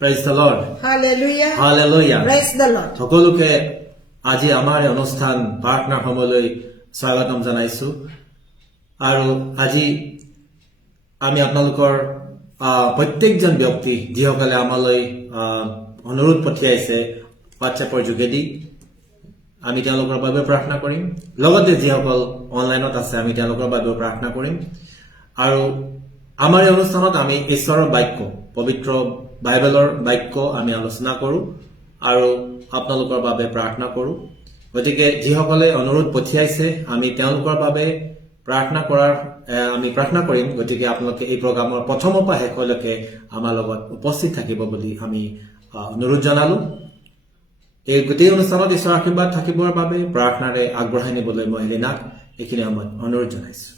Praise the Lord. Hallelujah. Hallelujah. Praise the Lord. সকলোকে আজি আমাৰ অনুষ্ঠান প্ৰাৰ্থনা সময়লৈ স্বাগতম জনাইছো আৰু আজি আমি আপোনালোকৰ প্ৰত্যেকজন ব্যক্তি যিসকলে আমালৈ অনুৰোধ পঠিয়াইছে হোৱাটছএপৰ যোগেদি আমি তেওঁলোকৰ বাবে প্ৰাৰ্থনা কৰিম লগতে যিসকল অনলাইনত আছে আমি তেওঁলোকৰ বাবে প্ৰাৰ্থনা কৰিম আৰু আমাৰ এই অনুষ্ঠানত আমি ঈশ্বৰৰ বাক্য পবিত্ৰ বাইবেলৰ বাক্য আমি আলোচনা কৰো আৰু আপোনালোকৰ বাবে প্ৰাৰ্থনা কৰো গতিকে যিসকলে অনুৰোধ পঠিয়াইছে আমি তেওঁলোকৰ বাবে প্ৰাৰ্থনা কৰিম গতিকে আপোনালোকে এই প্ৰগ্ৰামৰ প্ৰথমৰ পৰা শেষলৈকে আমাৰ লগত উপস্থিত থাকিব বুলি আমি অনুৰোধ জনালো এই গোটেই অনুষ্ঠানত ঈশ্বৰৰ আশীৰ্বাদ থাকিবৰ বাবে প্ৰাৰ্থনাৰে আগবঢ়াই নিবলৈ মই এলিনাক এইখিনি সময়ত অনুৰোধ জনাইছো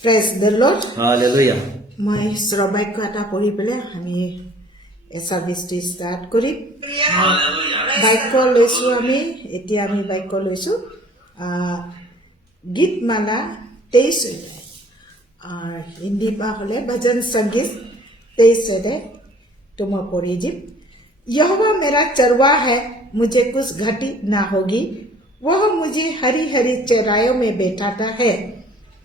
Praise the Lord. হালেলুয়া মই ঈশ্বৰৰ বাক্য এটা পঢ়ি পেলাই আমি এই সাৰ্ভিসটি ষ্টাৰ্ট কৰিম বাক্য লৈছো এতিয়া আমি বাক্য লৈছো गीतमाला 23 और हिंदी पा होले भजन संगीत 23 तो मैं पढ़ी जी यहोवा मेरा चरवा है मुझे कुछ घटी ना होगी वह मुझे हरी हरी चराइयों में बैठाता है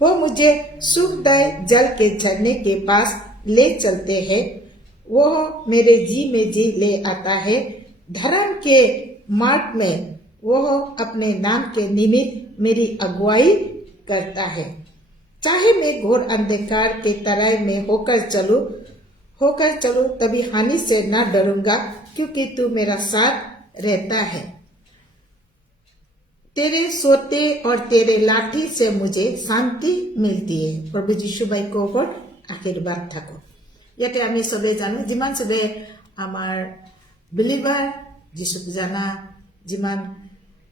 वह मुझे सुखदायक जल के झरने के पास ले चलते हैं वह मेरे जी में जी ले आता है धर्म के मार्ग में वह अपने नाम के निमित्त मेरी अगुवाई करता है चाहे मैं घोर अंधकार के तराई में होकर चलूं तभी हानि से न डरूंगा क्योंकि तू मेरा साथ रहता है तेरे सोते और तेरे लाठी से मुझे शांति मिलती है प्रभु यीशु भाई को ऊपर आशीर्वाद थाको याते आमी सबे जानो जिमान सबे आमार बिलीवर যিশুক জানা যিমান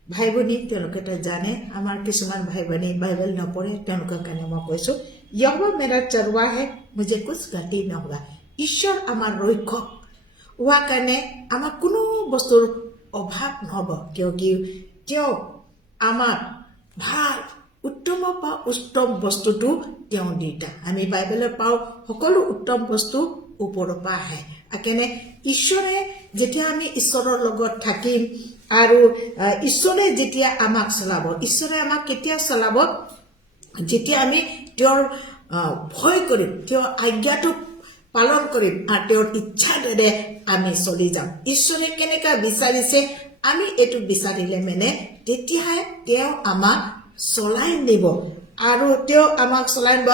ভাই ভনী তেওঁলোকে জানে আমাৰ কিছুমান ভাই ভনী বাইবেল নপঢ়ে তেওঁলোকৰ কাৰণে মই কৈছো यहोवा मेरा चरवा है मुझे कुछ घटी न होगा ঈশ্বৰ আমাৰ ৰক্ষক হোৱা কাৰণে আমাৰ কোনো বস্তুৰ অভাৱ নহব কিয়কি তেওঁ আমাৰ ভাল উত্তম বা উত্তম বস্তুটো তেওঁ দিতা আমি বাইবেলত পাও সকলো উত্তম বস্তু ওপৰৰ পৰা আহে আকেনে ঈশ্বৰে যেতিয়া আমি ঈশ্বৰৰ লগত থাকিম আৰু ঈশ্বৰে যেতিয়া আমাক চলাব ঈশ্বৰে আমাক কেতিয়া চলাব যেতিয়া আমি তেওঁৰ ভয় কৰিম তেওঁৰ আজ্ঞাটো পালন কৰিম আৰু তেওঁৰ ইচ্ছাৰে আমি চলি যাম ঈশ্বৰে কেনেকা বিচাৰিছে আমি এটো বিচাৰিলে মানে তেতিয়াহে তেওঁ আমাক চলাই নিব আৰু তেওঁ আমাক চলাই নিব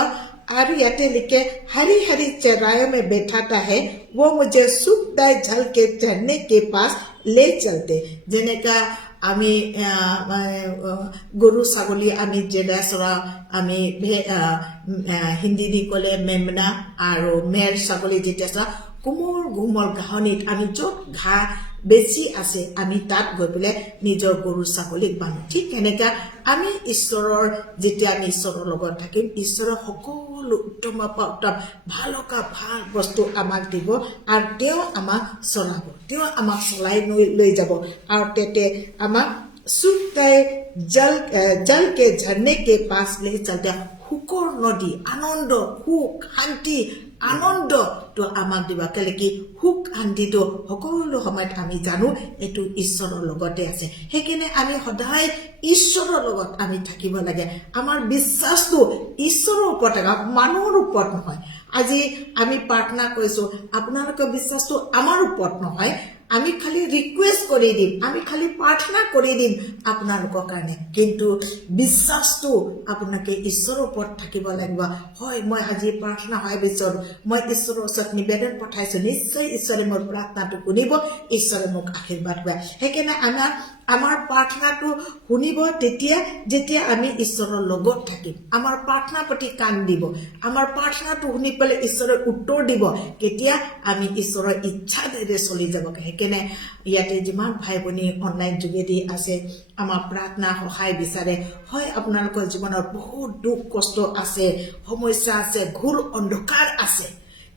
और याते लिखे हरी हरी चराइयों में बैठाता है वो मुझे सुखदायक जल के झरने के पास ले चलते जेनेका आमी गरु ছাগলী আমি যেটা সরা আমি হিন্দি দি কলে মেমনা আৰু মেৰ ছাগলী যেটা সরা কোমল ঘুমল ঘাহনিত আমি যত ঘা বেছি আছে আমি তাত গৈ পেলে নিজৰ গৰু ছাগলীক বান্ধো ঠিক এনেকা আমি ঈশ্বৰৰ যেতিয়া আমি ঈশ্বৰৰ লগত থাকিম ঈশ্বৰৰ সকলো উত্তম ভালকা ভাল বস্তু আমাক দিব আৰু তেওঁ আমাক চলাব তেওঁ আমাক চলাই লৈ যাব আৰু তেতে আমাক सुखदायक जल के झरने के पास ले चलते हुकर नदी आनंद हुक शांति आनंद तो আমাক দিবা কেলে কি হুক শান্তি তো সকলো সময়ত আমি জানো এটো ঈশ্বৰৰ লগতে আছে হেকিনে আমি সদায় ঈশ্বৰৰ লগত আমি থাকিব লাগে আমাৰ বিশ্বাসটো ঈশ্বৰৰ ওপৰত মানুহৰ ওপৰত নহয় আজি আমি প্ৰাৰ্থনা কৰিছো আপোনালোকৰ বিশ্বাসটো আমাৰ ওপৰত নহয় আমি খালি ৰিকুৱেষ্ট কৰি দিম আমি খালি প্ৰাৰ্থনা কৰি দিম আপোনালোকৰ কাৰণে কিন্তু বিশ্বাসটো আপোনাকে ঈশ্বৰৰ ওপৰত থাকিব লাগিব হয় মই আজি প্ৰাৰ্থনা হয় বিচাৰো মই ঈশ্বৰৰ ওচৰত নিবেদন পঠাইছো নিশ্চয় ঈশ্বৰে মোৰ প্ৰাৰ্থনাটো শুনিব ঈশ্বৰে মোক আশীৰ্বাদ দিব হেকেনে আমাৰ প্ৰাৰ্থনাটো শুনিব তেতিয়া যেতিয়া আমি ঈশ্বৰৰ লগত থাকিম আমাৰ প্ৰাৰ্থনা প্ৰতি কাণ দিব আমাৰ প্ৰাৰ্থনাটো শুনি পেলে ঈশ্বৰে উত্তৰ দিব কেতিয়া আমি ঈশ্বৰৰ ইচ্ছাৰে চলি যাব হেকেনে ইয়াতে যিমান ভাই ভনী অনলাইন যোগেদি আছে আমাৰ প্ৰাৰ্থনা সহায় বিচাৰে হয় আপোনালোকৰ জীৱনত বহুত দুখ কষ্ট আছে সমস্যা আছে ঘোৰ অন্ধকাৰ আছে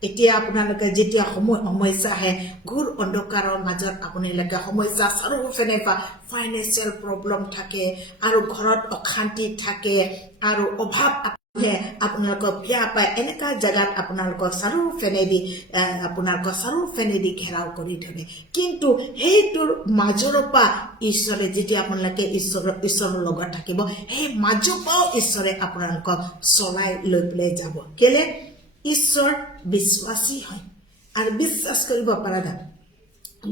এতিয়া আপোনালোকে যেতিয়া সমস্যা আহে ঘোৰ অন্ধকাৰৰ মাজত আপোনালোকে সমস্যা চাৰিওফালে বা ফাইনেন্সিয়েল প্ৰব্লেম থাকে আৰু ঘৰত অশান্তি থাকে আৰু অভাৱ আপোনালোকক বিয়া পায় এনেকুৱা জেগাত আপোনালোকক চাৰিওফালেদি ঘেৰাও কৰি ধৰে কিন্তু সেইটোৰ মাজৰ পৰা ঈশ্বৰে যেতিয়া আপোনালোকে ঈশ্বৰৰ লগত থাকিব সেই মাজৰ পৰাও ঈশ্বৰে আপোনালোকক চলাই লৈ পেলাই যাব কেলে ঈশ্বৰ বিশ্বাসী হয় আৰু বিশ্বাস কৰিব পাৰে না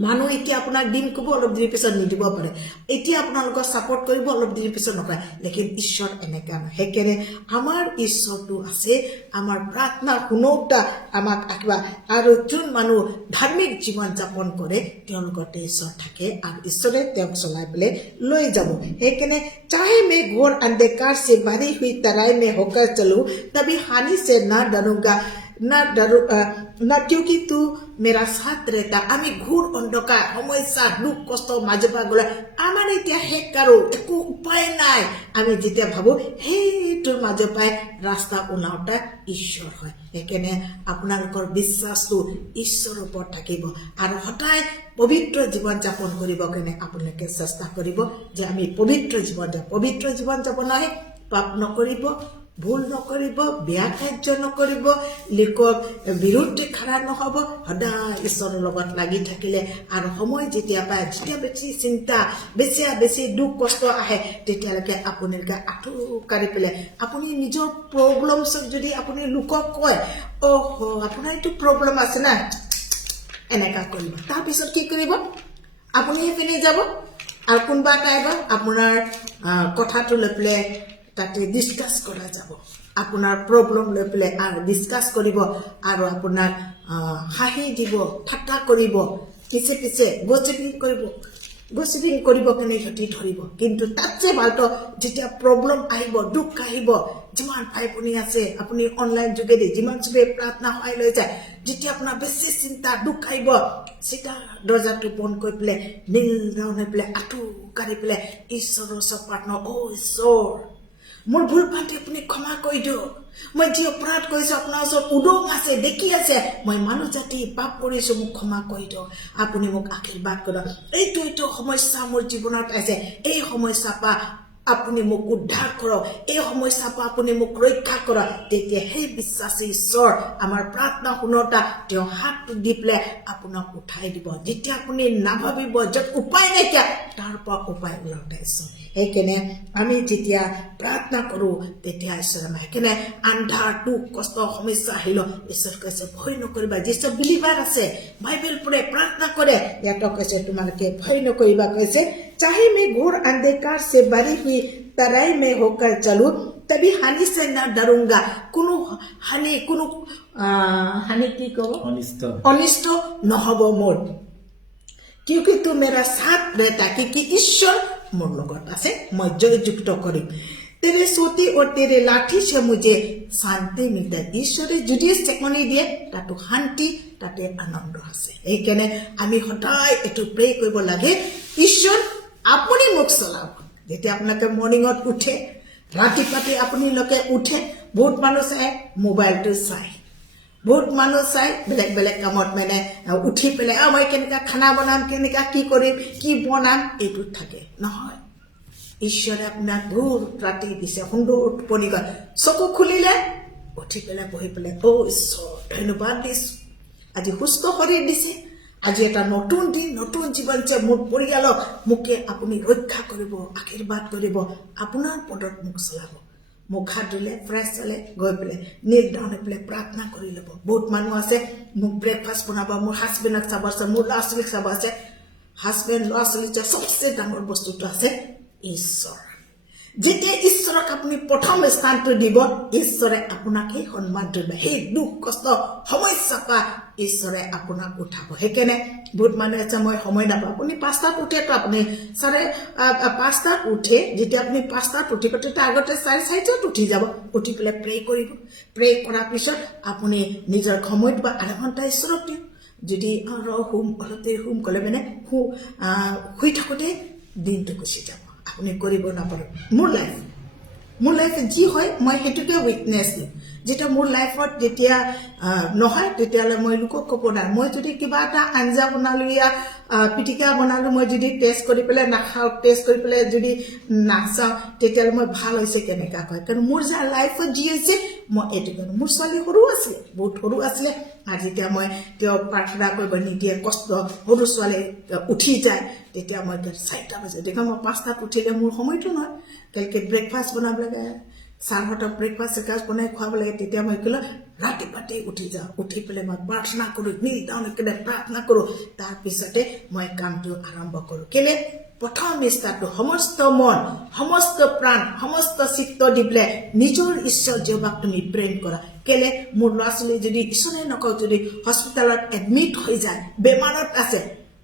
মানুহ এতিয়া আপোনাক দিন ক'ব অলপ দিনৰ পিছত নিদিব পাৰে এতিয়া আপোনালোকক ছাপোৰ্ট কৰিব অলপ দিনৰ পিছত নকৰে লেকিন ঈশ্বৰ এনেকা নহয় সেইকাৰণে আমাৰ ঈশ্বৰটো আছে আমাৰ প্ৰাৰ্থনা শুনোতা আমাক আঁকিবা আৰু যোন মানুহ ধাৰ্মিক জীৱন যাপন কৰে তেওঁলোকতে ঈশ্বৰ থাকে আৰু ঈশ্বৰে তেওঁক চলাই পেলাই লৈ যাব সেইকাৰণে चाहे मैं घोर अंधकार से भरी हुई तराई में होकर चलूं तभी हानि से न क्योंकि तू मेरा साथ रहता আমি ঘোর অন্ধকার সমস্যা দুখ কষ্ট মাজে পৰা গলে আমাৰ এতিয়া শেষ কাৰো একো উপায় নাই আমি যেতিয়া ভাবো সেইটোৰ মাজে পাই ৰাস্তা ওলাওটা ঈশ্বৰ হয় সেইকাৰণে আপোনালোকৰ বিশ্বাসটো ঈশ্বৰৰ ওপৰত থাকিব আৰু সদায় পবিত্ৰ জীৱন যাপন কৰিব কাৰণে আপোনালোকে চেষ্টা কৰিব যে আমি পবিত্ৰ জীৱন যাপন নহয় পাপ নকৰিব ভুল নকৰিব বেয়া কাৰ্য নকৰিব লিকক বিৰুদ্ধে খাৰা নহব সদায় ঈশ্বৰৰ লগত লাগি থাকিলে আৰু সময় যেতিয়া পায় যেতিয়া বেছি চিন্তা বেছি দুখ কষ্ট আহে তেতিয়ালৈকে আপোনালোকে আঁঠু কাঢ়ি পেলাই আপুনি নিজৰ প্ৰব্লেমছ যদি আপুনি লোকক কয় আপোনাৰ এইটো প্ৰব্লেম আছে না এনেকা কৰিব তাৰপিছত কি কৰিব আপুনি সেইপিনে যাব আৰু কোনোবা এটা আহিব আপোনাৰ কথাটো লৈ পেলাই তাতে ডিসকাস কৰা যাব আপোনাৰ প্ৰব্লেম লৈ পেলাই আৰু ডিসকাস কৰিব আৰু আপোনাক হাঁহি দিব ঠাট্টা কৰিব পিছে গসিপিং কৰিব কেনে ঘটি ধৰিব কিন্তু তাতছে ভালতো যেতিয়া প্ৰব্লেম আহিব দুখ আহিব যিমান ভাইপনি আছে আপুনি অনলাইন যোগেদি যিমান সবে প্ৰাৰ্থনা হৈ লৈ যায় যেতিয়া আপোনাৰ বেছি চিন্তা দুখ আহিব সিটা দৰ্জাটো বন্ধ কৰি পেলাই নীল ডাউন হৈ পেলাই আঁঠু কাঢ়ি পেলাই ঈশ্বৰৰ ওচৰত প্ৰাৰ্থনা ঈশ্বৰ মোৰ ভুল ভ্ৰান্তি আপুনি ক্ষমা কৰি দিয়ক মই যি অপৰাধ কৰিছো আপোনাৰ ওচৰত উদং আছে দেখি আছে মই মানুহ জাতি পাপ কৰিছো মোক ক্ষমা কৰি দিয়ক আপুনি মোক আশীৰ্বাদ কৰক এইটো সমস্যা মোৰ জীৱনত আছে এই সমস্যা পা আপুনি মোক উদ্ধাৰ কৰক এই সমস্যা পা আপুনি মোক ৰক্ষা কৰক তেতিয়া সেই বিশ্বাসী ঈশ্বৰ আমাৰ প্ৰাৰ্থনা শুনোতা তেওঁ হাতটো দি পেলাই আপোনাক উঠাই দিব যেতিয়া আপুনি নাভাবিব যে উপায় নাইকিয়া তাৰ পৰা উপায় ওলাওঁতে ঈশ্বৰ সেইকাৰণে আমি যেতিয়া প্ৰাৰ্থনা কৰোঁ তেতিয়া ঈশ্বৰ আমাৰ সেইকাৰণে আন্ধাৰ দুখ কষ্ট সমস্যা আহিল ঈশ্বৰ কৈছে ভয় নকৰিবা যিসব বিলিভাৰ আছে বাইবেল পঢ়ে প্ৰাৰ্থনা কৰে ইয়াতো কৈছে তোমালোকে ভয় নকৰিবা কৈছে चाहे मैं घोर अंधकार से भरी हुई तराई में होकर चलूं तभी हानि से न डरूंगा কোনো हानि की को अनिष्ट নহব মোৰ क्योंकि तू मेरा साथ रहता क्योंकि ईश्वर मोर লগত আছে মই জয়যুক্ত কৰিম तेरे सोती और तेरे लाठी से मुझे शांति मिलता ईश्वरे যদি চেকনি দিয়ে তাতো শান্তি তাতে আনন্দ আছে এইকাৰণে আমি সদায় এটো প্ৰে কৰিব লাগে ঈশ্বৰ আপুনি মোক চলাব যেতিয়া আপোনালোকে মৰ্নিঙত উঠে ৰাতিপুৱাতে আপুনি লোকে উঠে বহুত মানুহ চাই মোবাইলটো চাই বহুত মানুহ চাই বেলেগ কামত মানে উঠি পেলাই মই কেনেকা খানা বনাম কেনেকা কি কৰিম কি বনাম এইটো থাকে নহয় ঈশ্বৰে আপোনাক ঘূৰ ৰাতি দিছে সুন্দৰ টোপনি গৈ চকু খুলিলে উঠি পেলাই বহি পেলাই ঈশ্বৰ ধন্যবাদ দিছো আজি সুস্থ শৰীৰ দিছে আজি এটা নতুন দিন নতুন জীৱন যে মোৰ পৰিয়ালক মুকে আপুনি ৰক্ষা কৰিব আশীৰ্বাদ কৰিব আপোনাৰ পদত মোক চলাব মুখ হাত ধুলে ফ্ৰেছ হ'লে গৈ পেলাই নীল ডাউন হৈ পেলাই প্ৰাৰ্থনা কৰি ল'ব বহুত মানুহ আছে মোক ব্ৰেকফাষ্ট বনাব মোৰ হাজবেণ্ডক চাব আছে মোৰ ল'ৰা ছোৱালীক চাব আছে হাজবেণ্ড ল'ৰা ছোৱালী যে সবচে ডাঙৰ বস্তুটো আছে ঈশ্বৰ যেতিয়া ঈশ্বৰক আপুনি প্ৰথম স্থানটো দিব ঈশ্বৰে আপোনাক সেই সন্মান দিব সেই দুখ কষ্ট সমস্যা পা ঈশ্বৰে আপোনাক উঠাব সেইকাৰণে বহুত মানুহ আছে মই সময় নাপাওঁ আপুনি 5টাত উঠেতো আপুনি 5টাত উঠে যেতিয়া আপুনি 5টাত উঠিব তেতিয়া আগতে 4:30টাত উঠি যাব উঠি পেলাই প্ৰে কৰিব প্ৰে কৰাৰ পিছত আপুনি নিজৰ সময়ত বা আধা ঘণ্টা ঈশ্বৰক দিয়ক যদি অলপ দেৰি হুম ক'লে মানে শুই থাকোঁতে দিনটো গুচি যাব আপুনি কৰিব নাপাৰে মোৰ লাইফ যি হয় মই সেইটোতে উইটনেছ দিওঁ যেতিয়া মোৰ লাইফত যেতিয়া নহয় তেতিয়াহ'লে মই লোকক ক'ব নাই মই যদি কিবা এটা আঞ্জা বনালো ইয়া পিটিকা বনালো মই যদি টেষ্ট কৰি পেলাই নাখাওঁ টেষ্ট কৰি পেলাই যদি নাচাওঁ তেতিয়াহ'লে মই ভাল হৈছে কেনেকুৱা কয় কাৰণ মোৰ যাৰ লাইফত যি হৈছে মই এইটো কাৰণে মোৰ ছোৱালী সৰু আছিলে বহুত সৰু আছিলে আৰু যেতিয়া মই তেওঁ প্ৰাৰ্থনা কৰিব নিদিয়ে কষ্ট সৰু ছোৱালী উঠি যায় তেতিয়া মই 4টা বাজে দেখোন মই 5টাত উঠিলে মোৰ সময়টো নহয় কেলকে ব্ৰেকফাষ্ট বনাব লাগে চাৰহঁতক ব্ৰেকফাষ্ট বনাই খুৱাব লাগে তেতিয়া মই ক'লো ৰাতিপুৱাতে উঠি যাওঁ উঠি পেলাই মই প্ৰাৰ্থনা কৰোঁ নীল ডাউন একেবাৰে প্ৰাৰ্থনা কৰোঁ তাৰপিছতে মই কামটো আৰম্ভ কৰোঁ কেলে প্ৰথম স্থানটো সমস্ত মন সমস্ত প্ৰাণ সমস্ত চিত্ত দি পেলাই নিজৰ ঈশ্বৰ জীৱাক তুমি প্ৰেম কৰা কেলে মোৰ ল'ৰা ছোৱালী যদি ঈশ্বৰে নকওঁ যদি হস্পিটেলত এডমিট হৈ যায় বেমাৰত আছে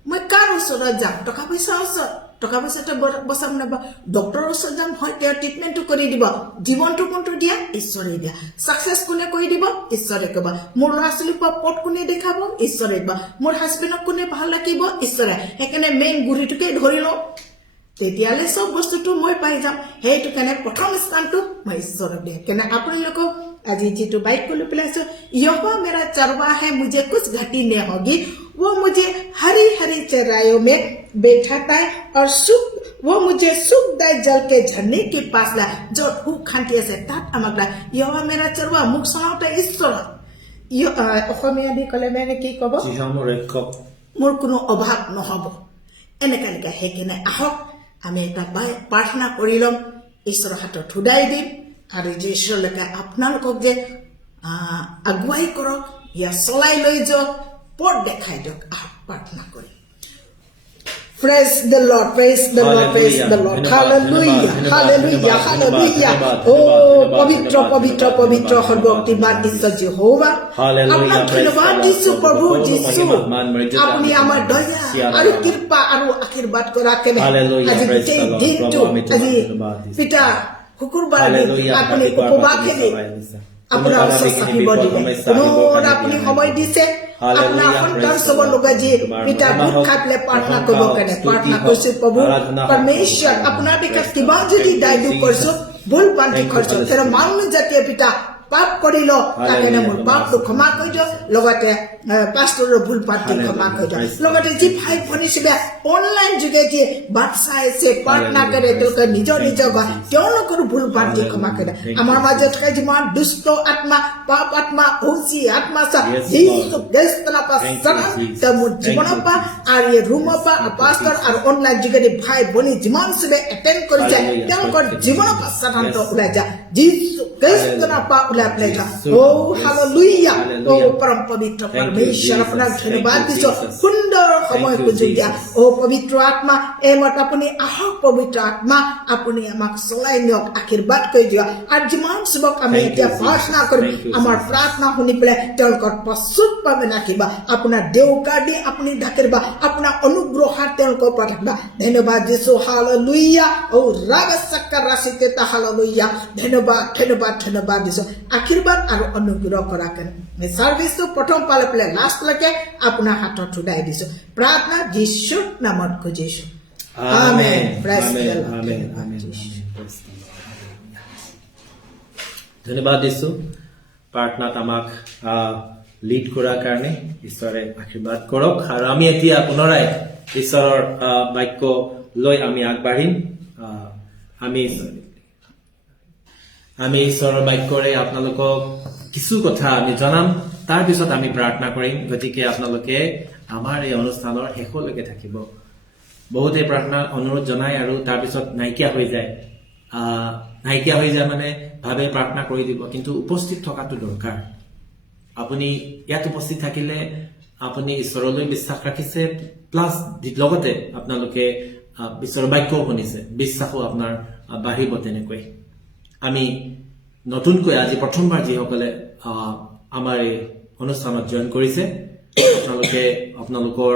মই কাৰ ওচৰত যাম টকা পইচাৰ ওচৰত টকা পইচাটো বচাব নাপাব ডক্টৰৰ ওচৰত যাম হয় তেওঁ ট্ৰিটমেণ্টটো কৰি দিব জীৱনটো কোনটো দিয়া ঈশ্বৰে দিয়া ছাকচেছ কোনে কৰি দিব ঈশ্বৰে ক'ব মোৰ ল'ৰা ছোৱালীক পথ কোনে দেখাব ঈশ্বৰে দিব মোৰ হাজবেণ্ডক কোনে ভাল ৰাখিব ঈশ্বৰে সেইকাৰণে মেইন গুৰিটোকে ধৰি লওঁ তেতিয়াহ'লে চব বস্তুটো মই পাই যাম সেইটো কাৰণে প্ৰথম স্থানটো মই ঈশ্বৰক দিয়ে কেনে আপোনালোকক আজি जितु बाइक को लेपलासो यहोवा मेरा चरवाहा है मुझे कुछ घटी नहीं होगी वो मुझे हरी हरी चराइयों में बैठाता है और वो मुझे सुखदायक जल के झरने के पास ला जो भूख खांती है तात আমাকলা यहोवा मेरा चरवाहा मुख सनाउता ঈশ্বৰ অসমীয়া দি কলে মানে কি কব মোৰ কোনো অভাৱ নহব এনেকা হেকেনে আহক আমি এটা প্ৰাৰ্থনা কৰি লম ঈশ্বৰৰ হাতত ধুদাই দিম আৰু ঈশ্বৰলৈকে আপোনালোকক যে আগুৱাই কৰক ইয়া চলাই লৈ যাওক পথ দেখাই দিয়ক প্ৰাৰ্থনা কৰি Praise the Lord, praise the Lord, praise the Lord. Hallelujah, hallelujah, hallelujah. Oh, pavitra, pavitra, pavitra, সর্বশক্তিমান ঈশ্বর যেহোবা আপনার ধন্যবাদ দিছো প্রভু যিশু আপনি আমার দয়া আৰু কৃপা আৰু আশীৰ্বাদ কৰা কেনে আজি এই দিনটো আজি পিতা শুকুৰবাৰ আপুনি উপবাসে আপোনাৰ ওচৰত চাপিব দিব পুনৰ আপুনি সময় দিছে আপোনাৰ সন্তান সবৰ লোকে যি পিতা ভূত খাই পেলাই প্ৰাৰ্থনা কৰিব কাৰণে প্ৰাৰ্থনা কৰিছো প্ৰভু পৰমেশ্বৰ আপোনাৰ বিকাশ কিবা যদি দায়িত্ব কৰিছো ভুল পান্তি কৰিছো তেৰ মানুহ জাতীয় পিতা পাপ কৰিল তাকে মোৰ পাপটো ক্ষমা কৰি দিয়ক লগতে পাষ্টৰৰ ভুল পান্তি ক্ষমা কৰি দিয়ক লগতে যি ভাই ভনীছিলে অনলাইন যোগেদি বাট চাই আছে প্ৰাৰ্থনা কৰে তেওঁলোকে নিজৰ নিজৰ তেওঁলোকৰ ভুল পান্তি ক্ষমা কৰি দিয়ক আমাৰ মাজত থকা যিমান দুষ্ট আত্মা পাপ আত্মা হুচি আত্মা যিটো দেশতলা মোৰ জীৱনৰ পৰা আৰু এই ৰুমৰ পৰা পাষ্টৰ আৰু অনলাইন যোগেদি ভাই ভনী যিমান চবে এটেণ্ড কৰি যায় তেওঁলোকৰ জীৱনৰ পৰা সাধাৰণতে ওলাই যায় যিটো দেশতলা পৰা Oh, hallelujah. Oh, परम पवित्र परमेश्वर अपना धन्यवाद दिছো সুন্দৰ সময় সুযোগ দিয়া ও পবিত্ৰ আত্মা এমত আপুনি আহক পবিত্ৰ আত্মা আপুনি আমাক চলাই নিয়ক আশীৰ্বাদ কৰি দিয়ক আৰু যিমান সবক আমি এতিয়া প্ৰাৰ্থনা কৰিম আমাৰ প্ৰাৰ্থনা শুনি পেলাই তেওঁলোকৰ প্ৰচুৰ পাবে নাকিবা আপোনাৰ দেউকাৰ দি আপুনি ঢাকিবা আপোনাৰ অনুগ্ৰহ তেওঁলোকৰ পৰা থাকিবা ধন্যবাদ দিছো হালেলুয়া ও ৰাগসকৰ ৰাশিতে হালেলুয়া ধন্যবাদ ধন্যবাদ ধন্যবাদ দিছো আশীৰ্বাদ আৰু অনুগ্ৰহ কৰা কাৰণে সাৰ্ভিসটো প্ৰথম পালে পেলাই লাষ্ট লৈকে আপোনাৰ হাতত ধুদাই দিছো প্ৰাৰ্থনা যীশুৰ নামত খুজিছো আমেন প্ৰেজ দ্য লৰ্ড আমেন আমেন ধন্যবাদ দিছো প্ৰাৰ্থনাত আমাক লিড কৰাৰ কাৰণে ঈশ্বৰে আশীৰ্বাদ কৰক আৰু আমি এতিয়া পুনৰাই ঈশ্বৰৰ বাক্য লৈ আমি আগবাঢ়িম আমি ঈশ্বৰৰ বাক্যৰে আপোনালোকক কিছু কথা আমি জনাম তাৰ পিছত আমি প্ৰাৰ্থনা কৰিম গতিকে আপোনালোকে আমাৰ এই অনুষ্ঠানৰ শেষলৈকে থাকিব বহুতে প্ৰাৰ্থনা অনুৰোধ জনায় আৰু তাৰ পিছত নাইকিয়া হৈ যায় মানে ভাবে প্ৰাৰ্থনা কৰি দিব কিন্তু উপস্থিত থকাটো দৰকাৰ আপুনি ইয়াত উপস্থিত থাকিলে আপুনি ঈশ্বৰলৈ বিশ্বাস ৰাখিছে প্লাস লগতে আপোনালোকে ঈশ্বৰৰ বাক্যও শুনিছে বিশ্বাসও আপোনাৰ বাঢ়িব তেনেকৈ আমি নতুনকৈ আজি প্ৰথমবাৰ যিসকলে আমাৰ এই অনুষ্ঠানত জয়েন কৰিছে আপোনালোকৰ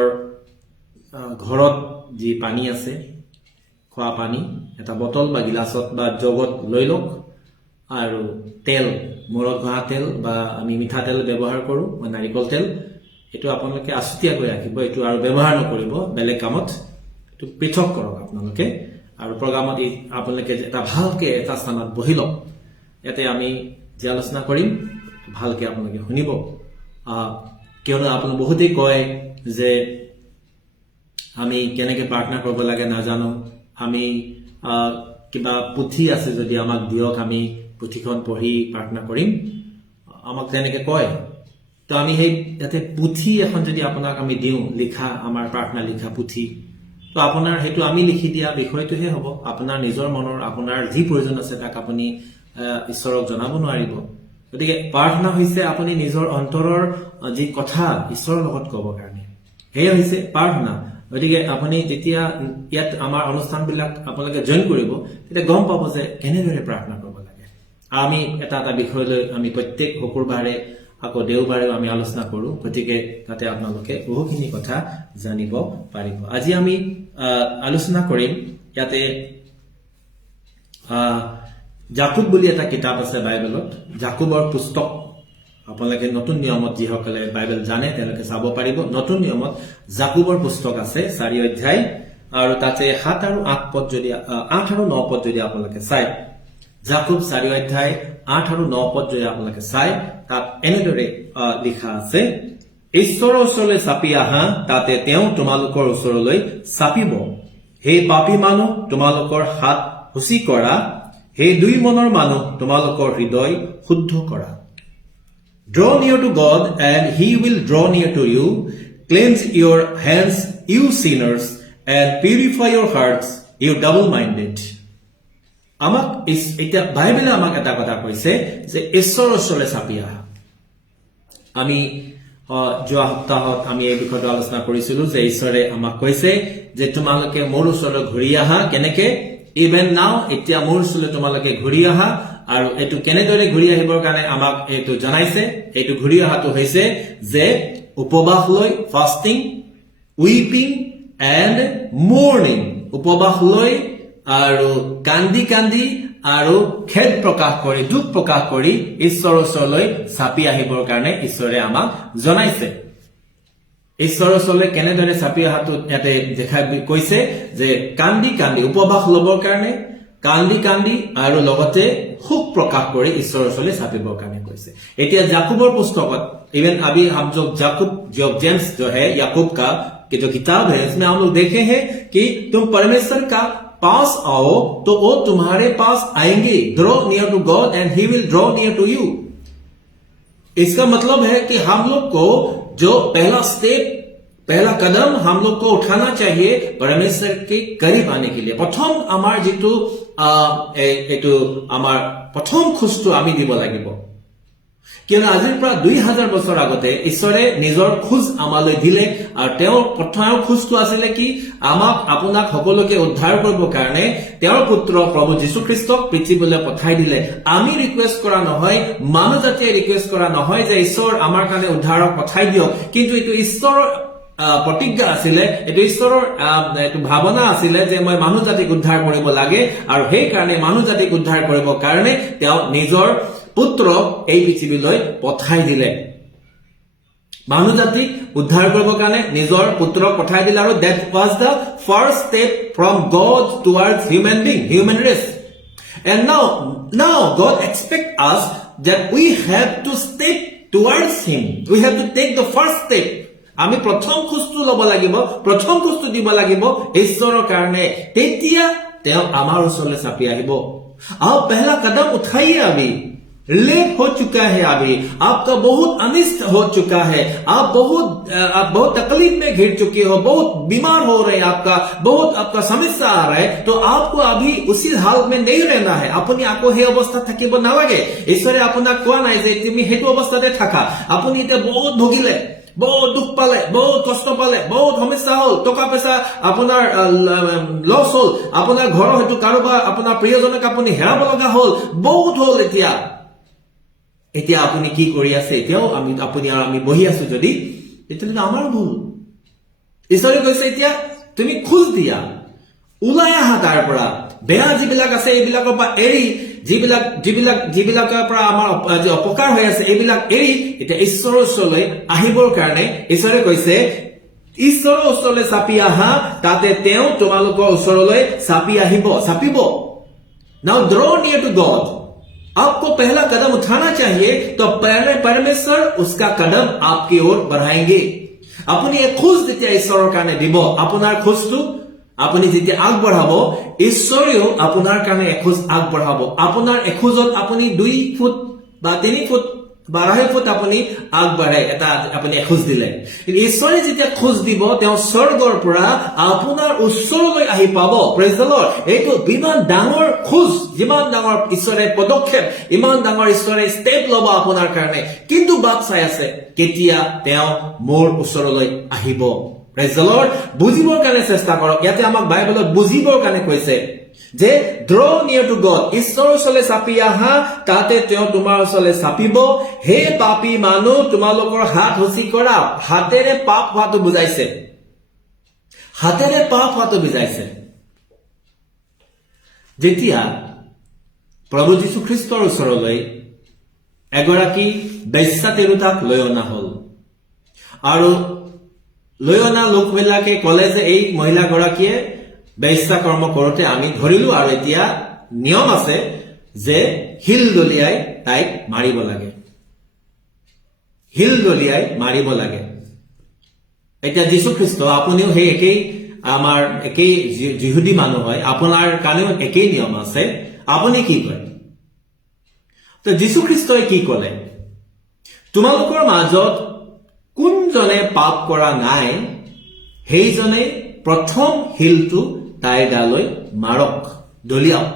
ঘৰত যি পানী আছে খোৱা পানী এটা বটল বা গিলাসত বা জগত লৈ লওক আৰু তেল মূৰত ঘঁহা তেল বা আমি মিঠা তেল ব্যৱহাৰ কৰোঁ বা নাৰিকল তেল এইটো আপোনালোকে আছুতীয়াকৈ ৰাখিব এইটো আৰু ব্যৱহাৰ নকৰিব বেলেগ কামত এইটো পৃথক কৰক আপোনালোকে আৰু প্ৰগ্ৰামত আপোনালোকে এটা ভালকে এটা স্থানত বহি লওক ইয়াতে আমি যে আলোচনা কৰিম ভালকে আপোনালোকে শুনিব কিয়নো আপোনালোক বহুতেই কয় যে আমি কেনেকৈ প্ৰাৰ্থনা কৰিব লাগে নাজানো আমি কিবা পুথি আছে যদি আমাক দিয়ক আমি পুথিখন পঢ়ি প্ৰাৰ্থনা কৰিম আমাক তেনেকৈ কয় তো আমি সেই ইয়াতে পুথি এখন যদি আপোনাক আমি দিওঁ লিখা আমাৰ প্ৰাৰ্থনা লিখা পুথি তো আপোনাৰ সেইটো আমি লিখি দিয়া বিষয়টোহে হ'ব আপোনাৰ নিজৰ মনৰ আপোনাৰ যি প্ৰয়োজন আছে তাক আপুনি ঈশ্বৰক জনাব নোৱাৰিব গতিকে প্ৰাৰ্থনা হৈছে আপুনি নিজৰ অন্তৰৰ যি কথা ঈশ্বৰৰ লগত ক'ব কাৰণে সেয়া হৈছে প্ৰাৰ্থনা গতিকে আপুনি যেতিয়া ইয়াত আমাৰ অনুষ্ঠানবিলাক আপোনালোকে জইন কৰিব তেতিয়া গম পাব যে কেনেদৰে প্ৰাৰ্থনা কৰিব লাগে আমি এটা বিষয় লৈ আমি প্ৰত্যেক শুকুৰবাৰে আকৌ দেওবাৰেও আমি আলোচনা কৰোঁ গতিকে তাতে আপোনালোকে বহুখিনি কথা জানিব পাৰিব আজি আমি আলোচনা কৰিম ইয়াতে জাকুব বুলি এটা কিতাপ আছে বাইবেলত জাকুবৰ পুস্তক আপোনালোকে নতুন নিয়মত যিসকলে বাইবেল জানে তেওঁলোকে চাব পাৰিব নতুন নিয়মত জাকুবৰ পুস্তক আছে 4 অধ্যায় আৰু তাতে 7 আৰু 8 পদ যদি 8 আৰু 9 পদ যদি আপোনালোকে চায় জাকুব 4 অধ্যায় 8 আৰু 9 পদ যদি আপোনালোকে চায় তাত এনেদৰে লিখা আছে ঈশ্বৰৰ ওচৰলৈ চাপি আহা তাতে তেওঁ তোমালোকৰ ওচৰলৈ চাপিব হে পাপী মানুহ তোমালোকৰ হাত হুচি কৰা হে দুই মনৰ মানুহ তোমালোকৰ হৃদয় শুদ্ধ কৰা Draw near to God and he will draw near to you. Cleanse your hands, you sinners, and purify your hearts, you double-minded. আমাক এটা বাইবেলে আমাক এটা কথা কৈছে যে ঈশ্বৰৰ ওচৰলৈ চাপি আহা আমি যোৱা সপ্তাহত আমি এই বিষয়টো আলোচনা কৰিছিলো যে ঈশ্বৰে আমাক কৈছে যে তোমালোকে মোৰ ওচৰলৈ ঘূৰি আহা কেনেকে ইভেন নাও এতিয়া মোৰ ওচৰলৈ তোমালোকে ঘূৰি আহা আৰু এটো কেনেদৰে ঘূৰি আহিবৰ কাৰণে আমাক এটো জনাইছে এটো ঘূৰি আহাটো হৈছে যে উপবাস লৈ ফাস্টিং উইপিং এন্ড মৰ্নিং উপবাস লৈ আৰু কান্দি কান্দি আৰু খেদ প্ৰকাশ কৰি দুখ প্ৰকাশ কৰি ঈশ্বৰৰ ওচৰলৈ চাপি আহিবৰ কাৰণে ঈশ্বৰে আমাক জনাইছে ঈশ্বৰৰ ওচৰলৈ কেনেদৰে চাপি অহাটো ইয়াতে দেখা কৈছে যে কান্দি কান্দি উপবাস ল'বৰ কাৰণে কান্দি কান্দি আৰু লগতে সুখ প্ৰকাশ কৰি ঈশ্বৰৰ ওচৰলৈ চাপিবৰ কাৰণে কৈছে এতিয়া জাকুবৰ পুস্তকত इवन अभी हम जो जाकुब जो जेम्स जो है याकूब का कि जो किताब है इसमें हम लोग देखे हैं कि तुम परमेश्वर का पास आओ तो वो तुम्हारे पास आएंगे draw near to God and he will draw near to you इसका मतलब है कि हम लोग को जो पहला स्टेप पहला कदम हम लोग को उठाना चाहिए परमेश्वर के करीब आने के लिए प्रथम आमार जितु एटु आमार प्रथम खुजटु आमी দিব লাগিব কিয়নো আজিৰ পৰা 2000 বছৰ আগতে ঈশ্বৰে নিজৰ খুজ আমালৈ দিলে আৰু তেওঁৰ প্ৰথম খুজটো আছিল কি আমাক আপোনাক সকলোকে উদ্ধাৰ কৰিবৰ কাৰণে তেওঁৰ পুত্ৰ প্ৰভু যীশু খ্ৰীষ্টক পৃথিৱীলৈ পঠাই দিলে আমি ৰিকুৱেষ্ট কৰা নহয় মানুহ জাতিয়ে ৰিকুৱেষ্ট কৰা নহয় যে ঈশ্বৰ আমাৰ কাৰণে উদ্ধাৰক পঠাই দিয়ক কিন্তু এটো ঈশ্বৰৰ প্ৰতিজ্ঞা আছিল এটো ঈশ্বৰৰ এটো ভাৱনা আছিল যে মই মানুহ জাতিক উদ্ধাৰ কৰিব লাগে আৰু সেই কাৰণে মানুহ জাতিক উদ্ধাৰ কৰিবৰ কাৰণে তেওঁ নিজৰ পুত্ৰ এই পৃথিৱীলৈ পঠাই দিলে মানুহ জাতিক উদ্ধাৰ কৰিবৰ কাৰণে নিজৰ পুত্ৰক পঠাই দিলে আৰু that was the first step from God towards human race and now God expect us that we have to step towards him we have to take the first step আমি প্ৰথম খুজটো ল'ব লাগিব প্ৰথম খুজটো দিব লাগিব ঈশ্বৰৰ কাৰণে তেতিয়া তেওঁ আমাৰ ওচৰলৈ চাপি আহিব আৰু पहला कदम उठाइए अभी लेट हो चुका है अभी आपका बहुत अनिष्ट हो चुका है आप बहुत तकलीफ में घिर चुके हो बहुत बीमार हो रहे हैं बहुत आपका समस्या आ रहा है तो आपको अभी उसी हाल में नहीं रहना है अपनी आको हे अवस्था থাকিব নালাগে ঈশ্বৰে আপোনাক কোৱা নাই যে তুমি হেতু অৱস্থাতে থাকা আপুনি এটা বহুত ভুগিলে बहुत दुख पाले बहुत कष्ट पाले बहुत समस्या हल टका पैसा আপোনাৰ লস হল আপোনাৰ ঘৰৰ হেতু কাৰোবাৰ আপোনাৰ প্ৰিয়জনক আপুনি হেৰাব লগা হল বহুত হল এতিয়া আপুনি কি কৰি আছে এতিয়াও আপুনি আৰু আমি বহি আছো যদি তেতিয়ালে আমাৰ ভুল ঈশ্বৰে কৈছে এতিয়া তুমি খুজ দিয়া উলাই আহা তাৰ পৰা বেয়া যিবিলাক আছে এইবিলাকৰ পৰা এৰি যিবিলাকৰ পৰা আমাৰ যে অপকাৰ হৈ আছে এইবিলাক এৰি এতিয়া ঈশ্বৰৰ ওচৰলৈ আহিবৰ কাৰণে ঈশ্বৰে কৈছে ঈশ্বৰৰ ওচৰলৈ চাপি আহা তাতে তেওঁ তোমালোকৰ ওচৰলৈ চাপিব now draw near to God आपको पहला कदम उठाना चाहिए, तो पहले परमेश्वर उसका कदम आपकी ओर बढ़ाएंगे। আপুনি এখোজ যেতিয়া ঈশ্বৰৰ কাৰণে দিব, আপোনাৰ খোজটো আপুনি যেতিয়া আগবঢ়াব, ঈশ্বৰেও আপোনাৰ কাৰণে এখোজ আগবঢ়াব। আপোনাৰ এখোজত আপুনি 2 ফুট বা 3 ফুট বা 2.5 ফুট আপুনি আগবাঢ়ে, এটা আপুনি এখোজ দিলে। কিন্তু ঈশ্বৰে যেতিয়া খোজ দিব, তেওঁ স্বৰ্গৰ পৰা আপোনাৰ ওচৰলৈ আহি পাব। Praise the lord. এইটো ইমান ডাঙৰ খোজ, যিমান ডাঙৰ ঈশ্বৰে পদক্ষেপ, ইমান ডাঙৰ ঈশ্বৰে ষ্টেপ ল'ব আপোনাৰ কাৰণে। কিন্তু বাট চাই আছে কেতিয়া তেওঁ মোৰ ওচৰলৈ আহিব। Praise the lord. বুজিবৰ কাৰণে চেষ্টা কৰক। ইয়াতে আমাক বাইবেলত বুজিবৰ কাৰণে কৈছে যে draw near to God, ঈশ্বৰৰ ওচৰলৈ চাপি আহা, তাতে তেওঁ তোমাৰ ওচৰলৈ চাপিব। হে পাপী মানুহ, তোমালোকৰ হাত সঁচি কৰা। হাতেৰে পাপ হোৱাটো বুজাইছে, হাতেৰে পাপ হোৱাটো বুজাইছে। যেতিয়া প্ৰভু যীশুখ্ৰীষ্টৰ ওচৰলৈ এগৰাকী বেশ্যা তিৰোতাক লৈ অনা হল, আৰু লৈ অনা লোকবিলাকে কলে যে এই মহিলাগৰাকীয়ে বেশ্যা কৰ্ম কৰোতে আমি ধৰিলো, আৰু এতিয়া নিয়ম আছে যে শিল দলিয়াই তাইক মাৰিব লাগে, শিল দলিয়াই মাৰিব লাগে। এতিয়া যীশুখ্ৰীষ্ট, আপুনিও সেই একেই, আমাৰ একেই যিহুদী মানুহ হয়, আপোনাৰ কাৰণেও একেই নিয়ম আছে। আপুনি কি কয়? তো যীশুখ্ৰীষ্টই কি কলে? তোমালোকৰ মাজত কোনজনে পাপ কৰা নাই, সেইজনে প্ৰথম শিলটো তাইৰ গালৈ মাৰক, দলিয়াওক।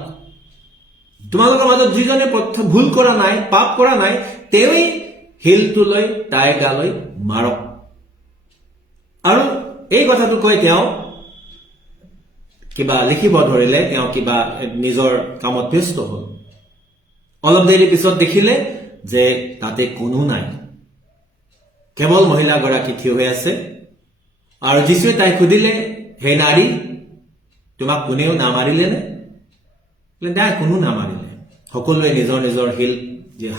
তোমালোকৰ মাজত যিজনে প্ৰথম ভুল কৰা নাই, পাপ কৰা নাই, তেওঁই শিলটো লৈ তাইৰ গালৈ মাৰক। আৰু এই কথাটো কৈ তেওঁ কিবা লিখিব ধৰিলে, তেওঁ কিবা নিজৰ কামত ব্যস্ত হল। অলপ দেৰি পিছত দেখিলে যে তাতে কোনো নাই, কেৱল মহিলাগৰাকী থিয় হৈ আছে। আৰু যীশুৱে তাইক সুধিলে, হে নাৰী, তোমাক কোনেও নামাৰিলে নে? নাই, কোনো নামাৰিলে। সকলোৱে নিজৰ নিজৰ শিল,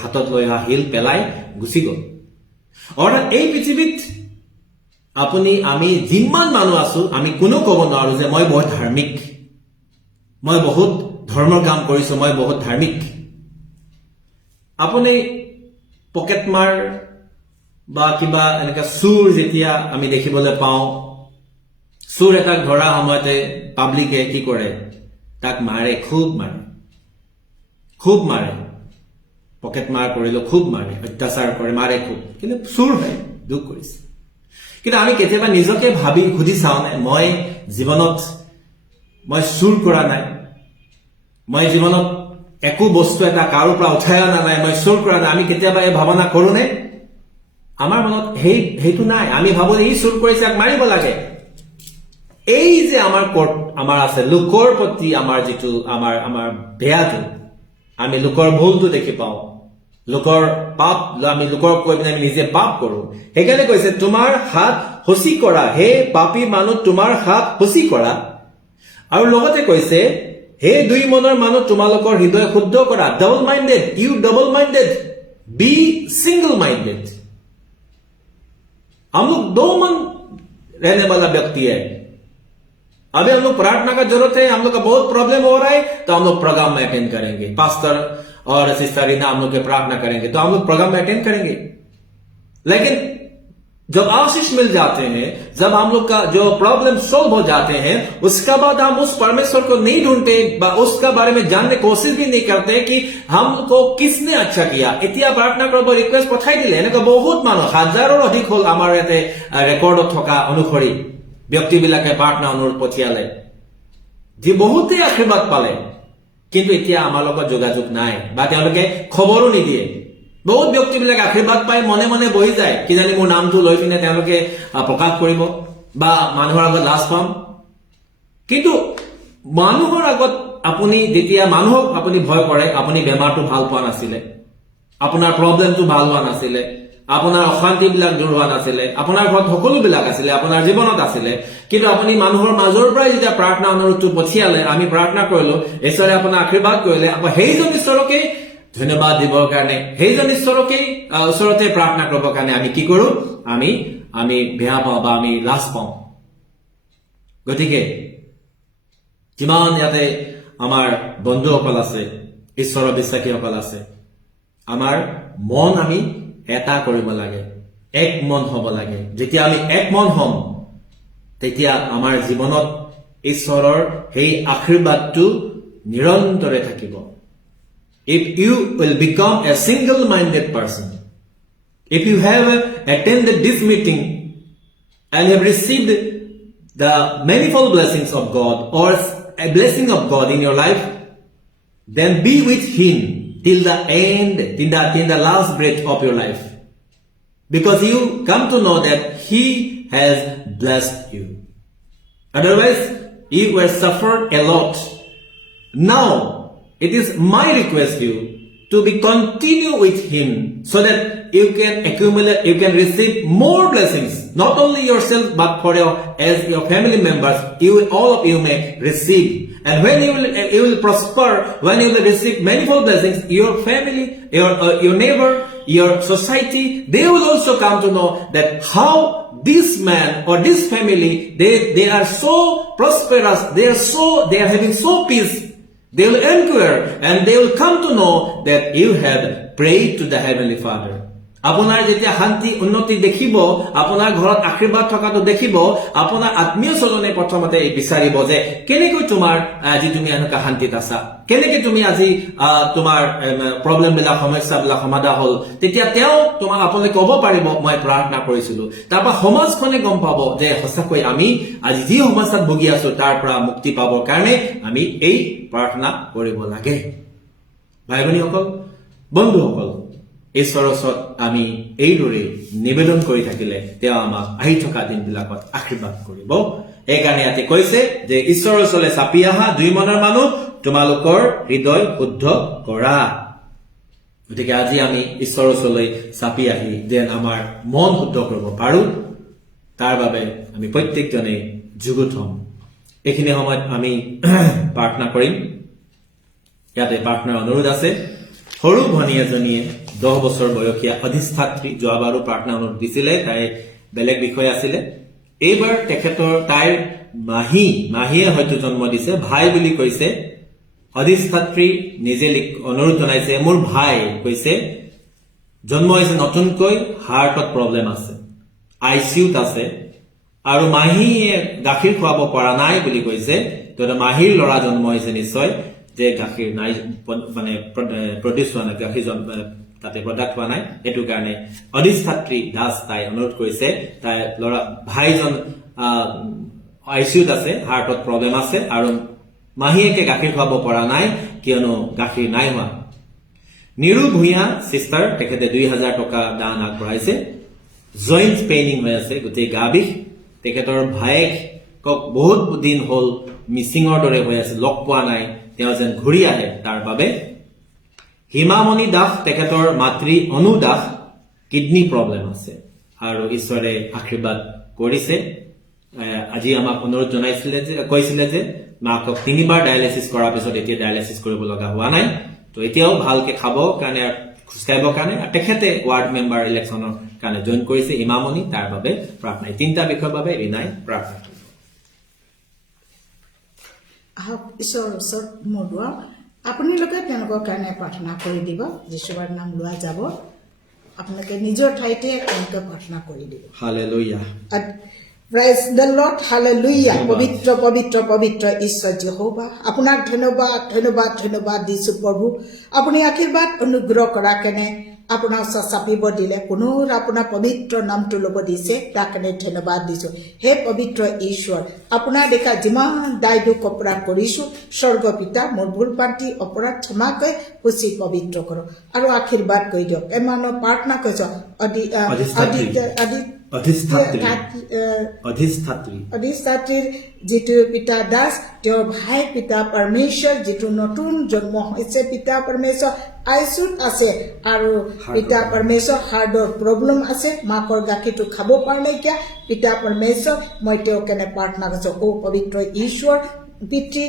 হাতত লৈ অহা শিল পেলাই গুচি গল। অৰ্থাৎ এই পৃথিৱীত আমি যিমান মানুহ আছো, আমি কোনো কব নোৱাৰো যে মই বহুত ধাৰ্মিক, মই বহুত ধৰ্মৰ কাম কৰিছো, মই বহুত ধাৰ্মিক। আপুনি পকেটমাৰ বা কিবা এনেকা চুৰ যেতিয়া আমি দেখিবলৈ পাওঁ, চুৰ এটাক ধৰা সময়তে পাব্লিকে কি কৰে? তাক মাৰে, খুব মাৰে, খুব মাৰে। পকেট মাৰ কৰিলে খুব মাৰে, অত্যাচাৰ কৰে, মাৰে খুব। কিন্তু চুৰ হয়, দুখ কৰিছে। কিন্তু আমি কেতিয়াবা নিজকে ভাবি সুধি চাওঁ নে, মই জীৱনত মই চুৰ কৰা নাই, মই জীৱনত একো বস্তু এটা কাৰো পৰা উঠাই অনা নাই, মই চুৰ কৰা নাই। আমি কেতিয়াবা এই ভাৱনা কৰো নে? আমাৰ মনত সেইটো নাই। আমি ভাবো যে ই চুৰ কৰিছে, ইয়াক মাৰিব লাগে। এই যে আমাৰ আছে লোকৰ প্ৰতি আমাৰ যিটো আমাৰ বেয়াটো, আমি লোকৰ ভুলটো দেখি পাওঁ, লোকৰ পাপ, আমি লোকৰ কৈ পিনে আমি নিজে পাপ কৰো। সেইকাৰণে কৈছে তোমাৰ হাত সঁচি কৰা, হে পাপী মানুহ, তোমাৰ হাত সঁচি কৰা। আৰু লগতে কৈছে, হে 2 মনৰ মানুহ, তোমালোকৰ হৃদয় শুদ্ধ কৰা। Double minded, you double minded, be single minded. हम लोग 2 मन रहने वाला व्यक्ति है। अभी हम लोग प्रार्थना का जरूरत है, हम लोग का बहुत प्रॉब्लम हो रहा है, तो हम लोग प्रोग्राम में अटेंड करेंगे, पास्टर और सिस्टर रीना हम लोग के प्रार्थना करेंगे, तो हम लोग प्रोग्राम में अटेंड करेंगे। लेकिन जब आशीष मिल जाते हैं, जब हम लोग का जो प्रॉब्लम सॉल्व हो जाते हैं, उसका बाद हम उस परमेश्वर को नहीं ढूंढते, उसका बारे में जानने की कोशिश भी नहीं करते कि हमको किसने अच्छा किया। इतना प्रार्थना करब रिक्वेस्ट पठाई दिले, এনেকা বহুত মানুহ, হাজাৰৰ অধিক হল আমাৰ ইয়াতে ৰেকৰ্ডত থকা অনুসৰি ব্যক্তিবিলাকে প্ৰাৰ্থনা অনুৰোধ পঠিয়ালে, যি বহুতেই আশীৰ্বাদ পালে, কিন্তু এতিয়া আমাৰ লগত যোগাযোগ নাই বা তেওঁলোকে খবৰো নিদিয়ে। বহুত ব্যক্তিবিলাকে আশীৰ্বাদ পাই মনে মনে বহি যায়, কিজানি মোৰ নামটো লৈ পিনে তেওঁলোকে প্ৰকাশ কৰিব বা মানুহৰ আগত লাজ পাম। কিন্তু মানুহৰ আগত আপুনি যেতিয়া মানুহক আপুনি ভয় কৰে, আপুনি বেমাৰটো ভাল পোৱা নাছিলে, আপোনাৰ প্ৰব্লেমটো ভাল হোৱা নাছিলে, আপোনাৰ অশান্তিবিলাক দূৰ হোৱা নাছিলে, আপোনাৰ ঘৰত সকলোবিলাক আছিলে, আপোনাৰ জীৱনত আছিলে, কিন্তু আপুনি মানুহৰ মাজৰ পৰাই যেতিয়া প্ৰাৰ্থনা অনুৰোধটো পঠিয়ালে, আমি প্ৰাৰ্থনা কৰিলো, ঈশ্বৰে আপোনাৰ আশীৰ্বাদ কৰিলে, আকৌ সেইজন ঈশ্বৰকেই ধন্যবাদ দিবৰ কাৰণে, সেইজন ঈশ্বৰকেই ওচৰতে প্ৰাৰ্থনা কৰিবৰ কাৰণে আমি কি কৰো? আমি বেয়া পাওঁ বা আমি লাজ পাওঁ। গতিকে যিমান ইয়াতে আমাৰ বন্ধুসকল আছে, ঈশ্বৰৰ বিশ্বাসীসকল আছে আমাৰ মন আমি এটা কৰিব লাগে এক মন হ'ব লাগে যেতিয়া আমি এক মন হ'ম তেতিয়া আমাৰ জীৱনত ঈশ্বৰৰ সেই আশীৰ্বাদটো নিৰন্তৰে থাকিব if you will become a single minded person if you have attended this meeting and have received the manifold blessings of God or a blessing of God in your life then be with him till the end till the last breath of your life because you come to know that he has blessed you otherwise you were suffered a lot now it is my request to you to be continue with him so that you can accumulate you can receive more blessings not only yourself but for your family members all of you may receive and when you will prosper when you will receive manifold blessings your family your neighbor your society they will also come to know that how this man or this family they are so prosperous they are having so peace they will inquire and they will come to know that you have prayed to the heavenly Father আপোনাৰ যেতিয়া শান্তি উন্নতি দেখিব আপোনাৰ ঘৰত আশীৰ্বাদ থকাটো দেখিব আপোনাৰ আত্মীয় স্বজনে প্ৰথমতে বিচাৰিব যে কেনেকৈ তোমাৰ আজি তুমি এনেকা শান্তিত আছা কেনেকৈ তুমি আজি তোমাৰ প্ৰবলেম বিলাক সমস্যা বিলাক সমাধান হ'ল তেতিয়া তেওঁ তোমাক আপুনি ক'ব পাৰিব মই প্ৰাৰ্থনা কৰিছিলো তাৰপা সমাজখনে গম পাব যে সঁচাকৈ আমি আজি যি সমস্যাত ভুগি আছো তাৰ পৰা মুক্তি পাবৰ কাৰণে আমি এই প্ৰাৰ্থনা কৰিব লাগে ভাই ভনীসকল বন্ধুসকল ঈশ্বৰৰ ওচৰত আমি এইদৰে নিবেদন কৰি থাকিলে তেওঁ আমাক আহি থকা দিনবিলাকত আশীৰ্বাদ কৰিব এইকাৰণে ইয়াতে কৈছে যে ঈশ্বৰৰ ওচৰলৈ চাপি আহা 2 মনৰ মানুহ তোমালোকৰ হৃদয় শুদ্ধ কৰা গতিকে আজি আমি ঈশ্বৰৰ ওচৰলৈ চাপি আহি যেন আমাৰ মন শুদ্ধ কৰিব পাৰো তাৰ বাবে আমি প্ৰত্যেকজনে যুগুত হ'ম এইখিনি সময়ত আমি প্ৰাৰ্থনা কৰিম ইয়াতে প্ৰাৰ্থনাৰ অনুৰোধ আছে সৰু ভনী এজনীয়ে 10 বছৰ বয়সীয়া অধিষ্ঠাত্ৰী যোৱাবাৰো প্ৰাৰ্থনা অনুৰোধ দিছিলে তাই বেলেগ বিষয় আছিলে এইবাৰ তেখেতৰ তাইৰ মাহীয়ে হয়তো জন্ম দিছে ভাই বুলি কৈছে অধিষ্ঠাত্ৰী নিজে অনুৰোধ জনাইছে মোৰ ভাই কৈছে জন্ম হৈছে নতুনকৈ হাৰ্টত প্ৰবলেম আছে আইসিউত আছে আৰু মাহীয়ে গাখীৰ খুৱাব পৰা নাই বুলি কৈছে তো মাহীৰ ল'ৰা জন্ম হৈছে নিশ্চয় যে গাখীৰ নাই মানে প্ৰডিউস হোৱা নাই গাখীৰ তাতে প্ৰডাক্ট হোৱা নাই এটো কাৰণে অধিষ্ঠাত্ৰী দাস তাই অনুৰোধ কৰিছে তাই ল'ৰা ভাইজন আইসিউত আছে হাৰ্টত প্ৰবলেম আছে আৰু মাহীয়েকে গাখীৰ খুৱাব পৰা নাই কিয়নো গাখীৰ নাই হোৱা নিৰু ভূঞা সিস্টাৰ তেখেতে 2000 টকা দান আগবঢ়াইছে জইন্ট পেইনিং হৈ আছে গোটেই গা বিষ তেখেতৰ ভাইয়েকক বহুত দিন হ'ল মিছিংৰ দৰে হৈ আছে লগ পোৱা নাই তেওঁ যেন ঘূৰি আহে তাৰ বাবে হিমামণি দাস তেখেতৰ মাতৃ অনু দাস কিডনি প্ৰবলেম আছে আৰু ঈশ্বৰে আশীৰ্বাদ কৰিছে আজি আমাক অনুৰোধ জনাইছিলে যে কৈছিলে যে মাকক 3 বাৰ ডায়ালিসিস কৰাৰ পিছত এতিয়া ডায়ালিসিস কৰিব লগা হোৱা নাই তো এতিয়াও ভালকে খাব কাৰণে খুস্তাইব কাৰণে তেখেতে ওয়াৰ্ড মেম্বাৰ ইলেকশনৰ কাৰণে জয়েন কৰিছে হিমামণি তাৰ বাবে প্ৰাৰ্থনা 3টা বিষয়ৰ বাবে ৰিনাই প্ৰাৰ্থনা ঈশ্বৰৰ ওচৰত মদুৱা আপোনালোকে তেওঁলোকৰ কাৰণে প্ৰাৰ্থনা কৰি দিব যীশুৰ নাম লোৱা যাব আপোনালোকে নিজৰ ঠাইতে তেওঁলোকে প্ৰাৰ্থনা কৰি দিব hallelujah praise the lord hallelujah পবিত্ৰ পবিত্ৰ পবিত্ৰ ঈশ্বৰ যেহোৱা আপোনাক ধন্যবাদ ধন্যবাদ ধন্যবাদ দিছো প্ৰভু আপুনি আশীৰ্বাদ অনুগ্ৰহ কৰা কেনে আপোনাৰ ওচৰত চাপিব দিলে পুনৰ আপোনাৰ পবিত্ৰ নামটো ল'ব দিছে তাৰ কাৰণে ধন্যবাদ দিছো হে পবিত্ৰ ঈশ্বৰ আপোনাৰ দেখা যিমান দায় দুখ অপৰাধ কৰিছো স্বৰ্গ পিতা মোৰ ভুল পান্তি অপৰাধ ক্ষমা কৰি সুচি পবিত্ৰ কৰক আৰু আশীৰ্বাদ কৰি দিয়ক এমানো প্ৰাৰ্থনা কৰিছ অধিষ্ঠাত্ৰীৰ যিটো পিতা দাস তেওঁৰ ভাই পিতা পৰমেশ্বৰ যিটো নতুন জন্ম হৈছে পিতা পৰমেশ্বৰ আইচুত আছে আৰু পিতা পৰমেশ্বৰ হাৰ্টৰ প্ৰবলেম আছে মাকৰ গাখীৰটো খাব পৰা নাইকিয়া পিতা পৰমেশ্বৰ মই তেওঁ কেনে প্ৰাৰ্থনা কৰিছো ও পবিত্ৰ ঈশ্বৰ পিতৃ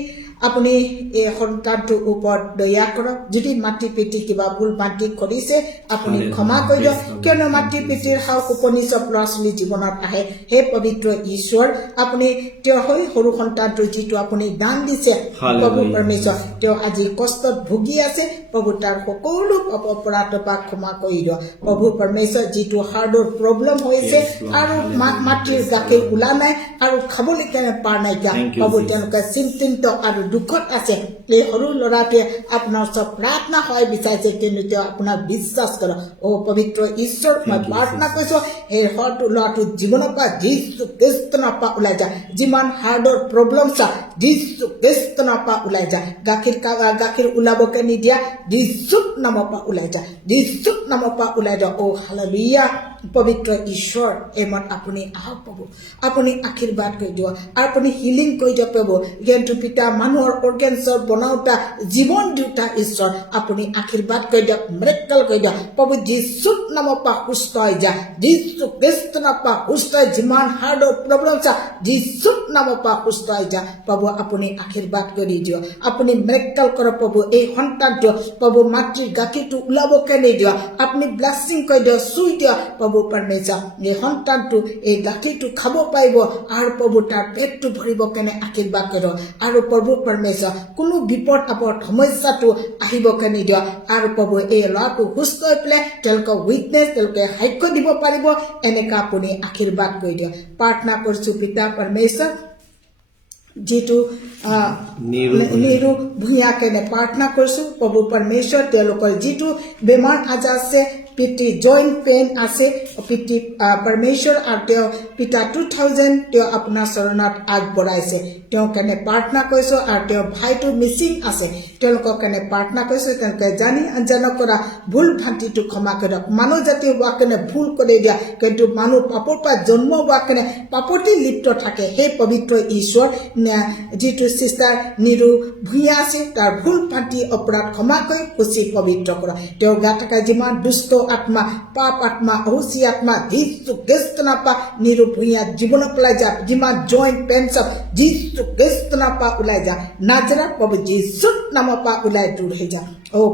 আপুনি এই সন্তানটোৰ ওপৰত দয়া কৰক যদি মাতৃ পিতৃ কিবা ভুল ভ্ৰান্তি কৰিছে আপুনি ক্ষমা কৰি দিয়ক কিয়নো মাতৃ পিতৃৰ সাহস উপনিষদ ল'ৰা ছোৱালী জীৱনত আহে হে পবিত্ৰ ঈশ্বৰ আপুনি তেওঁৰ সৰু সন্তানটোৰ যিটো আপুনি দান দিছে প্ৰভু পৰমেশ্বৰ তেওঁ আজি কষ্টত ভুগি আছে প্ৰভু তাৰ সকলো অপৰাধৰ পৰা ক্ষমা কৰি দিয়ক প্ৰভু পৰমেশ্বৰ যিটো হাৰ্টৰ প্ৰব্লেম হৈছে আৰু মাতৃৰ গাখীৰ ওলা নাই আৰু খাবলৈ কেনে পাৰ নাইকিয়া প্ৰভু তেওঁলোকে চিন্তিত আৰু দুখত আছে এই সৰু ল'ৰাটোৱে আপোনাৰ ওচৰত প্ৰাৰ্থনা হয় বিচাৰিছে কিন্তু তেওঁ আপোনাক বিশ্বাস কৰক পবিত্ৰ ঈশ্বৰ মই প্ৰাৰ্থনা কৰিছো এই সৰু ল'ৰাটোৰ জীৱনৰ পৰা যীশু খ্ৰীষ্টৰ পৰা ওলাই যায় যিমান হাৰ্টৰ প্ৰব্লেম চা যীশু খ্ৰীষ্টৰ পৰা ওলাই যায় গাখীৰ ওলাবকে নিদিয়া যীশুৰ নামৰ পৰা ওলাই যায় যীশুৰ নামৰ পৰা ওলাই যায় হালেলুয়া পবিত্ৰ ঈশ্বৰ এই মত আপুনি আহক পাব আপুনি আশীৰ্বাদ কৰি দিব আৰু আপুনি হিলিং কৰি দিব পাব কিন্তু পিতা মানুহৰ অৰ্গেনছৰ বনাওঁতা জীৱন দিওঁতা ঈশ্বৰ আপুনি আশীৰ্বাদ কৰি দিয়ক মিৰেকল কৰি দিয়ক প্ৰভু যীশুৰ নামৰ পৰা সুস্থ হৈ যায় যীশু খ্ৰীষ্টৰ পৰা সুস্থ হৈ যিমান হাৰ্টৰ প্ৰব্লেম চা যীশুৰ নামৰ পৰা সুস্থ হৈ যায় প্ৰভু আপুনি আশীৰ্বাদ কৰি দিয়ক আপুনি মিৰেকল কৰক প্ৰভু এই সন্তানটো প্ৰভু মাতৃৰ গাখীৰটো ওলাবকে নিদিয়ক আপুনি ব্লেছিং কৰি দিয়ক চুই দিয়ক প্ৰভু পৰমেশ্বৰ এই সন্তানটো এই গাখীৰটো খাব পাৰিব আৰু প্ৰভু তাৰ পেটটো ভৰিব কেনে আশীৰ্বাদ কৰক আৰু প্ৰভু পৰমেশ্বৰ কোনো বিপদ আপদ সমস্যাটো আহিবকে নিদিয়ক আৰু প্ৰভু এই ল'ৰাটো সুস্থ হৈ পেলাই তেওঁলোকৰ উইকনেছ তেওঁলোকে সাক্ষ্য দিব পাৰিব এনেকা আপুনি আশীৰ্বাদ কৰি দিয়ক প্ৰাৰ্থনা কৰিছো পিতা পৰমেশ্বৰ যিটো নিৰু ভূঞা কেনে প্ৰাৰ্থনা কৰিছো প্ৰভু পৰমেশ্বৰ তেওঁলোকৰ যিটো বেমাৰ আজাৰ আছে পিতৃ জইণ্ট পেইন আছে পিতৃ পৰমেশ্বৰ আৰু তেওঁ পিতা 2000 তেওঁ আপোনাৰ চৰণত আগবঢ়াইছে তেওঁ কেনে প্ৰাৰ্থনা কৰিছো আৰু তেওঁৰ ভাইটো মিচিং আছে তেওঁলোকক কেনে প্ৰাৰ্থনা কৰিছো তেওঁলোকে জানি অঞ্জন কৰা ভুল ভ্ৰান্তিটো ক্ষমা কৰক মানুহ জাতি হোৱা কেনে ভুল কৰি দিয়া কিন্তু মানুহ পাপৰ পৰা জন্ম হোৱা কেনে পাপতে লিপ্ত থাকে সেই পবিত্ৰ ঈশ্বৰ যিটো চিষ্টাৰ নিৰু ভূঞা আছে তাৰ ভুল ভ্ৰান্তি অপৰাধ ক্ষমা কৰি খুচি পবিত্ৰ কৰা তেওঁ গা থকা যিমান দুষ্ট আত্মা পাপ আত্মা অহুচি আত্মা যীশু খ্ৰীষ্টৰ পৰা নিৰু ভূঞা জীৱনত ওলাই যা যিমান জইণ্ট পেইন চব যীশু খ্ৰীষ্টৰ পৰা ওলাই যা নাজৰা প্ৰভু যীশুৰ নামৰ পৰা ওলাই দূৰ হৈ যা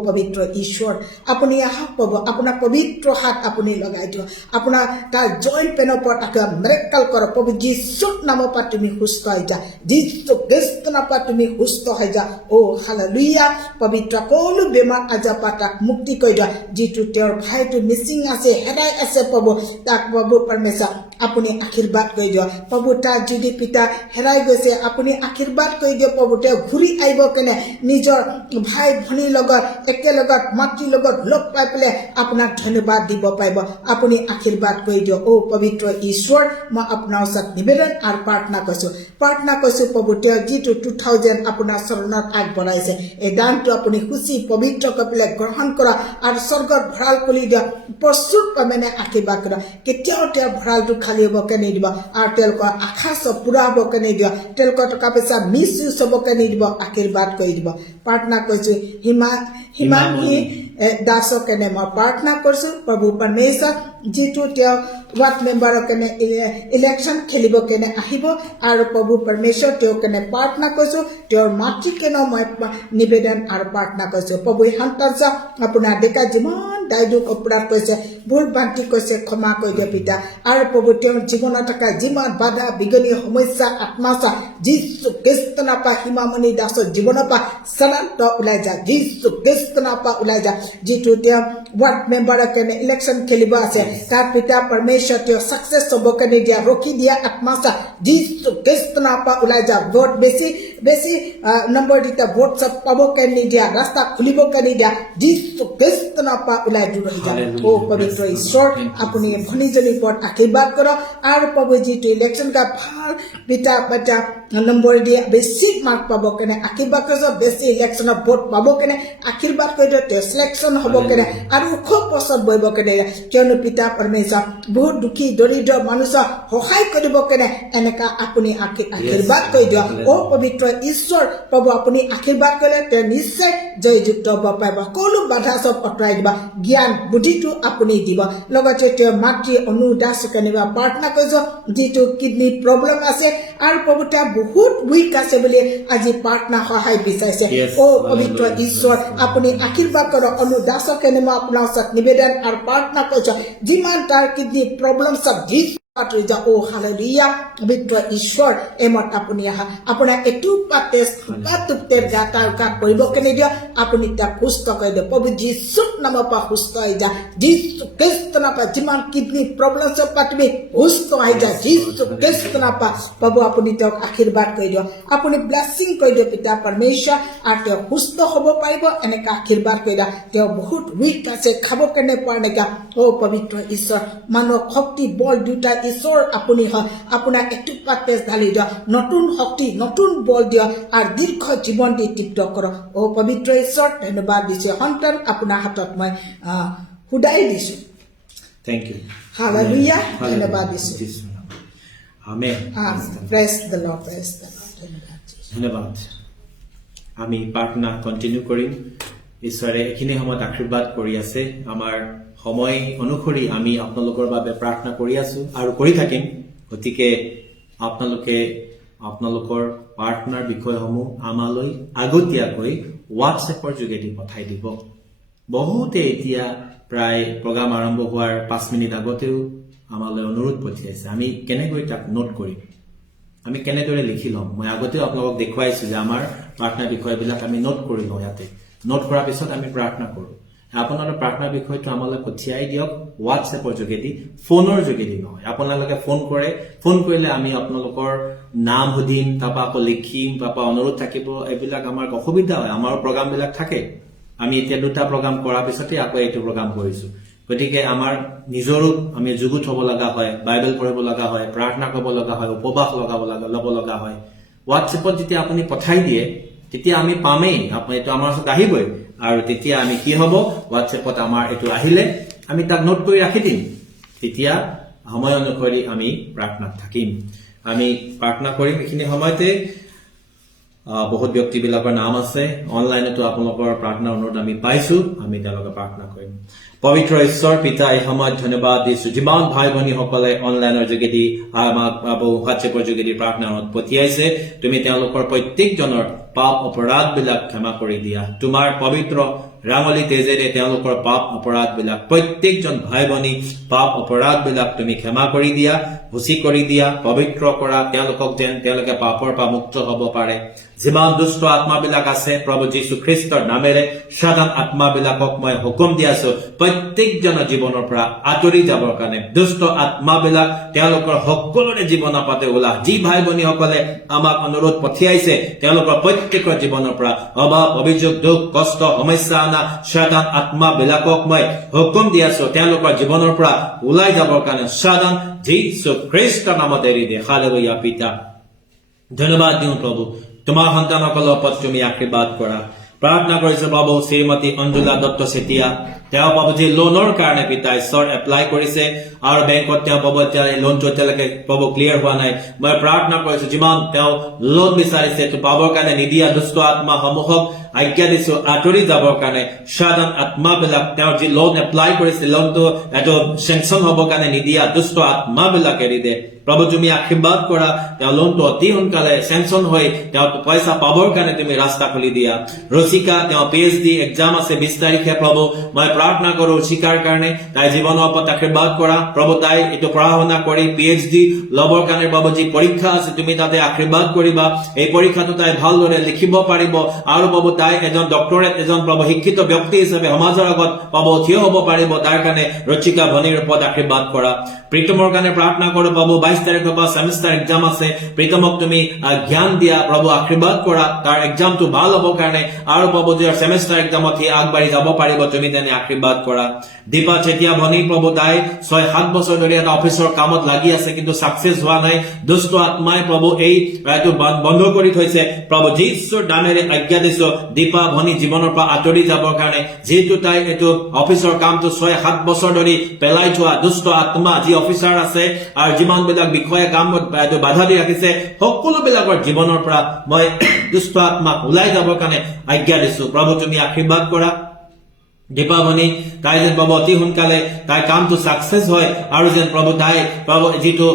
পবিত্ৰ ঈশ্বৰ আপুনি আহক পাব আপোনাৰ পবিত্ৰ হাত আপুনি লগাই দিয়ক আপোনাৰ তাৰ জইণ্ট পেইনৰ ওপৰত মিৰেকল কৰক প্ৰভু যীশুৰ নামৰ পৰা তুমি সুস্থ হৈ যা যীশু খ্ৰীষ্টৰ পৰা তুমি সুস্থ হৈ যা হালেলুয়া পবিত্ৰ সকলো বেমাৰ আজাৰ পৰা তাক মুক্তি কৰি দিয়া যিটো তেওঁৰ ভাইটো মিচিং আছে হেৰাই আছে প্ৰভু তাক প্ৰভু পৰমেশ্বৰ আপুনি আশীৰ্বাদ কৰি দিয়ক প্ৰভু তাৰ যদি পিতা হেৰাই গৈছে আপুনি আশীৰ্বাদ কৰি দিয়ক প্ৰভু তেওঁ ঘূৰি আহিব কেনে নিজৰ ভাই ভনীৰ লগত একেলগত মাতৃৰ লগত লগ পাই পেলাই আপোনাক ধন্যবাদ দিব পাৰিব আপুনি আশীৰ্বাদ কৰি দিয়ক পবিত্ৰ ঈশ্বৰ মই আপোনাৰ ওচৰত নিবেদন আৰু প্ৰাৰ্থনা কৰিছো প্ৰভু তেওঁ যিটো 2000 আপোনাৰ চৰণত আগবঢ়াইছে এই দানটো আপুনি খুচি পবিত্ৰ কৰি পেলাই গ্ৰহণ কৰা আৰু স্বৰ্গত ভঁৰাল খুলি দিয়ক প্ৰচুৰ পৰিমাণে আশীৰ্বাদ কৰা কেতিয়াও তেওঁৰ ভঁৰালটো খালী হ'বকে নিদিব আৰু তেওঁলোকৰ আশা চব পূৰা হ'বকে নিদিব তেওঁলোকৰ টকা পইচা মিছ ইউজ হ'বকে নিদিব আশীৰ্বাদ কৰি দিব প্ৰাৰ্থনা কৰিছো হিমাংশী দাসক কেনে মই প্ৰাৰ্থনা কৰিছো প্ৰভু পৰমেশ্বৰ যিটো তেওঁ ৱাৰ্ড মেম্বাৰৰ কেনে ইলেকশ্যন খেলিব কেনে আহিব আৰু প্ৰভু পৰমেশ্বৰ তেওঁ কেনে প্ৰাৰ্থনা কৰিছো তেওঁৰ মাতৃ কেনে মই নিবেদন আৰু প্ৰাৰ্থনা কৰিছো প্ৰভু সন্তান আপোনাৰ ডেকা যিমান দায়দুখ অপৰাধ কৰিছে ভুল ভ্ৰান্তি কৰিছে ক্ষমা কৰি দিয়ে পিতা আৰু প্ৰভু তেওঁৰ জীৱনত থকা যিমান বাধা বিঘিনি সমস্যা আত্মাচা যীশু খ্ৰীষ্টৰ পৰা হিমামণি দাসৰ জীৱনৰ পৰা চলান্ত ওলাই যা যীশু খ্ৰীষ্টৰ পৰা ওলাই যা যিটো তেওঁ ৱাৰ্ড মেম্বাৰৰ কেনে ইলেকশ্যন খেলিব আছে তাৰ পিতা পৰমেশ্বৰ তেওঁ সাকসেছ হ'বকে নিদিয়া ৰখি দিয়া আত্মাচা যীশু খ্ৰীষ্টৰ পৰা ওলাই যা ভোট বেছি নম্বৰ দিতা ভোট চব পাবকে নিদিয়া ৰাস্তা খুলিবকে নিদিয়া যীশু খ্ৰীষ্টৰ পৰা ওলাই দূৰ হৈ যা পবিত্ৰ ঈশ্বৰ আপুনি ভনীজনীৰ ওপৰত আশীৰ্বাদ কৰক আৰু প্ৰভু যিটো ইলেকশ্যন কা ভাল পিতা বাটা নম্বৰ দিয়ে বেছি মাৰ্ক পাব কেনে আশীৰ্বাদ কৰিছ বেছি ইলেকশ্যনত ভোট পাব কেনে আশীৰ্বাদ কৰি দিয়ক তেওঁ চিলেকশ্যন হ'ব কেনে আৰু খুব পচন্দ বহিব কেনে কিয়নো পিতা পৰমেশ্বৰ বহুত দুখী দৰিদ্ৰ মানুহক সহায় কৰিব কেনে এনেকা আপুনি আশীৰ্বাদ কৰি দিয়ক পবিত্ৰ ঈশ্বৰ প্ৰভু আপুনি আশীৰ্বাদ কৰিলে তেওঁ নিশ্চয় জয়যুক্ত হ'ব পাৰিব সকলো বাধা চব আঁতৰাই দিব জ্ঞান বুদ্ধিটো আপুনি দিব লগতে তেওঁ মাতৃ অনুদাস কেনিবা প্ৰাৰ্থনা কৰিছ যিটো কিডনি প্ৰব্লেম আছে আৰু প্ৰভু তেওঁ বহুত উইক আছে বুলি আজি প্ৰাৰ্থনা সহায় বিচাৰিছে Yes. ও পবিত্ৰ ঈশ্বৰ আপুনি আশীৰ্বাদ কৰক অনুদাসক কেনে মই আপোনাৰ ওচৰত নিবেদন আৰু প্ৰাৰ্থনা কৰিছো যিমান তাৰ কিডনি প্ৰব্লেম সব পাতৰি যা ও হালেলুয়া পবিত্ৰ ঈশ্বৰ এমত আপুনি আহা আপোনাৰ এটু পাতে পাতুতে গাতাৰ কা কৰিব কেনে দিয় আপুনি তাক সুস্থ কৰি দিয় প্ৰভু যীশুৰ নামৰ পৰা সুস্থ হৈ যা যীশু খ্ৰীষ্ট নামত যিমান কিডনি প্ৰব্লেম সব পাতিবি সুস্থ হৈ যা যীশু খ্ৰীষ্ট নামত প্ৰভু আপুনি তেওঁক আশীৰ্বাদ কৰি দিয় আপুনি ব্লেছিং কৰি দিয় পিতা পৰমেশ্বৰ আৰু তেওঁ সুস্থ হ'ব পাৰিব এনেকা আশীৰ্বাদ কৰি দিয়া তেওঁ বহুত উইক আছে খাব কেনে পোৱা নাইকা ও পবিত্ৰ ঈশ্বৰ মানুহক শক্তি বল দুটা ঈশ্বৰ আপুনি হয় আপোনাৰ একটু পাতে ঢালি দিয় নতুন শক্তি নতুন বল দিয় আৰু দীৰ্ঘ জীৱন দি তৃপ্ত কৰক ও পবিত্ৰ ঈশ্বৰ ধন্যবাদ দিছে সন্তান আপোনাৰ হাতত মই সুদাই দিছো Thank you. Hallelujah Hallelujah. ধন্যবাদ দিছো Amen. Praise the lord praise the lord ধন্যবাদ দিছো ধন্যবাদ আমি প্ৰাৰ্থনা কণ্টিনিউ কৰিম ঈশ্বৰে এইখিনি সময়ত আশীৰ্বাদ কৰি আছে আমাৰ সময় অনুসৰি আমি আপোনালোকৰ বাবে প্ৰাৰ্থনা কৰি আছো আৰু কৰি থাকিম গতিকে আপোনালোকে আপোনালোকৰ প্ৰাৰ্থনাৰ বিষয়সমূহ আমালৈ আগতীয়াকৈ হোৱাটছএপৰ যোগেদি পঠাই দিব বহুতে এতিয়া প্ৰায় প্ৰগ্ৰাম আৰম্ভ হোৱাৰ 5 মিনিট আগতেও আমালৈ অনুৰোধ পঠিয়াইছে আমি কেনেকৈ তাক নোট কৰিম আমি কেনেদৰে লিখি ল'ম মই আগতেও আপোনালোকক দেখুৱাইছো যে আমাৰ প্ৰাৰ্থনা বিষয়বিলাক আমি নোট কৰি লওঁ ইয়াতে নোট কৰাৰ পিছত আমি প্ৰাৰ্থনা কৰোঁ আপোনালোকৰ প্ৰাৰ্থনা বিষয়টো আমালৈ পঠিয়াই দিয়ক হোৱাটছএপৰ যোগেদি ফোনৰ যোগেদি নহয় আপোনালোকে ফোন কৰিলে আমি আপোনালোকৰ নাম সুধিম তাৰপৰা আকৌ লিখিম তাৰপৰা অনুৰোধ থাকিব এইবিলাক আমাৰ অসুবিধা হয় আমাৰ প্ৰগ্ৰামবিলাক থাকে আমি এতিয়া দুটা প্ৰগ্ৰাম কৰাৰ পিছতে আকৌ এইটো প্ৰগ্ৰাম কৰিছো গতিকে আমাৰ নিজৰো আমি যুগুত হ'ব লগা হয় বাইবেল পঢ়িব লগা হয় প্ৰাৰ্থনা কৰিব লগা হয় উপবাস ল'ব লগা হয় হোৱাটছএপত যেতিয়া আপুনি পঠাই দিয়ে তেতিয়া আমি পামেই আপুনি এইটো আমাৰ ওচৰত আহিবই আৰু তেতিয়া আমি কি হ'ব হোৱাটছএপত আমাৰ এইটো আহিলে আমি তাক নোট কৰি ৰাখি দিম তেতিয়া সময় অনুসৰি আমি প্ৰাৰ্থনাত থাকিম আমি প্ৰাৰ্থনা কৰিম এইখিনি সময়তে বহুত ব্যক্তিবিলাকৰ নাম আছে অনলাইনতো আপোনালোকৰ প্ৰাৰ্থনাৰ অনুৰোধ আমি পাইছো আমি তেওঁলোকে প্ৰাৰ্থনা কৰিম পবিত্ৰ ঈশ্বৰ পিতা এই সময়ত ধন্যবাদ দিছো যিমান ভাই ভনীসকলে অনলাইনৰ যোগেদি আমাক হোৱাটছএপৰ যোগেদি প্ৰাৰ্থনা অনুৰোধ পঠিয়াইছে তুমি তেওঁলোকৰ প্ৰত্যেকজনৰ পাপ অপৰাধবিলাক ক্ষমা কৰি দিয়া তোমাৰ পবিত্ৰ ৰাঙলী তেজেৰে তেওঁলোকৰ পাপ অপৰাধবিলাক প্ৰত্যেকজন ভাই ভনী পাপ অপৰাধবিলাক তুমি ক্ষমা কৰি দিয়া ভুচি কৰি দিয়া পবিত্ৰ কৰা তেওঁলোকক যেন তেওঁলোকে পাপৰ পৰা মুক্ত হ'ব পাৰে যিমান দুষ্ট আত্মাবিলাক আছে প্ৰভু যীশু খ্ৰীষ্টৰ নামেৰে সাধাৰণ আত্মাবিলাকক মই হুকুম দি আছো প্ৰত্যেকজনৰ জীৱনৰ পৰা আঁতৰি যাবৰ কাৰণে দুষ্ট আত্মাবিলাক তেওঁলোকৰ সকলোৰে জীৱনৰ পাতে ওলা যি ভাই ভনীসকলে আমাক অনুৰোধ পঠিয়াইছে তেওঁলোকৰ প্ৰত্যেকৰ জীৱনৰ পৰা অভাৱ অভিযোগ দুখ কষ্ট সমস্যা আনা সাধাৰণ আত্মাবিলাকক মই হুকুম দি আছো তেওঁলোকৰ জীৱনৰ পৰা ওলাই যাবৰ কাৰণে সাধাৰণ যীশু খ্ৰীষ্টৰ নামত এৰি দিয়ে হালেলুয়া পিতা ধন্যবাদ দিওঁ প্ৰভু তোমাৰ সন্তানসকলৰ ওপৰত তুমি আশীৰ্বাদ কৰা প্ৰাৰ্থনা কৰিছো বাবু শ্ৰীমতী অঞ্জুলা দত্ত চেতিয়া তেওঁ বাবু যি লোনৰ কাৰণে পিতা ঈশ্বৰ এপ্লাই কৰিছে আৰু বেংকত তেওঁ বাবু এতিয়া লোনটো এতিয়ালৈকে বাবু ক্লিয়াৰ হোৱা নাই মই প্ৰাৰ্থনা কৰিছো যিমান তেওঁ লোন বিচাৰিছে তো পাবৰ কাৰণে নিদিয়া দুষ্ট আত্মাসমূহক আজ্ঞা দিছো আঁতৰি যাবৰ কাৰণে সাধাৰণ আত্মাবিলাক তেওঁ যি লোন এপ্লাই কৰিছে লোনটো এইটো চেংচন হ'বৰ কাৰণে নিদিয়া দুষ্ট আত্মাবিলাক এৰি দে প্ৰভু তুমি আশীৰ্বাদ কৰা তেওঁ লোনটো অতি সোনকালে চেংচন হৈ তেওঁ পইচা পাবৰ কাৰণে তুমি ৰাস্তা খুলি দিয়া ৰচিকা তেওঁ PhD এক্সাম আছে 20 তাৰিখে প্ৰভু মই প্ৰাৰ্থনা কৰো ৰুচিকাৰ কাৰণে তাই জীৱনৰ ওপৰত আশীৰ্বাদ কৰা প্ৰভু তাই এইটো পঢ়া শুনা কৰি PhD ল'বৰ কাৰণে বাবু যি পৰীক্ষা আছে তুমি তাতে আশীৰ্বাদ কৰিবা এই পৰীক্ষাটো তাই ভালদৰে লিখিব পাৰিব আৰু বাবু তাই এজন ডক্টৰেট এজন প্ৰভু শিক্ষিত ব্যক্তি হিচাপে সমাজৰ আগত বাবু থিয় হ'ব পাৰিব তাৰ কাৰণে ৰুচিকা ভনীৰ ওপৰত আশীৰ্বাদ কৰা প্ৰীতমৰ কাৰণে প্ৰাৰ্থনা কৰো বাবু 22 তাৰিখৰ পৰা সেমিষ্টাৰ এক্সাম আছে প্ৰীতমক তুমি জ্ঞান দিয়া প্ৰভু আশীৰ্বাদ কৰা তাৰ এক্সামটো ভাল হ'ব কাৰণে আৰু বাবু যে সেমিষ্টাৰ এক্সামত হি আগবাঢ়ি যাব পাৰিব তুমি তেনে আশীৰ্বাদ কৰা দীপা চেতিয়া ভনী প্ৰভু তাই 6-7 বছৰ ধৰি এটা অফিচৰ কামত লাগি আছে কিন্তু সাকসেস হোৱা নাই দুষ্ট আত্মাই প্ৰভু এইটো বন্ধ কৰি থৈছে প্ৰভু যীশুৰ নামেৰে আজ্ঞা দিছো দীপা ভনী জীৱনৰ পৰা আঁতৰি যাবৰ কাৰণে যেহেতু তাই এইটো অফিচৰ কামটো 6-7 বছৰ ধৰি পেলাই থোৱা দুষ্ট আত্মা যি অফিচাৰ আছে আৰু যিমান বিলাক বিষয়ে কামত বাধা দি ৰাখিছে সকলোবিলাকৰ জীৱনৰ পৰা মই দুষ্ট আত্মা ওলাই যাবৰ কাৰণে আজ্ঞা দিছো প্ৰভু তুমি আশীৰ্বাদ কৰা দীপাৱলী তাই যেন প্ৰভু অতি সোনকালে তাই কামটো সাকসেস হয় আৰু যেন প্ৰভু তাই প্ৰভু যিটো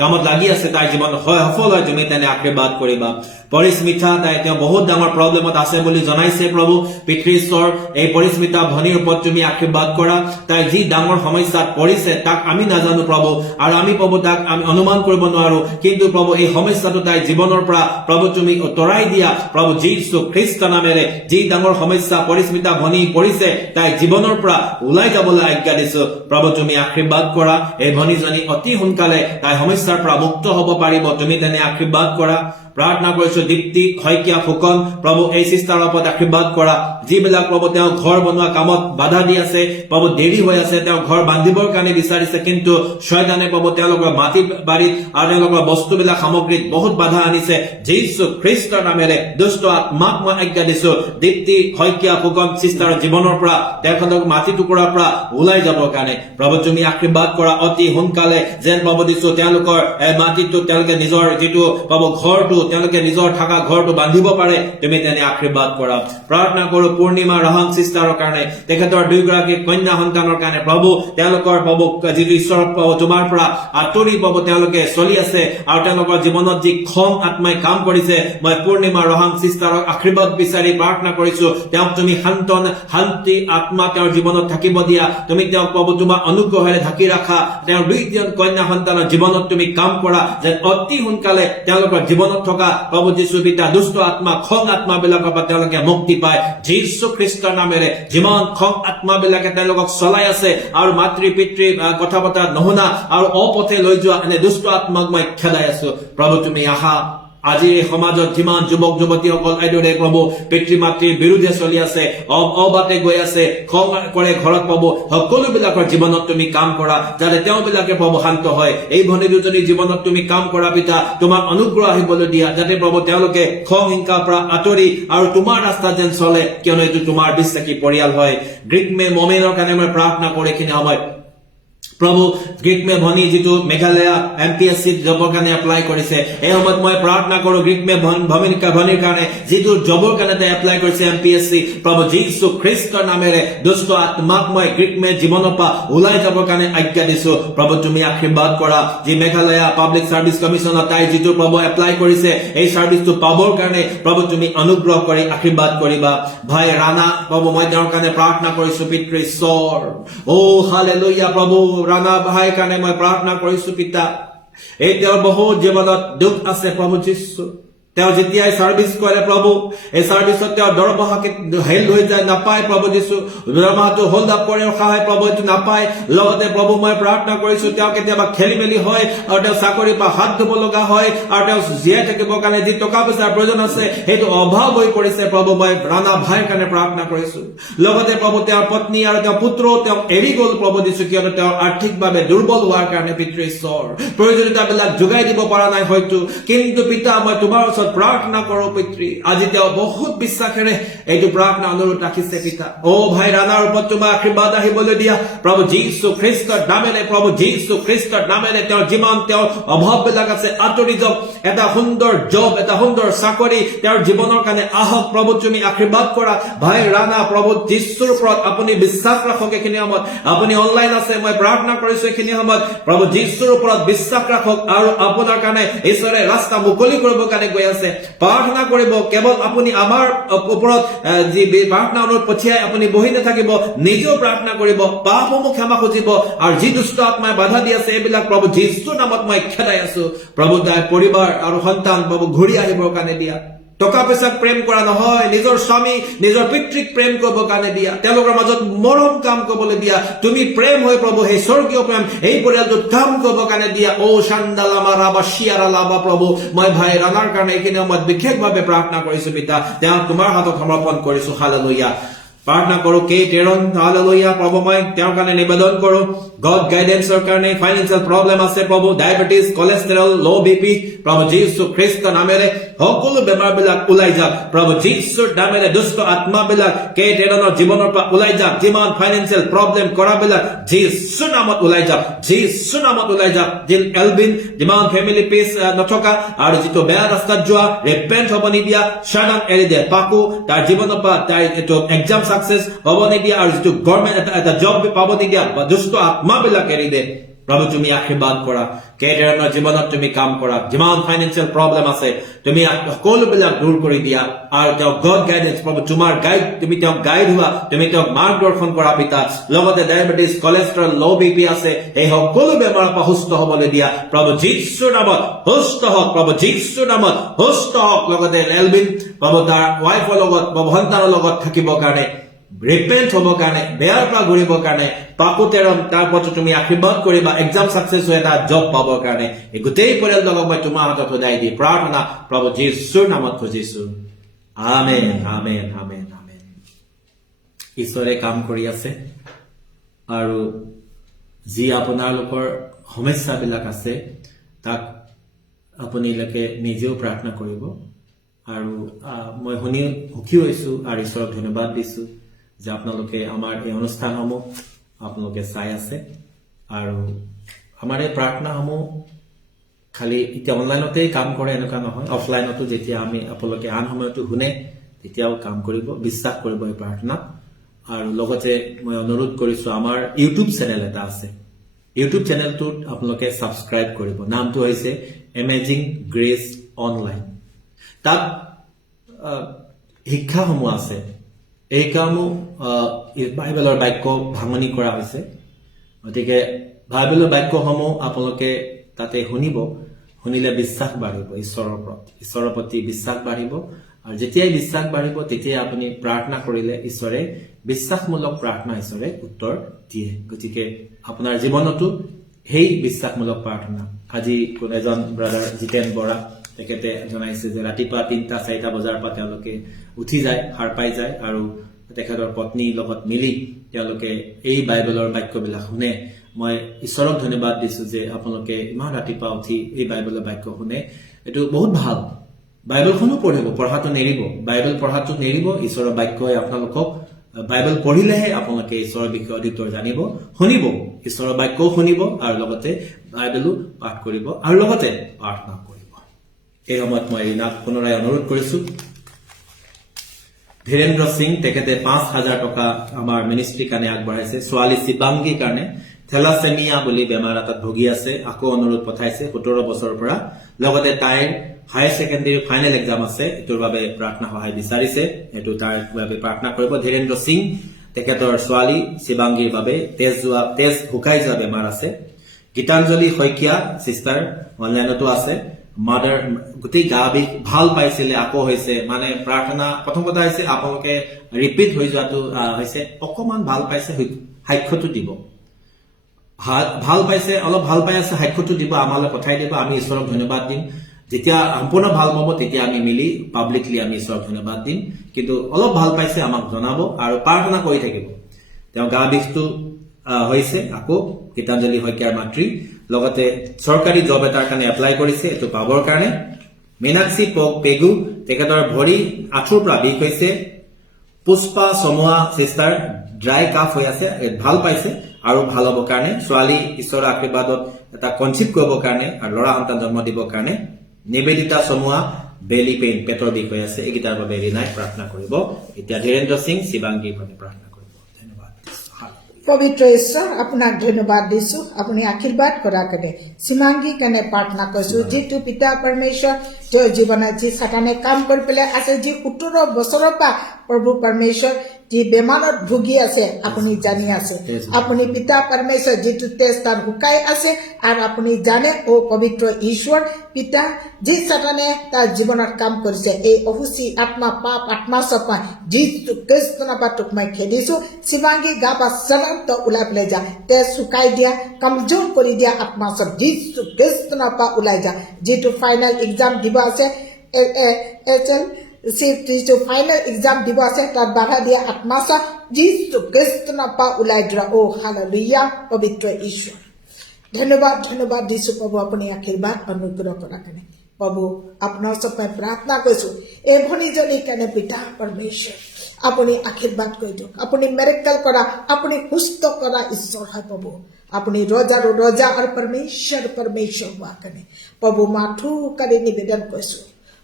কামত লাগি আছে তাই জীৱন হয় সফল হয় তুমি তেনে আশীৰ্বাদ কৰিবা পৰিস্মিতা তাই তেওঁ বহুত ডাঙৰ প্ৰব্লেমত আছে বুলি জনাইছে প্ৰভু পিতৃ ঈশ্বৰ এই পৰিস্মিতা ভনীৰ ওপৰত তুমি আশীৰ্বাদ কৰা তাই যি ডাঙৰ সমস্যাত পৰিছে তাক আমি নাজানো প্ৰভু আৰু আমি প্ৰভু তাক আমি অনুমান কৰিব নোৱাৰো কিন্তু প্ৰভু এই সমস্যাটো তাই জীৱনৰ পৰা প্ৰভু তুমি উতৰাই দিয়া প্ৰভু যীশু খ্ৰীষ্ট নামেৰে যি ডাঙৰ সমস্যা পৰিস্মিতা ভনী পৰিছে তাই জীৱনৰ পৰা ওলাই যাবলৈ আজ্ঞা দিছো প্ৰভু তুমি আশীৰ্বাদ কৰা এই ভনীজনী অতি সোনকালে তাই সমস্যাৰ পৰা মুক্ত হ'ব পাৰিব তুমি তেনে আশীৰ্বাদ কৰা প্ৰাৰ্থনা কৰিছো দীপ্তি শইকীয়া ফুকন প্ৰভু এই চিষ্টাৰৰ ওপৰত আশীৰ্বাদ কৰা যিবিলাক প্ৰভু তেওঁ ঘৰ বনোৱা কামত বাধা দি আছে প্ৰভু দেৰি হৈ আছে তেওঁ ঘৰ বান্ধিবৰ কাৰণে বিচাৰিছে কিন্তু শয়তানে প্ৰভু তেওঁলোকৰ মাটি বাৰীত আৰু তেওঁলোকৰ বস্তুবিলাক সামগ্ৰীত বহুত বাধা আনিছে যীশু খ্ৰীষ্টৰ নামেৰে দুষ্ট আত্মাক মই আজ্ঞা দিছো দীপ্তি শইকীয়া ফুকন চিষ্টাৰৰ জীৱনৰ পৰা তেওঁলোকৰ মাটি টুকুৰাৰ পৰা ওলাই যাবৰ কাৰণে প্ৰভু তুমি আশীৰ্বাদ কৰা অতি সোনকালে যেন প্ৰভু দিছো তেওঁলোকৰ মাটিটো তেওঁলোকে নিজৰ যিটো প্ৰভু ঘৰটো তেওঁলোকে নিজৰ থকা ঘৰটো বান্ধিব পাৰে তুমি তেনে আশীৰ্বাদ কৰা প্ৰাৰ্থনা কৰো পূৰ্ণিমা ৰহন চিষ্টাৰৰ কাৰণে তেখেতৰ দুইগৰাকী কন্যা সন্তানৰ কাৰণে প্ৰভু তেওঁলোকৰ প্ৰভু যিটো ঈশ্বৰৰ প্ৰভু তোমাৰ পৰা আঁতৰি প্ৰভু তেওঁলোকে চলি আছে আৰু তেওঁলোকৰ জীৱনত যি খং আত্মাই কাম কৰিছে মই পূৰ্ণিমা ৰহন চিষ্টাৰক আশীৰ্বাদ বিচাৰি প্ৰাৰ্থনা কৰিছো তেওঁক তুমি শান্তি আত্মা তেওঁৰ জীৱনত থাকিব দিয়া তুমি তেওঁক প্ৰভু তোমাৰ অনুগ্ৰহেৰে ঢাকি ৰাখা তেওঁৰ দুইজন কন্যা সন্তানৰ জীৱনত তুমি কাম কৰা যেন অতি সোনকালে তেওঁলোকৰ জীৱনত থকা প্ৰভু যীশু পিতা দুষ্ট আত্মা খং আত্মাবিলাকৰ পৰা তেওঁলোকে মুক্তি পায় যীশু খ্ৰীষ্টৰ নামেৰে যিমান খং আত্মাবিলাকে তেওঁলোকক চলাই আছে আৰু মাতৃ পিতৃ কথা বতৰা নুশুনা আৰু অপথে লৈ যোৱা এনে দুষ্ট আত্মাক মই খেদাই আছো প্ৰভু তুমি আহা আজি এই সমাজত যিমান যুৱক যুৱতীসকল এইদৰে প্ৰভু পিতৃ মাতৃৰ বিৰুদ্ধে চলি আছে অবাটে গৈ আছে খং কৰে ঘৰত প্ৰভু সকলোবিলাকৰ জীৱনত তুমি কাম কৰা যাতে তেওঁবিলাকে প্ৰভু শান্ত হয় এই ভনী দুজনীৰ জীৱনত তুমি কাম কৰা পিতা তোমাৰ অনুগ্ৰহ আহিবলৈ দিয়া যাতে প্ৰভু তেওঁলোকে খং হিংসাৰ পৰা আঁতৰি আৰু তোমাৰ ৰাস্তা যেন চলে কিয়নো এইটো তোমাৰ বিশ্বাসী পৰিয়াল হয় গ্ৰীক মে মমেনৰ কাৰণে মই প্ৰাৰ্থনা কৰি এইখিনি সময় প্ৰভু গ্ৰীক মে ভনী যিটো মেঘালয় এমপিএছচি জবৰ কাৰণে এপ্লাই কৰিছে এই সময়ত মই প্ৰাৰ্থনা কৰো গ্ৰীক মে ভনীৰ কাৰণে যিটো জবৰ কাৰণে এপ্লাই কৰিছে এমপিএছচি প্ৰভু যীশু খ্ৰীষ্টৰ নামেৰে দুষ্ট আত্মাক মই গ্ৰীক মে জীৱনৰ পৰা ওলাই যাবৰ কাৰণে আজ্ঞা দিছো প্ৰভু তুমি আশীৰ্বাদ কৰা যি মেঘালয় পাব্লিক সাৰ্ভিস কমিশনত তাই যিটো প্ৰভু এপ্লাই কৰিছে এই সাৰ্ভিসটো পাবৰ কাৰণে প্ৰভু তুমি অনুগ্ৰহ কৰি আশীৰ্বাদ কৰিবা ভাই ৰাণা প্ৰভু মই তেওঁৰ কাৰণে প্ৰাৰ্থনা কৰিছো পিতৃ ঈশ্বৰ ও হালেলুয়া প্ৰভু ৰাণা ভাই কাৰণে মই প্ৰাৰ্থনা কৰিছো পিতা এই তেওঁৰ বহুত জীৱনত দুখ আছে প্ৰভু যীশু তেওঁ যেতিয়াই সাৰ্ভিস কৰে প্ৰভু এই সাৰ্ভিসত তেওঁ দৰমহাকে হেল হৈ যায় নাপায় প্ৰভু যীশু দৰমহাটো হোল্ড আপ কৰি ৰখা হয় প্ৰভু এইটো নাপায় লগতে প্ৰভু মই প্ৰাৰ্থনা কৰিছো তেওঁ কেতিয়াবা খেলি মেলি হয় আৰু তেওঁ চাকৰি পৰা হাত ধুব লগা হয় আৰু তেওঁ জীয়াই থাকিবৰ কাৰণে যি টকা পইচাৰ প্ৰয়োজন আছে সেইটো অভাৱ হৈ পৰিছে প্ৰভু মই ৰাণা ভাইৰ কাৰণে প্ৰাৰ্থনা কৰিছো লগতে প্ৰভু তেওঁৰ পত্নী আৰু তেওঁৰ পুত্ৰ তেওঁ এৰি গ'ল প্ৰভু যীশু কিয়নো তেওঁ আৰ্থিকভাৱে দুৰ্বল হোৱাৰ কাৰণে পিতৃ ঈশ্বৰ প্ৰয়োজনীয়তাবিলাক যোগাই দিব পৰা নাই হয়তো কিন্তু পিতা মই তোমাৰ প্ৰাৰ্থনা কৰো পিতৃ আজি তেওঁ বহুত বিশ্বাসেৰে এইটো প্ৰাৰ্থনা অনুৰোধ ৰাখিছে পিতা ও ভাই ৰাণাৰ ওপৰত তোমাৰ আশীৰ্বাদ আহিবলৈ দিয়া প্ৰভু যীশু খ্ৰীষ্টৰ নামেৰে প্ৰভু যীশু খ্ৰীষ্টৰ নামেৰে তেওঁৰ যিমান তেওঁৰ অভাৱবিলাক আছে আঁতৰি যাওক এটা সুন্দৰ জব এটা সুন্দৰ চাকৰি তেওঁৰ জীৱনৰ কাৰণে আহক প্ৰভু তুমি আশীৰ্বাদ কৰা ভাই ৰাণা প্ৰভু যীশুৰ ওপৰত আপুনি বিশ্বাস ৰাখক এইখিনি সময়ত আপুনি অনলাইন আছে মই প্ৰাৰ্থনা কৰিছো এইখিনি সময়ত প্ৰভু যীশুৰ ওপৰত বিশ্বাস ৰাখক আৰু আপোনাৰ কাৰণে ঈশ্বৰে ৰাস্তা মুকলি কৰিবৰ কাৰণে গৈ আছে প্ৰাৰ্থনা কৰিব কেৱল আপুনি আমাৰ ওপৰত যি প্ৰাৰ্থনা অনুৰোধ পঠিয়াই আপুনি বহি নাথাকিব নিজেও প্ৰাৰ্থনা কৰিব পাপসমূহ ক্ষমা খুজিব আৰু যি দুষ্ট আত্মাই বাধা দি আছে এইবিলাক প্ৰভু যীশুৰ নামত মই খেদাই আছো প্ৰভু তাই পৰিবাৰ আৰু সন্তান প্ৰভু ঘূৰি আহিবৰ কাৰণে দিয়া টকা পইচাক প্ৰেম কৰা নহয় নিজৰ স্বামী নিজৰ পিতৃক প্ৰেম কৰিব কাৰণে দিয়া তেওঁলোকৰ মাজত মৰম কাম কৰিবলৈ দিয়া তুমি প্ৰেম হৈ প্ৰভু সেই স্বৰ্গীয় প্ৰেম এই পৰিয়ালটোত কাম কৰিব কাৰণে দিয়া ও শান্দালামা ৰাবা শিয়াৰা লাবা প্ৰভু মই ভাই ৰাণাৰ কাৰণে এইখিনি সময়ত বিশেষভাৱে প্ৰাৰ্থনা কৰিছো পিতা তেওঁক তোমাৰ হাতত সমৰ্পণ কৰিছো হালেলুয়া প্ৰাৰ্থনা কৰো কে টেৰন হালেলুয়া প্ৰভু মই তেওঁৰ কাৰণে নিবেদন কৰো গড গাইডেন্সৰ কাৰণে ফাইনেন্সিয়েল প্ৰব্লেম আছে প্ৰভু ডায়াবেটিছ কোলেষ্টৰল লো বিপি প্ৰভু যীশু খ্ৰীষ্টৰ নামেৰে সকলো বেমাৰবিলাক ওলাই যাওক প্ৰভু যীশুৰ নামেৰে দুষ্ট আত্মাবিলাক কে টেৰনৰ জীৱনৰ পৰা ওলাই যাওক যিমান ফাইনেন্সিয়েল প্ৰব্লেম কৰাবিলাক যীশুৰ নামত ওলাই যাওক যীশুৰ নামত ওলাই যাওক জিল এলবিন যিমান ফেমিলি পিছ নথকা আৰু যিটো বেয়া ৰাস্তাত যোৱা ৰিপেন্ট হ'ব নিদিয়া সাধাৰণ এৰি দিয়ে পাকো তাৰ জীৱনৰ পৰা তাই এইটো এক্সাম সাকসেস হব নিদিয়া আৰু যিটো গভৰ্ণমেণ্ট এটা জব পাব নিদিয়া দুষ্ট আত্মাবিলাক এৰি দে প্ৰভু তুমি আশীৰ্বাদ কৰা কেইধৰণৰ জীৱনত তুমি কাম কৰা যিমান ফাইনেন্সিয়েল প্ৰব্লেম আছে তুমি সকলোবিলাক দূৰ কৰি দিয়া আৰু তেওঁ গড গাইডেন্স প্ৰভু তোমাৰ গাইড তুমি তেওঁক গাইড হোৱা তুমি তেওঁক মাৰ্গদৰ্শন কৰা পিতা লগতে ডায়েবেটিছ কলেষ্ট্ৰল ল' বিপি আছে এই সকলো বেমাৰৰ পৰা সুস্থ হ'বলৈ দিয়া প্ৰভু যীশুৰ নামত সুস্থ হওক প্ৰভু যীশুৰ নামত সুস্থ হওক লগতে এলবিন প্ৰভু তাৰ ৱাইফৰ লগত সন্তানৰ লগত থাকিবৰ কাৰণে ৰিপেন্ট হবৰ কাৰণে বেয়াৰ পৰা ঘূৰিবৰ কাৰণে পাকুতেৰম তাৰ প্ৰতি তুমি আশীৰ্বাদ কৰিবা এক্সাম সাকসেস হৈ এটা জব পাবৰ কাৰণে এই গোটেই পৰিয়ালটোক মই তোমাৰ হাতত সদাই দি প্ৰাৰ্থনা প্ৰভু যীশুৰ নামত খুজিছো আমেন আমেন আমেন আমেন ঈশ্বৰে কাম কৰি আছে আৰু যি আপোনালোকৰ সমস্যাবিলাক আছে তাক আপুনিলৈকে নিজেও প্ৰাৰ্থনা কৰিব আৰু মই শুনি সুখী হৈছো আৰু ঈশ্বৰক ধন্যবাদ দিছো যে আপোনালোকে আমাৰ এই অনুষ্ঠানসমূহ আপোনালোকে চাই আছে আৰু আমাৰ এই প্ৰাৰ্থনাসমূহ খালি এতিয়া অনলাইনতেই কাম কৰে এনেকুৱা নহয় অফলাইনতো যেতিয়া আমি আপোনালোকে আন সময়তো শুনে তেতিয়াও কাম কৰিব বিশ্বাস কৰিব এই প্ৰাৰ্থনাত আৰু লগতে মই অনুৰোধ কৰিছো আমাৰ ইউটিউব চেনেল এটা আছে ইউটিউব চেনেলটোত আপোনালোকে সাবস্ক্ৰাইব কৰিব নামটো হৈছে এমেজিং গ্ৰেস অনলাইন তাত শিক্ষাসমূহ আছে এই কামো বাইবেলৰ বাক্য ভাঙনি কৰা হৈছে গতিকে বাইবেলৰ বাক্যসমূহ আপোনালোকে তাতে শুনিলে বিশ্বাস বাঢ়িব ঈশ্বৰৰ প্ৰতি বিশ্বাস বাঢ়িব আৰু যেতিয়াই বিশ্বাস বাঢ়িব তেতিয়াই আপুনি প্ৰাৰ্থনা কৰিলে ঈশ্বৰে বিশ্বাসমূলক প্ৰাৰ্থনা ঈশ্বৰে উত্তৰ দিয়ে গতিকে আপোনাৰ জীৱনতো সেই বিশ্বাসমূলক প্ৰাৰ্থনা আজি কোন এজন ব্ৰাদাৰ জিতেন বৰা তেখেতে জনাইছে যে ৰাতিপুৱা ৩টা-৪টা বজাৰ পৰা তেওঁলোকে উঠি যায় সাৰ পাই যায় আৰু তেখেতৰ পত্নীৰ লগত মিলি তেওঁলোকে এই বাইবেলৰ বাক্যবিলাক শুনে মই ঈশ্বৰক ধন্যবাদ দিছো যে আপোনালোকে ইমান ৰাতিপুৱা উঠি এই বাইবেলৰ বাক্য শুনে এটো বহুত ভাল বাইবেলখনো পঢ়াটো নেৰিব বাইবেল পঢ়াটো নেৰিব ঈশ্বৰৰ বাক্যই আপোনালোকক বাইবেল পঢ়িলেহে আপোনালোকে ঈশ্বৰৰ বিষয়ে অধিকতৰ জানিব শুনিব ঈশ্বৰৰ বাক্যও শুনিব আৰু লগতে বাইবেলো পাঠ কৰিব আৰু লগতে প্ৰাৰ্থনা কৰিব এই সময়ত মই ৰীনাক পুনৰাই অনুৰোধ কৰিছো ধীৰেন্দ্ৰ সিং তেখেতে ৫,০০০ টকা আমাৰ মিনিষ্ট্ৰীৰ কাৰণে আগবঢ়াইছে ছোৱালী শিৱাংগীৰ কাৰণে থেলাছেমিয়া বুলি বেমাৰ এটাত ভুগি আছে আকৌ অনুৰোধ পঠাইছে ১৭ বছৰৰ পৰা লগতে তাইৰ হায়াৰ ছেকেণ্ডাৰী ফাইনেল এক্সাম আছে এটোৰ বাবে প্ৰাৰ্থনা সহায় বিচাৰিছে এটো তাৰ বাবে প্ৰাৰ্থনা কৰিব ধীৰেন্দ্ৰ সিং তেখেতৰ ছোৱালী শিৱাংগীৰ বাবে তেজ শুকাই যোৱা বেমাৰ আছে গীতাঞ্জলি শইকীয়া সিস্টাৰ অনলাইনতো আছে মাদাৰ গোটেই গা বিষ ভাল পাইছিলে আকৌ হৈছে মানে প্ৰাৰ্থনা প্ৰথম কথা হৈছে আপোনালোকে ৰিপিট হৈ যোৱাটো হৈছে অকমান ভাল পাইছে সাক্ষ্যটো দিব ভাল পাইছে অলপ ভাল পাই আছে সাক্ষ্যটো দিব আমালৈ পঠাই দিব আমি ঈশ্বৰক ধন্যবাদ দিম যেতিয়া সম্পূৰ্ণ ভাল পাব তেতিয়া আমি মিলি পাব্লিকলি আমি ঈশ্বৰক ধন্যবাদ দিম কিন্তু অলপ ভাল পাইছে আমাক জনাব আৰু প্ৰাৰ্থনা কৰি থাকিব তেওঁ গা বিষটো হৈছে আকৌ গীতাঞ্জলি শইকীয়াৰ মাতৃ লগতে চৰকাৰী জব এটাৰ কাৰণে এপ্লাই কৰিছে এটো পাবৰ কাৰণে মীনাক্ষী পেগু তেখেতৰ ভৰি আঁঠুৰ পৰা বিষ হৈছে পুষ্পা সমুৱা সিস্টাৰ ড্ৰাই কাফ হৈ আছে ভাল পাইছে আৰু ভাল হ'ব কাৰণে ছোৱালী ঈশ্বৰৰ আশীৰ্বাদত এটা কনচিভ কৰিবৰ কাৰণে আৰু ল'ৰা সন্তান জন্ম দিবৰ কাৰণে নিবেদিতা সমুৱা বেলি পেইন পেটৰ বিষ হৈ আছে এইকেইটাৰ বাবে ৰীনাই প্ৰাৰ্থনা কৰিব এতিয়া ধীৰেন্দ্ৰ সিং শিৱাংগীৰ বাবে প্ৰাৰ্থনা কৰিব ধন্যবাদ পবিত্ৰ ঈশ্বৰ আপোনাক ধন্যবাদ দিছো আপুনি আশীৰ্বাদ কৰাৰ কাৰণে শিৱাংগীৰ কাৰণে প্ৰাৰ্থনা কৰিছো যিটো পিতা পৰমেশ্বৰ তেওঁৰ জীৱনত যি সাতানে কাম কৰি পেলাই আছে যি ১৭ বছৰৰ পৰা প্ৰভু পৰমেশ্বৰ যি বেমাৰত ভুগি আছে আপুনি জানি আছে আপুনি পিতা পৰমেশ্বৰ যিটো তেজ তাৰ শুকাই আছে আৰু আপুনি জানে ও পবিত্ৰ ঈশ্বৰ পিতা যি সাতানে তাৰ জীৱনত কাম কৰিছে এই অহুচি আত্মা পাপ আত্মা সপা যিটো কৃষ্ণ বা তোক মই খেদিছো শিৱাংগী গা বা চলন্ত ওলাই পেলাই যা তেজ শুকাই দিয়া কমজোৰ কৰি দিয়া আত্মা সব যিটো কৃষ্ণ পৰা ওলাই যা যিটো ফাইনেল এক্সাম দিব আছে যিটো ফাইনেল এক্সাম দিব আছে তাত বাধা দিয়া আত্মা সব যিটো কৃষ্ণ পৰা ওলাই যোৱা ও হালেলুয়া পবিত্ৰ ঈশ্বৰ ধন্যবাদ দিছো প্ৰভু আপুনি আশীৰ্বাদ অনুগ্ৰহ কৰাৰ কাৰণে প্ৰভু আপোনাৰ ওচৰত প্ৰাৰ্থনা কৰিছো এই ভনীজনীৰ কাৰণে পিতা পৰমেশ্বৰ আপুনি আশীৰ্বাদ কৰি দিয়ক আপুনি মেৰেকেল কৰা আপুনি সুস্থ কৰা ঈশ্বৰ হয় প্ৰভু আপুনি ৰজা আৰু পৰমেশ্বৰ হোৱা কাৰণে প্ৰভু মাথো কৰি নিবেদন কৰিছো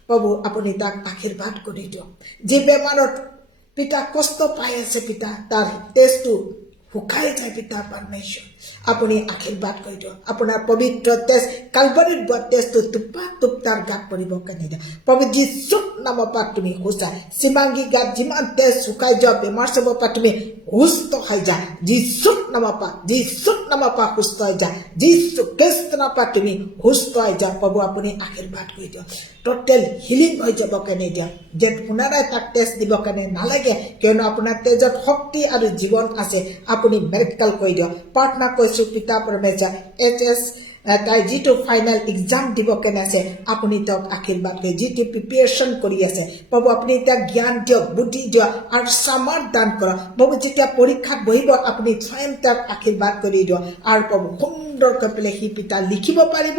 প্ৰভু আপুনি তাক আশীৰ্বাদ কৰি দিয়ক যি বেমাৰত পিতা কষ্ট পাই আছে পিতা তাৰ তেজটো শুকাই যায় পিতা পৰমেশ্বৰ আপুনি আশীৰ্বাদ কৰি দিয়ক আপোনাৰ পবিত্ৰ তেজ কালভাৰীৰ বোৱা তেজটো টুপা টুপ তাৰ গাত পৰিব কেনে দিয়া প্ৰভু যীশুৰ নামৰ পৰা তুমি সুচাই সীমাংগী গাত যিমান তেজ শুকাই যোৱা বেমাৰ চাব পৰা তুমি সুস্থ হৈ যা যীশুৰ নামৰ পৰা সুস্থ হৈ যা যীশু খ্ৰীষ্টৰ নামৰ পৰা তুমি সুস্থ হৈ যা প্ৰভু আপুনি আশীৰ্বাদ কৰি দিয়ক টোটেল হিলিং হৈ যাব কেনে দিয়া যে পুনৰাই তাক তেজ দিব কেনে নালাগে কিয়নো আপোনাৰ তেজত শক্তি আৰু জীৱন আছে আপুনি মেৰিকেল কৰি দিয়ক প্ৰাৰ্থনা কৰিছো পিতা পৰমেশ্বৰ HS তাই যিটো ফাইনেল এক্সাম দিব কেনে আছে আপুনি তেওঁক আশীৰ্বাদ কৰি যিটো প্ৰিপেৰেশ্যন কৰি আছে প্ৰভু আপুনি তাক জ্ঞান দিয়ক বুদ্ধি দিয়ক আৰু সামৰ্থ দান কৰক প্ৰভু যেতিয়া পৰীক্ষাত বহিব আপুনি স্বয়ং তাক আশীৰ্বাদ কৰি দিয়ক আৰু প্ৰভু সুন্দৰকৈ পেলাই সি পিতা লিখিব পাৰিব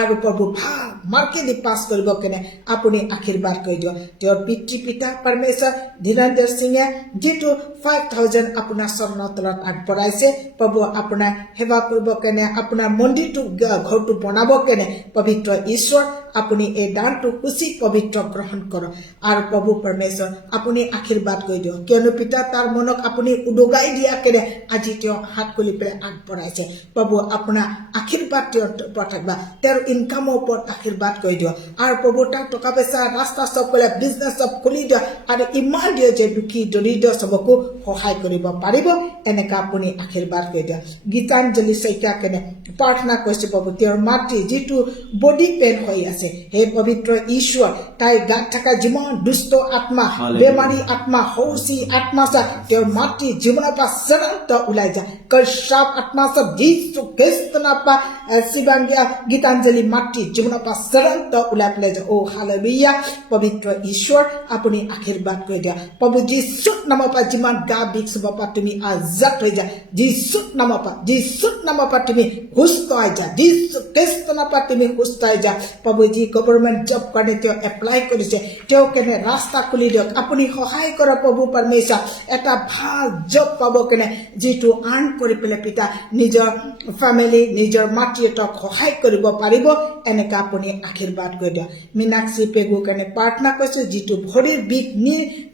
আৰু প্ৰভু ভাল মাৰ্কেদি পাছ কৰিব কেনে আপুনি আশীৰ্বাদ কৰি দিয়ক তেওঁৰ পিতৃ পৰমেশ্বৰ ধীৰেন্দ্ৰ সিঙে যিটো 5000 আপোনাৰ চৰণৰ তলত আগবঢ়াইছে প্ৰভু আপোনাৰ সেৱা কৰিব কেনে আপোনাৰ মন্দিৰটো ঘৰটো বনাব কেনে পবিত্ৰ ঈশ্বৰ আপুনি এই দানটো খুচি পবিত্ৰ গ্ৰহণ কৰক আৰু প্ৰভু পৰমেশ্বৰ আপুনি আশীৰ্বাদ কৰি দিয়ক কিয়নো পিতা তাৰ মনক আপুনি উদগাই দিয়া কেনে আজি তেওঁ হাত খুলি পেলাই আগবঢ়াইছে প্ৰভু আপোনাৰ আশীৰ্বাদ তেওঁৰ ওপৰত থাকিবা তেওঁৰ ইনকামৰ ওপৰত আশীৰ্বাদ কৰি দিয়ক আৰু প্ৰভু তাৰ টকা পইচা ৰাস্তা চব কৰিলে বিজনেছ চব খুলি দিয়ক আৰু ইমান দিয়ে যে দুখী দৰিদ্ৰ চবকো সহায় কৰিব পাৰিব এনেকা আপুনি আশীৰ্বাদ কৰি দিয়ক গীতাঞ্জলি শইকীয়া কেনে প্ৰাৰ্থনা কৰিছে প্ৰভু তেওঁৰ মাতৃ যিটো বডি পেইন হৈ আছে হে পবিত্ৰ ঈশ্বৰ তাই গাত থকা যিমান দুষ্ট আত্মা বেমাৰী আত্মা হৌচি আত্মা তেওঁৰ মাতৃ জীৱনৰ পৰা চূড়ান্ত ওলাই যায় কৰ্ষাপ আত্মা সব যীশু খ্ৰীষ্টৰ পৰা শিৱাংগীয়া গীতাঞ্জলি মাতৃ জীৱনৰ পৰা চূড়ান্ত ওলাই পেলাই যায় অ হালেলুয়া পবিত্ৰ ঈশ্বৰ আপুনি আশীৰ্বাদ কৰি দিয়া প্ৰভু যীশুৰ নামৰ পৰা যিমান গা বিষ হ'ব পৰা তুমি আজাদ হৈ যা যীশুৰ নামৰ পৰা তুমি সুস্থ হৈ যা যীশু খ্ৰীষ্টৰ পৰা তুমি সুস্থ হৈ যা প্ৰভু যি গভৰ্ণমেণ্ট জব কাৰণে তেওঁ এপ্লাই কৰিছে তেওঁ কেনে ৰাস্তা খুলি দিয়ক আপুনি সহায় কৰক প্ৰভু পৰমেশ্বৰ এটা ভাল জব পাব কেনে যিটো আৰ্ণ কৰি পেলাই পিতা নিজৰ ফেমিলি নিজৰ মাতৃহঁতক সহায় কৰিব পাৰিব এনেকা আপুনি আশীৰ্বাদ কৰি দিয়ক মীনাক্ষী পেগু কাৰণে প্ৰাৰ্থনা কৰিছো যিটো ভৰিৰ বিষ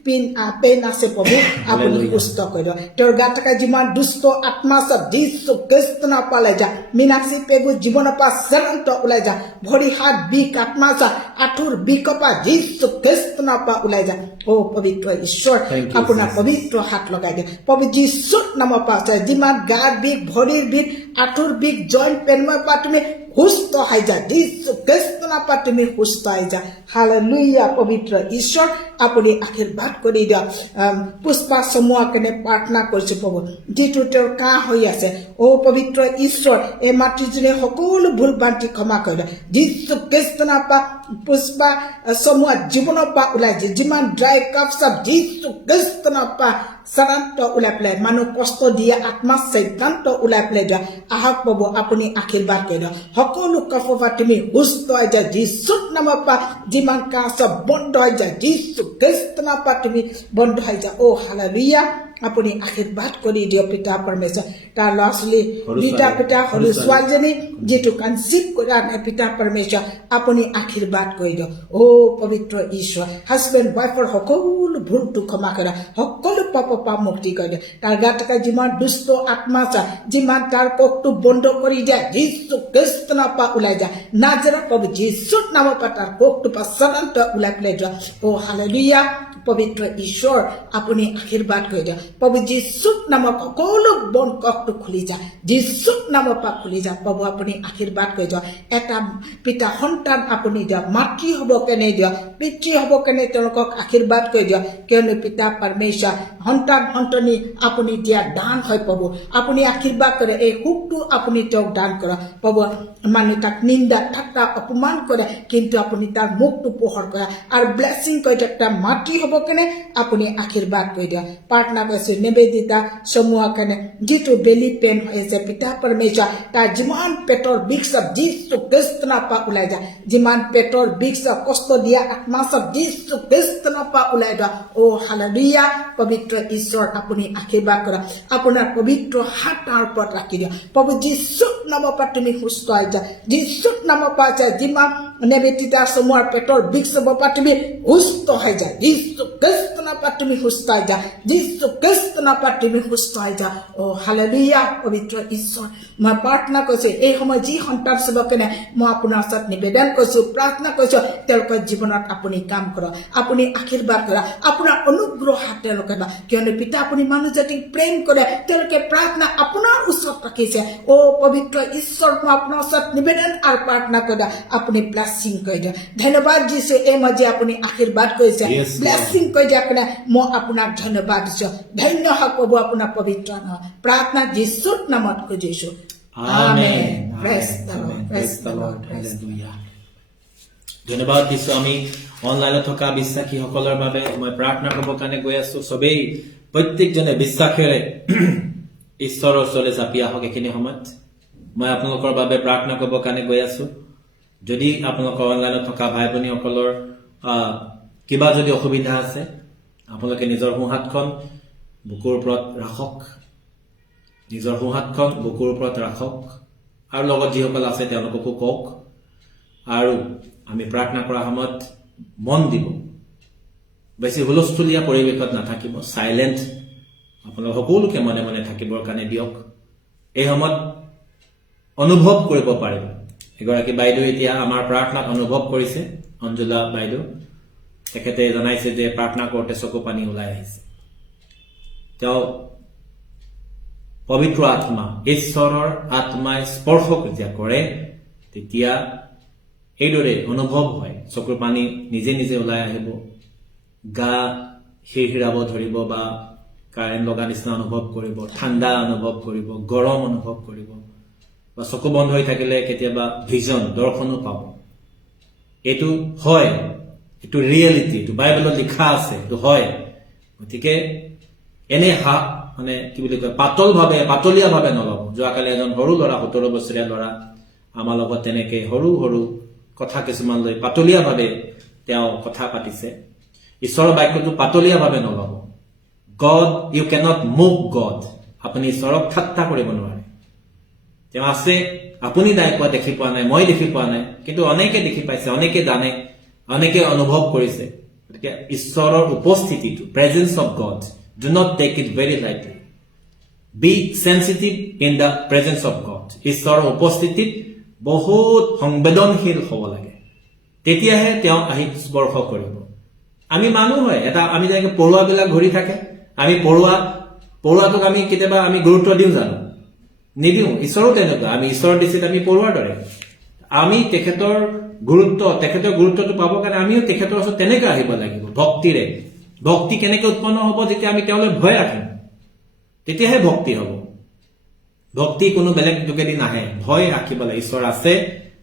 পেইন আছে প্ৰভু আপুনি সুস্থ কৰি দিয়ক তেওঁৰ গাত থকা যিমান দুষ্ট আত্মা সব যীশু খ্ৰীষ্টৰ পালে যা মীনাক্ষী পেগু জীৱনৰ পৰা চূড়ান্ত ওলাই যা ভৰি হাত বিষ আত্মা আঁঠুৰ বিষৰ পৰা যীশু খ্ৰীষ্টৰ পৰা ওলাই যা অ পবিত্ৰ ঈশ্বৰ আপোনাৰ পবিত্ৰ হাত লগাই দিয়ে প্ৰভু যীশুৰ নামৰ পৰা যিমান গাৰ বিষ ভৰিৰ বিষ আঁঠুৰ বিষ জইণ্ট পেইনৰ পৰা তুমি সুস্থ হৈ যা যীশু খ্ৰীষ্টৰ পৰা তুমি সুস্থ হৈ যা হালেলুয়া পবিত্ৰ ঈশ্বৰ আপুনি আশীৰ্বাদ কৰি দিয়ক পুষ্পা চমুৱা কেনে প্ৰাৰ্থনা কৰিছো প্ৰভু যিটো তেওঁৰ কাহ হৈ আছে অ পবিত্ৰ ঈশ্বৰ এই মাতৃজনীয়ে সকলো ভুল ভ্ৰান্তি ক্ষমা কৰি দিয়ক যীশু খ্ৰীষ্টৰ পৰা পুষ্পা চমুৱা জীৱনৰ পৰা ওলাই যায় যিমান ড্ৰাই কাপ চব যীশু খ্ৰীষ্টৰ পৰা চূড়ান্ত ওলাই পেলাই মানুহ কষ্ট দিয়ে আত্মা সিদ্ধান্ত ওলাই পেলাই দিয়া আহক প্ৰভু আপুনি আশীৰ্বাদ কৰি দিয়ক সকলো কফৰ পৰা তুমি সুস্থ হৈ যায় যীশুৰ নামৰ পৰা যিমান কাহ চব বন্ধ হৈ যায় যীশু খ্ৰীষ্টৰ পৰা তুমি বন্ধ হৈ যায় অ হালেলুয়া আপুনি আশীৰ্বাদ কৰি দিয়ক পিতা পৰমেশ্বৰ তাৰ ল'ৰা ছোৱালী দুটা পিতা সৰু ছোৱালীজনী যিটো কনচিভ কৰা পিতা পৰমেশ্বৰ আপুনি আশীৰ্বাদ কৰি দিয়ক অ পবিত্ৰ ঈশ্বৰ হাজবেণ্ড ৱাইফৰ সকলো ভুলটো ক্ষমা কৰা সকলো পাপৰ পৰা মুক্তি কৰি দিয়ে তাৰ গাত থকা যিমান দুষ্ট আত্মা আছে যিমান তাৰ কোষটো বন্ধ কৰি দিয়ে যীশু খ্ৰীষ্টৰ পৰা ওলাই যায় নাজাৰা প্ৰভু যীশুৰ নামৰ পৰা তাৰ কোষটো পৰা চূড়ান্ত ওলাই পেলাই যোৱা অ হালেলুয়া পবিত্ৰ ঈশ্বৰ আপুনি আশীৰ্বাদ কৰি দিয়া প্ৰভু যীশুৰ নামৰ সকলো বন ককটো খুলি যায় যীশুৰ নামৰ পৰা খুলি যায় প্ৰভু আপুনি আশীৰ্বাদ কৰি দিয়ক এটা পিতা সন্তান আপুনি দিয়ক মাতৃ হ'ব কেনে দিয়ক পিতৃ হ'ব কেনে তেওঁলোকক আশীৰ্বাদ কৰি দিয়ক কিয়নো পিতা পৰমেশ্বৰ সন্তানী আপুনি দিয়া দান হয় প্ৰভু আপুনি আশীৰ্বাদ কৰে এই সুখটো আপুনি তেওঁক দান কৰক প্ৰভু মানুহ তাক নিন্দা ঠাট্টা অপমান কৰে কিন্তু আপুনি তাৰ মুখটো পোহৰ কৰে আৰু ব্লেছিং কৰি দিয়ক তাৰ মাতৃ হ'ব কেনে আপুনি আশীৰ্বাদ কৰি দিয়ক প্ৰাৰ্থনা কৰিছো নিবেদিতা চমুৱা কেনে যিটো বেলি পেইন হৈ আছে পিতা পৰমেশ্বৰ তাৰ যিমান পেটৰ বিষ চব যীশু খ্ৰীষ্টৰ পৰা ওলাই যায় যিমান পেটৰ বিষ চব কষ্ট দিয়া আত্মা চব যীশু খ্ৰীষ্টৰ পৰা ওলাই যোৱা অ হালেলুয়া পবিত্ৰ ঈশ্বৰ আপুনি আশীৰ্বাদ কৰা আপোনাৰ পবিত্ৰ হাত তাৰ ওপৰত ৰাখি দিয়ক প্ৰভু যীশুৰ নামৰ পৰা তুমি সুস্থ হৈ যা যীশুৰ নামৰ পৰা যিমান নেবেটিতা সমুয়ার পেটর বিষ পা তুমি সুস্থ হয়ে যা যিশু খ্রিস্ট না পা তুমি সুস্থ হয়ে যা যিশু খ্রিস্ট না পা তুমি সুস্থ হয়ে যা ও হালেলুয়া পবিত্র ঈশ্বর মই প্ৰাৰ্থনা কৰিছো এই সময় যি সন্তান সেৱকেনে মই আপোনাৰ ওচৰত নিবেদন কৰিছো প্ৰাৰ্থনা কৰিছো তেওঁলোকৰ জীৱনত আপুনি কাম কৰক আপুনি আশীৰ্বাদ কৰক আপোনাৰ অনুগ্ৰহ হাত তেওঁলোকে বা কিয়নো পিতা আপুনি মানুহ জাতিক প্ৰেম কৰে তেওঁলোকে প্ৰাৰ্থনা আপোনাৰ ওচৰত ৰাখিছে ও পবিত্ৰ ঈশ্বৰ মই আপোনাৰ ওচৰত নিবেদন আৰু প্ৰাৰ্থনা কৰিবা আপুনি ব্লেছিং কৰি দিয়ক ধন্যবাদ দিছো এই মাজে আপুনি আশীৰ্বাদ কৰিছে Yes, Lord. ব্লেছিং কৰি দিয়ক কাৰণে মই আপোনাক ধন্যবাদ দিছো ধন্য হওক প্ৰভু আপোনাৰ পবিত্ৰ নাম প্ৰাৰ্থনা যীশুৰ নামত খুজিছো Amen. Praise the Lord. Amen. Praise the Lord. Praise the Hallelujah. ধন্যবাদ দিছো আমি অনলাইনত থকা বিশ্বাসীসকলৰ বাবে মই প্ৰাৰ্থনা কৰিবৰ কাৰণে গৈ আছো সবেই প্ৰত্যেকজনে বিশ্বাসেৰে ঈশ্বৰৰ ওচৰলৈ জাপি আহক এইখিনি সময়ত মই আপোনালোকৰ বাবে প্ৰাৰ্থনা কৰিবৰ কাৰণে গৈ আছো যদি আপোনালোকৰ অনলাইনত থকা ভাই ভনীসকলৰ কিবা যদি অসুবিধা আছে আপোনালোকে নিজৰ সোঁহাতখন বুকুৰ ওপৰত ৰাখক নিজৰ সোঁহাতখন বুকুৰ ওপৰত ৰাখক আৰু লগত যিসকল আছে তেওঁলোককো কওক আৰু আমি প্ৰাৰ্থনা কৰা সময়ত মন দিব বেছি হুলস্থুলীয়া পৰিৱেশত নাথাকিব সাইলেন্ট আপোনালোক সকলোকে মনে মনে থাকিবৰ কাৰণে দিয়ক এই সময়ত অনুভৱ কৰিব পাৰিব এগৰাকী বাইদেউ এতিয়া আমাৰ প্ৰাৰ্থনাত অনুভৱ কৰিছে অঞ্জলা বাইদেউ তেখেতে জনাইছে যে প্ৰাৰ্থনা কৰোঁতে চকু পানী ওলাই আহিছে তেওঁ পবিত্ৰ আত্মা ঈশ্বৰৰ আত্মাই স্পৰ্শ যেতিয়া কৰে তেতিয়া এইদৰে অনুভৱ হয় চকুৰ পানী নিজে নিজে ওলাই আহিব গা হিৰহিৰাব ধৰিব বা কাৰেণ্ট লগা নিচিনা অনুভৱ কৰিব ঠাণ্ডা অনুভৱ কৰিব গৰম অনুভৱ কৰিব বা চকু বন্ধ হৈ থাকিলে কেতিয়াবা ভিজন দৰ্শনো পাব এইটো হয় এইটো ৰিয়েলিটি এইটো বাইবেলত লিখা আছে এইটো হয় গতিকে এনে মানে কি বুলি কয় পাতলীয়াভাৱে নল'ব যোৱাকালি এজন সৰু ল'ৰা 17 বছৰীয়া ল'ৰা আমাৰ লগত তেনেকে সৰু সৰু কথা কিছুমান লৈ পাতলীয়াভাৱে তেওঁ কথা পাতিছে ঈশ্বৰৰ বাক্যটো পাতলীয়াভাৱে নল'ব God you cannot move God আপুনি ঈশ্বৰক ঠাট্টা কৰিব নোৱাৰে তেওঁ আছে আপুনি নাই কোৱা দেখি পোৱা নাই মই দেখি পোৱা নাই কিন্তু অনেকে দেখি পাইছে অনেকে জানে অনেকে অনুভৱ কৰিছে গতিকে ঈশ্বৰৰ উপস্থিতিটো presence of God do not take it very lightly be sensitive in the presence of god ঈশ্বৰৰ উপস্থিতিত বহুত সংবেদনশীল হ'ব লাগে তেতিয়াহে তেওঁ আহি স্পৰ্শ কৰিব আমি মানুহ হয় এটা আমি যেনেকৈ পৰুৱাবিলাক ঘূৰি থাকে আমি পৰুৱাটোক আমি কেতিয়াবা আমি গুৰুত্ব দিওঁ জানো নিদিওঁ ঈশ্বৰো তেনেকুৱা আমি ঈশ্বৰৰ দৃষ্টিত আমি পৰুৱাৰ দৰে আমি তেখেতৰ গুৰুত্বটো পাবৰ কাৰণে আমিও তেখেতৰ ওচৰত তেনেকৈ আহিব লাগিব ভক্তিৰে ভক্তি কেনেকৈ উৎপন্ন হ'ব যেতিয়া আমি তেওঁলৈ ভয় ৰাখিম তেতিয়াহে ভক্তি হ'ব ভক্তি কোনো বেলেগ যোগেদি নাহে ভয় ৰাখিব লাগে ঈশ্বৰ আছে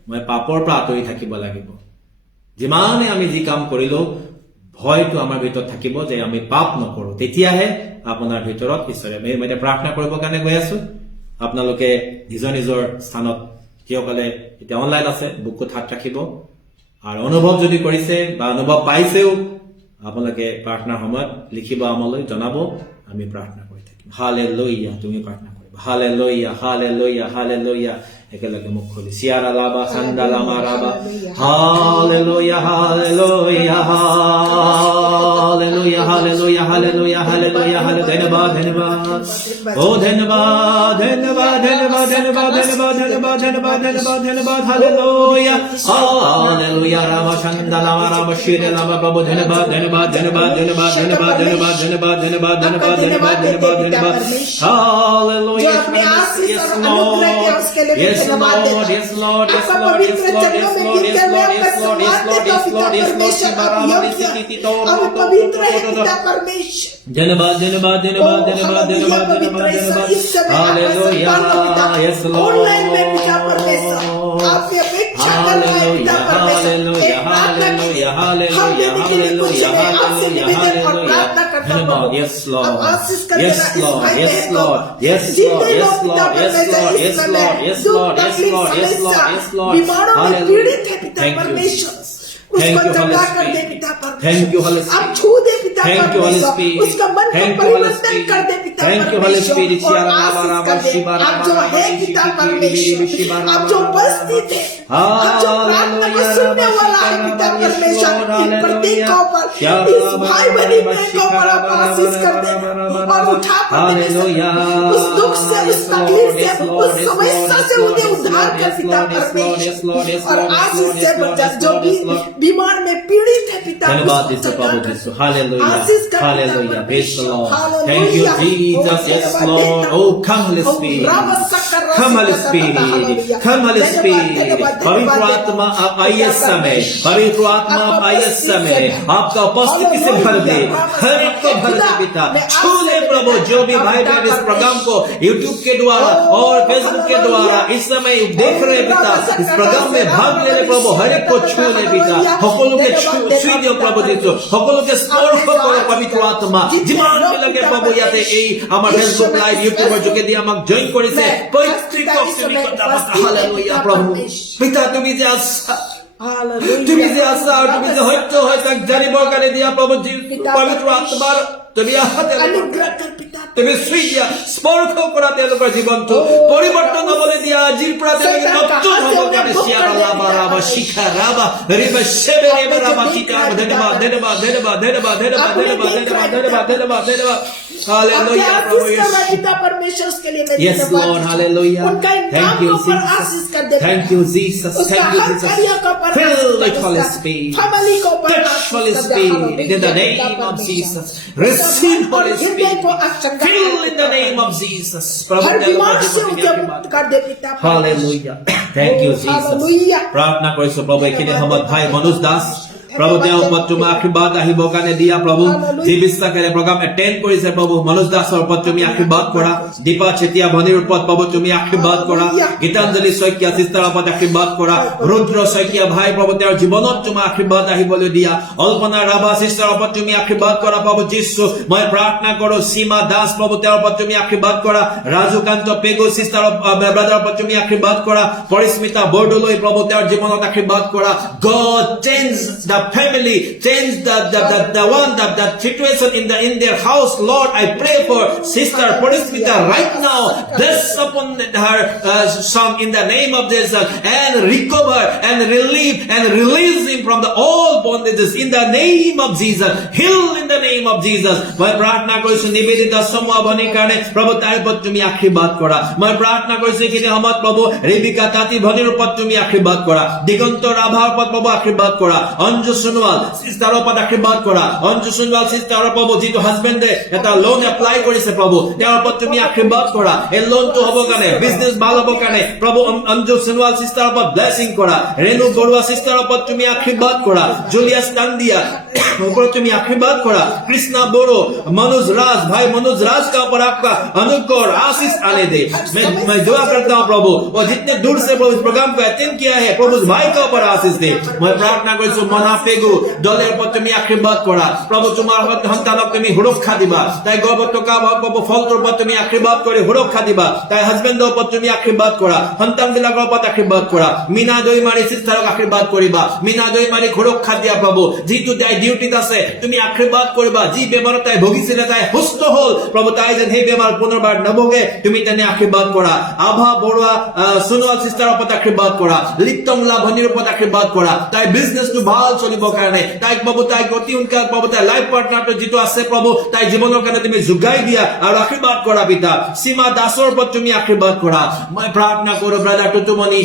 মই পাপৰ পৰা আঁতৰি থাকিব লাগিব যিমানে আমি যি কাম কৰিলো ভয়টো আমাৰ ভিতৰত থাকিব যে আমি পাপ নকৰো তেতিয়াহে আপোনাৰ ভিতৰত ঈশ্বৰে মই এতিয়া প্ৰাৰ্থনা কৰিবৰ কাৰণে গৈ আছো আপোনালোকে নিজৰ নিজৰ স্থানত যিসকলে এতিয়া অনলাইন আছে বুকুত হাত ৰাখিব আৰু অনুভৱ যদি কৰিছে বা অনুভৱ পাইছেও আপোনালোকে প্ৰাৰ্থনাৰ সময়ত লিখিব আমালৈ জনাব আমি প্ৰাৰ্থনা কৰি থাকিম হালেলুয়া তুমি প্ৰাৰ্থনা কৰিবা হালেলুয়া হালেলুয়া হালেলুয়া একেলগে মুখ খুলি চিয়াৰা লাবা সান্দালা মাৰাবা hallelujah hallelujah hallelujah hallelujah hallelujah hallelujah ধন্যবাদ ধন্যবাদ ও ধন্যবাদ ধন্যবাদ ধন্যবাদ ধন্যবাদ ধন্যবাদ ধন্যবাদ ধন্যবাদ ধন্যবাদ ধন্যবাদ হালেলুয়া হালেলুয়া রামা সান্দালা মারাবা শিরে লাবা প্রভু ধন্যবাদ ধন্যবাদ ধন্যবাদ ধন্যবাদ ধন্যবাদ ধন্যবাদ ধন্যবাদ ধন্যবাদ ধন্যবাদ ধন্যবাদ ধন্যবাদ ধন্যবাদ hallelujah yes lord yes lord yes lord yes lord yes lord yes lord yes lord yes lord yes lord yes lord yes lord धन्यवाद धन्यवाद धन्यवाद धन्यवाद धन्यवाद धन्यवाद धन्यवाद hallelujah yes lord hallelujah hallelujah hallelujah hallelujah hallelujah hallelujah hallelujah धन्यवाद yes lord yes lord yes lord yes lord yes lord yes lord yes lord yes lord yes lord yes lord yes lord hallelujah thank you Thank you, Holy Spirit. Thank you, Holy Spirit. Thank you, Holy Spirit. Thank you, Holy Spirit. पिता Thank you, Holy परमेश्वर Spirit. और आशीष कर दे आप जो है पिता परमेश्वर आप जो उपस्थित है आप जो प्रार्थना को सुनने वाला है पिता परमेश्वर इन प्रत्येक को पर इस भाई बहनी को पर आप आशीष कर दे और उठा उस दुख से उस तकलीफ से उस समस्या से उन्हें उद्धार कर पिता परमेश्वर और आशीष से बचा जो भी बीमार में पीड़ित है पिता धन्यवाद देते प्रभु यीशु hallelujah hallelujah praise the Lord thank you Jesus yes Lord oh come Holy Spirit come Holy Spirit come Holy Spirit पवित्र आत्मा आप आइए समय पवित्र आत्मा आप आइए समय आपका उपस्थिति से भर दे हर एक को भर दे पिता छू ले प्रभु जो भी भाई बहन इस प्रोग्राम को YouTube के द्वारा और Facebook के द्वारा इस समय देख रहे पिता इस प्रोग्राम में भाग ले रहे प्रभु हर एक को छू ले पिता সকলোকে ছুঁই দিও প্রভু যিশু সকলোকে স্পর্শ করো পবিত্র আত্মা যিমান বিলাকে প্রভু ইয়াতে এই আমার ফেসবুক লাইভ ইউটিউবৰ যোগেদি আমাক জয়েন কৰিছে প্ৰত্যেকক তুমি হালেলুয়া প্ৰভু পিতা তুমি যে আছা তুমি যে আছা আৰু তুমি যে সত্য হয় তাক জানিবৰ কাৰণে দিয়া প্ৰভু পবিত্ৰ আত্মাৰ তুমি আহাতে अनुग्रह कर पिता তুমি ছুঁই দিয়া স্পৰ্শ কৰা তেওঁলোকৰ জীৱনটো পৰিৱৰ্তন হ'বলৈ দিয়া আজিৰ পৰা তেওঁলোকে নতুন হ'ব কাৰণে চিয়াৰা বাৰাবা শিখা ৰাবা ৰিবা শেবে ৰেবা ৰাবা চিকা ধন্যবাদ ধন্যবাদ ধন্যবাদ ধন্যবাদ ধন্যবাদ ধন্যবাদ ধন্যবাদ ধন্যবাদ ধন্যবাদ ধন্যবাদ हालेलुया प्रभु यीशु पिता परमेश्वर उसके लिए मैं Yes Lord hallelujah उनका thank you Jesus thank you Jesus thank you Jesus fill with Holy Spirit touch Holy Spirit in the name of Jesus receive Holy Spirit fill in the name of Jesus प्रभु कर दे पिता hallelujah thank you Jesus प्रार्थना কৰিছো प्रभु এইখিনি সময়ত ভাই মনোজ দাস प्रभु তেওঁ ওপৰত তোমাৰ আশীৰ্বাদ আহিবৰ কাৰণে দিয়া প্ৰভু যি বিশ্বাসেৰে প্ৰগ্ৰাম এটেণ্ড কৰিছে প্ৰভু মনোজ দাসৰ ওপৰত তুমি আশীৰ্বাদ কৰা দীপা চেতিয়া ভনীৰ ওপৰত প্ৰভু তুমি আশীৰ্বাদ কৰা গীতাঞ্জলি শইকীয়া চিষ্টাৰৰ ওপৰত আশীৰ্বাদ কৰা ৰুদ্ৰ শইকীয়া ভাই প্ৰভু তেওঁৰ জীৱনত তোমাৰ আশীৰ্বাদ আহিবলৈ দিয়া অল্পনা ৰাভা চিষ্টাৰৰ ওপৰত তুমি আশীৰ্বাদ কৰা প্ৰভু যীশু মই প্ৰাৰ্থনা কৰোঁ সীমা দাস প্ৰভু তেওঁৰ ওপৰত তুমি আশীৰ্বাদ কৰা ৰাজুকান্ত পেগু চিষ্টাৰৰ ব্ৰাদাৰৰ ওপৰত তুমি আশীৰ্বাদ কৰা পৰিস্মিতা বৰদলৈ প্ৰভু তেওঁৰ জীৱনত আশীৰ্বাদ কৰা God change the family change the situation in their house Lord I pray for sister Parismita right now bless upon her son in the name of Jesus and recover and relieve and release him from the all bondages in the name of Jesus heal in the name of Jesus মই প্ৰাৰ্থনা কৰিছো নিবেদিতা সমুহ ভনীৰ কাৰণে প্ৰভু তাৰ ওপৰত তুমি আশীৰ্বাদ কৰা মই প্ৰাৰ্থনা কৰিছো কিনে সময়ত প্ৰভু ৰেবিকা তাঁতী ভনীৰ ওপৰত তুমি আশীৰ্বাদ কৰা দিগন্ত ৰাভাৰ ওপৰত প্ৰভু আশীৰ্বাদ কৰা অঞ্জু সোণোৱাল সিস্টাৰৰ ওপৰত আশীৰ্বাদ কৰা অঞ্জু সোণোৱাল সিস্টাৰৰ প্ৰভু যিটো হাজবেণ্ডে এটা লোন এপ্লাই কৰিছে প্ৰভু তেওঁৰ ওপৰত তুমি আশীৰ্বাদ কৰা এই লোনটো হ'ব কাৰণে বিজনেছ ভাল হ'ব কাৰণে প্ৰভু অঞ্জু সোণোৱাল সিস্টাৰৰ ওপৰত ব্লেসিং কৰা ৰেণু বৰুৱা সিস্টাৰৰ ওপৰত তুমি আশীৰ্বাদ কৰা জুলিয়াছ কান্দিয়া ওপৰত তুমি আশীৰ্বাদ কৰা কৃষ্ণা বড়ো मनोज राज भाई मनोज राज का ऊपर आपका अनुग्रह आशीष आने दे मैं दुआ करता हूँ प्रभु और जितने दूर से प्रभु इस प्रोग्राम को अटेंड किया है प्रभु उस भाई का ऊपर आशीष दे मैं प्रार्थना करिছো মনা পেগু দলের উপর তুমি আশীর্বাদ করা প্রভু তোমার সন্তানক তুমি সুরক্ষা দিবা তাই গর্ভত থকা প্রভু ফলটোৰ ওপৰত তুমি আশীৰ্বাদ কৰি সুৰক্ষা দিবা তাই হাজবেণ্ডৰ ওপৰত তুমি আশীৰ্বাদ কৰা সন্তান বিলাকৰ ওপৰত আশীৰ্বাদ কৰা মিনা দৈমাৰী সিস্টাৰক আশীৰ্বাদ কৰিবা মিনা দৈমাৰী সুৰক্ষা দিয়া প্ৰভু যিটো তাই ডিউটিত আছে তুমি আশীৰ্বাদ কৰিবা যি বেমাৰত তাই ভুগিছিলে তাই সুস্থ হল প্ৰভু তাই যেন সেই বেমাৰ পুনৰবাৰ নভোগে তুমি তেনে আশীৰ্বাদ কৰা আভা বৰুৱা সোণোৱাল সিস্টাৰৰ ওপৰত আশীৰ্বাদ কৰা লিপ্তম লাভনীৰ ওপৰত আশীৰ্বাদ কৰা তাই বিজনেছটো ভাল চলিবৰ কাৰণে তাই প্ৰভু তাই গতি উনকা প্ৰভু তাই লাইফ পাৰ্টনাৰটো যিটো আছে প্ৰভু তাই জীৱনৰ কাৰণে তুমি যোগাই দিয়া আৰু আশীৰ্বাদ কৰা পিতা সীমা দাসৰ ওপৰত তুমি আশীৰ্বাদ কৰা মই প্ৰাৰ্থনা কৰোঁ ব্ৰাদাৰ টুটুমণি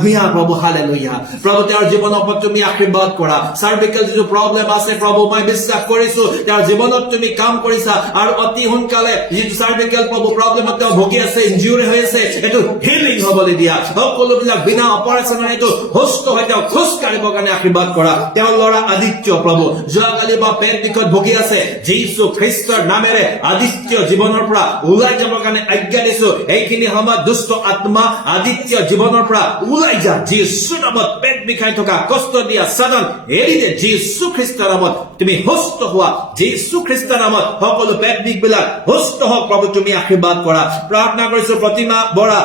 ভূঞা প্ৰভু হালেলুয়া প্ৰভু তেওঁৰ জীৱনৰ ওপৰত তুমি আশীৰ্বাদ কৰা সাৰ্ভিকেল যিটো প্ৰব্লেম আছে প্ৰভু মই বিশ্বাস কৰিছো তেওঁৰ জীৱনত তুমি কাম কৰিছা আৰু অতি সোনকালে যিটো সাৰ্ভিকেল প্ৰব্লেমত তেওঁ ভুগি আছে ইনজুৰি হৈ আছে এটো হিলিং হ'বলৈ দিয়া সকলোবিলাক বিনা অপাৰেশ্যনৰ এটো সুস্থ হৈ তেওঁ খোজ কাঢ়িবৰ কাৰণে আশীৰ্বাদ কৰা তেওঁৰ ল'ৰা আদিত্য প্ৰভু যোৱাকালি বা পেট বিষত ভুগি আছে যীশু খ্ৰীষ্টৰ নামেৰে আদিত্য জীৱনৰ পৰা ওলাই যাবৰ কাৰণে আজ্ঞা দিছো এইখিনি সময়ত দুষ্ট আত্মা আদিত্য জীৱনৰ পৰা ওলাই যা যীশু নামত পেট বিষাই থকা কষ্ট দিয়া সাধন এৰি দে যীশু খ্ৰীষ্টৰ নামত তুমি সুস্থ হোৱা যীশু খ্ৰীষ্টৰ নামত সকলো পেট বিষ বিলাক সুস্থ হওক প্ৰভু তুমি আশীৰ্বাদ কৰা প্ৰাৰ্থনা কৰিছো প্ৰতিমা বৰা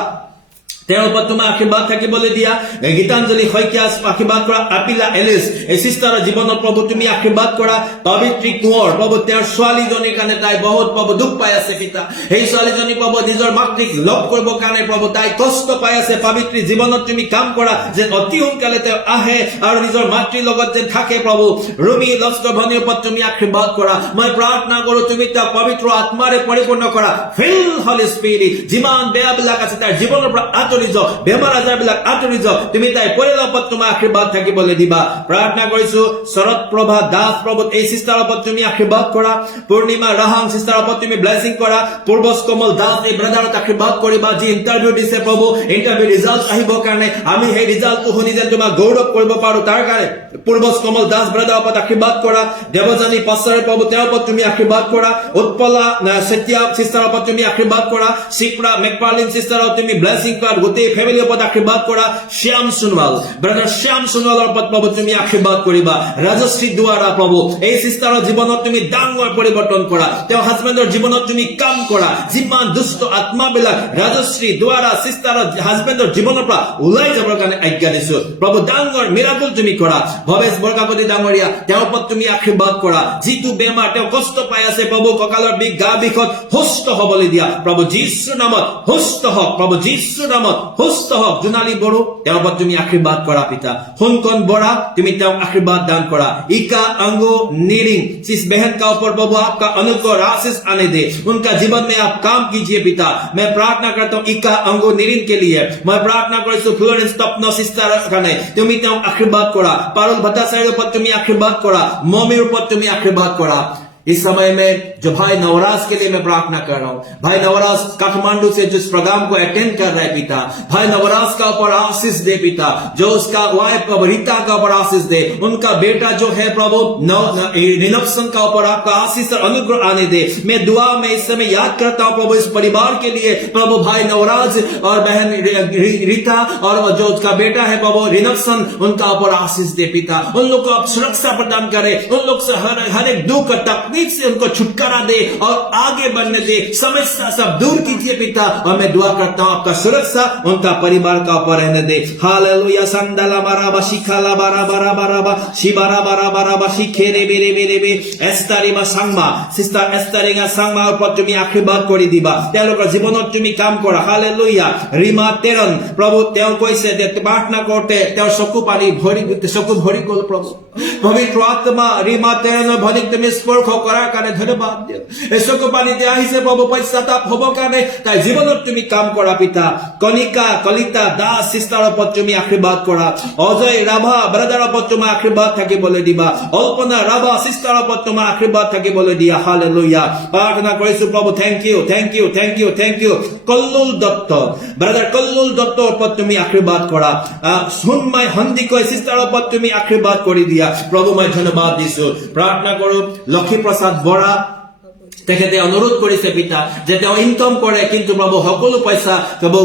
তেওঁৰ ওপৰত তোমাৰ আশীৰ্বাদ থাকিবলৈ দিয়া গীতাঞ্জলি শইকীয়া আশীৰ্বাদ কৰা আপিলা এলিছ এই চিষ্টাৰৰ জীৱনত প্ৰভু তুমি আশীৰ্বাদ কৰা পবিত্ৰী কোঁৱৰ প্ৰভু তেওঁৰ ছোৱালীজনীৰ কাৰণে তাই বহুত প্ৰভু দুখ পাই আছে পিতা সেই ছোৱালীজনী প্ৰভু নিজৰ মাতৃক লগ কৰিবৰ কাৰণে প্ৰভু তাই কষ্ট পাই আছে পবিত্ৰী জীৱনত তুমি কাম কৰা যে অতি সোনকালে তেওঁ আহে আৰু নিজৰ মাতৃৰ লগত যে থাকে প্ৰভু ৰুমি লস্কৰ ভনীৰ ওপৰত তুমি আশীৰ্বাদ কৰা মই প্ৰাৰ্থনা কৰোঁ তুমি তেওঁ পবিত্ৰ আত্মাৰে পৰিপূৰ্ণ কৰা ফিল হলি স্পিৰিট যিমান বেয়াবিলাক আছে তাৰ জীৱনৰ পৰা আঁতৰি যাওক বেমাৰ আজাৰবিলাক আঁতৰি যাওক তুমি তাই পৰিয়ালৰ ওপৰত তোমাৰ আশীৰ্বাদ থাকিবলৈ দিবা প্ৰাৰ্থনা কৰিছো শৰৎ প্ৰভা দাস প্ৰভু এই চিষ্টাৰৰ ওপৰত তুমি আশীৰ্বাদ কৰা পূৰ্ণিমা ৰাহাং চিষ্টাৰৰ ওপৰত তুমি ব্লেছিং কৰা পূৰ্বজ কমল দাস এই ব্ৰাদাৰক আশীৰ্বাদ কৰিবা যি ইণ্টাৰভিউ দিছে প্ৰভু ইণ্টাৰভিউ ৰিজাল্ট আহিবৰ কাৰণে আমি সেই ৰিজাল্টটো শুনি যেন তোমাক গৌৰৱ কৰিব পাৰো তাৰ কাৰণে পূৰ্বজ কমল দাস ব্ৰাদাৰৰ ওপৰত আশীৰ্বাদ কৰা দেৱজানী পাছাৰে প্ৰভু তেওঁৰ ওপৰত তুমি আশীৰ্বাদ কৰা উৎপলা চেতিয়া চিষ্টাৰৰ ওপৰত তুমি আশীৰ্বাদ কৰা শিপ্ৰা মেকপাৰ্লিন চিষ্টাৰৰ তুমি ব্লেছিং কৰা গোটেই ফেমিলিৰ ওপৰত আশীৰ্বাদ কৰা শ্যাম সোণোৱাল ব্ৰাদাৰ শ্যাম সোণোৱালৰ ওপৰত প্ৰভু তুমি আশীৰ্বাদ কৰিবা ৰাজশ্ৰী দুৱাৰা প্ৰভু এই চিষ্টাৰৰ জীৱনত তুমি ডাঙৰ পৰিৱৰ্তন কৰা তেওঁ হাজবেণ্ডৰ জীৱনত তুমি কাম কৰা যিমান দুষ্ট আত্মাবিলাক ৰাজশ্ৰী দুৱাৰা চিষ্টাৰৰ হাজবেণ্ডৰ জীৱনৰ পৰা ওলাই যাবৰ কাৰণে আজ্ঞা দিছো প্ৰভু ডাঙৰ মিৰাকল তুমি কৰা ভৱেশ বৰকাকতি ডাঙৰীয়া তেওঁৰ ওপৰত তুমি আশীৰ্বাদ কৰা যিটো বেমাৰ তেওঁ কষ্ট পাই আছে প্ৰভু কঁকালৰ বিষ গা বিষত সুস্থ হবলৈ দিয়া প্ৰভু যীশুৰ নামত সুস্থ হওক প্ৰভু যীশুৰ নামত সুস্থ হওক জোনালী বড়ো তেওঁৰ ওপৰত তুমি আশীৰ্বাদ কৰা পিতা সোণকণ বৰা তুমি তেওঁক আশীৰ্বাদ দান কৰা इका अंगो नीरिंग जिस बहन का ऊपर प्रभु आपका अनुग्रह आशीष आने दे उनका जीवन में आप काम कीजिए पिता मैं प्रार्थना करता हूँ इका अंगो नीरिंग के लिए मैं प्रार्थना करता हूँ फ्लोरेंस तपनो सिस्टर खाने तुम्हें তেওঁ आशीर्वाद करा पारुल भट्टाचार्य ऊपर तुम्हें आशीर्वाद करा मम्मी ऊपर तुम्हें आशीर्वाद करा इस समय में जो भाई नवराज के लिए मैं प्रार्थना कर रहा हूँ भाई नवराज काठमांडू से जो इस प्रोग्राम को अटेंड कर रहा है पिता भाई नवराज का ऊपर आशीष दे पिता जो उसका वाइफ रीता का ऊपर आशीष दे उनका बेटा जो है प्रभु रिनक्सन का ऊपर आपका आशीष और अनुग्रह आने दे मैं दुआ में इस समय याद करता हूँ प्रभु इस परिवार के लिए प्रभु भाई नवराज और बहन रीता और जो उसका बेटा है प्रभु रिनक्सन उनका ऊपर आशीष दे पिता उन लोग को आप सुरक्षा प्रदान करे उन लोग से हर एक दुख तकलीफ से उनको छुटकारा दे और आगे बढ़ने दे समस्या सब दूर कीजिए पिता और मैं दुआ करता हूँ आपका सुरक्षा उनका परिवार का ऊपर रहने दे हालेलुया संदला बाराबा शिखाला बाराबा बाराबा शिबारा बाराबा शिखेरे बेरे बेरे बे एस्तारिमा सांगमा सिस्टर एस्तारिंगा सांगमा ऊपर তুমি আশীৰ্বাদ কৰি দিবা তেওঁলোকৰ জীৱনত তুমি কাম কৰা হালেলুয়া ৰিমা তেৰন প্ৰভু তেওঁ কৈছে যে প্ৰাৰ্থনা কৰোঁতে তেওঁৰ চকু পানী ভৰি গ'ল প্ৰভু পবিত্ৰ আত্মা ৰিমা তেৰণৰ ভনীক তুমি স্পৰ্শ কৰাৰ কাৰণে ধন্যবাদ দিওঁ এই চকু পানীতে আহিছে প্ৰভু পশ্চাতাপ হ'বৰ কাৰণে তাই জীৱনত তুমি কাম কৰা পিতা কণিকা কলিতা দাস চিষ্টাৰৰ ওপৰত তুমি আশীৰ্বাদ কৰা অজয় ৰাভা ব্ৰাদাৰৰ ওপৰত তোমাৰ আশীৰ্বাদ থাকিবলৈ দিবা অল্পনা ৰাভা চিষ্টাৰৰ ওপৰত তোমাৰ আশীৰ্বাদ থাকিবলৈ দিয়া হালেলুয়া প্ৰাৰ্থনা কৰিছো প্ৰভু thank you Kallol Dutta brother Kallol দত্তৰ ওপৰত তুমি আশীৰ্বাদ কৰা সুনমাই হন্দিকৈ চিষ্টাৰৰ ওপৰত তুমি আশীৰ্বাদ কৰি দিয়া প্ৰভু মই ধন্যবাদ দিছো প্ৰাৰ্থনা কৰো লক্ষী প্ৰসাদ বৰা তেখেতে অনুৰোধ কৰিছে পিতা যে তেওঁ ইনকাম কৰে কিন্তু প্ৰভু সকলো পইচা প্ৰভু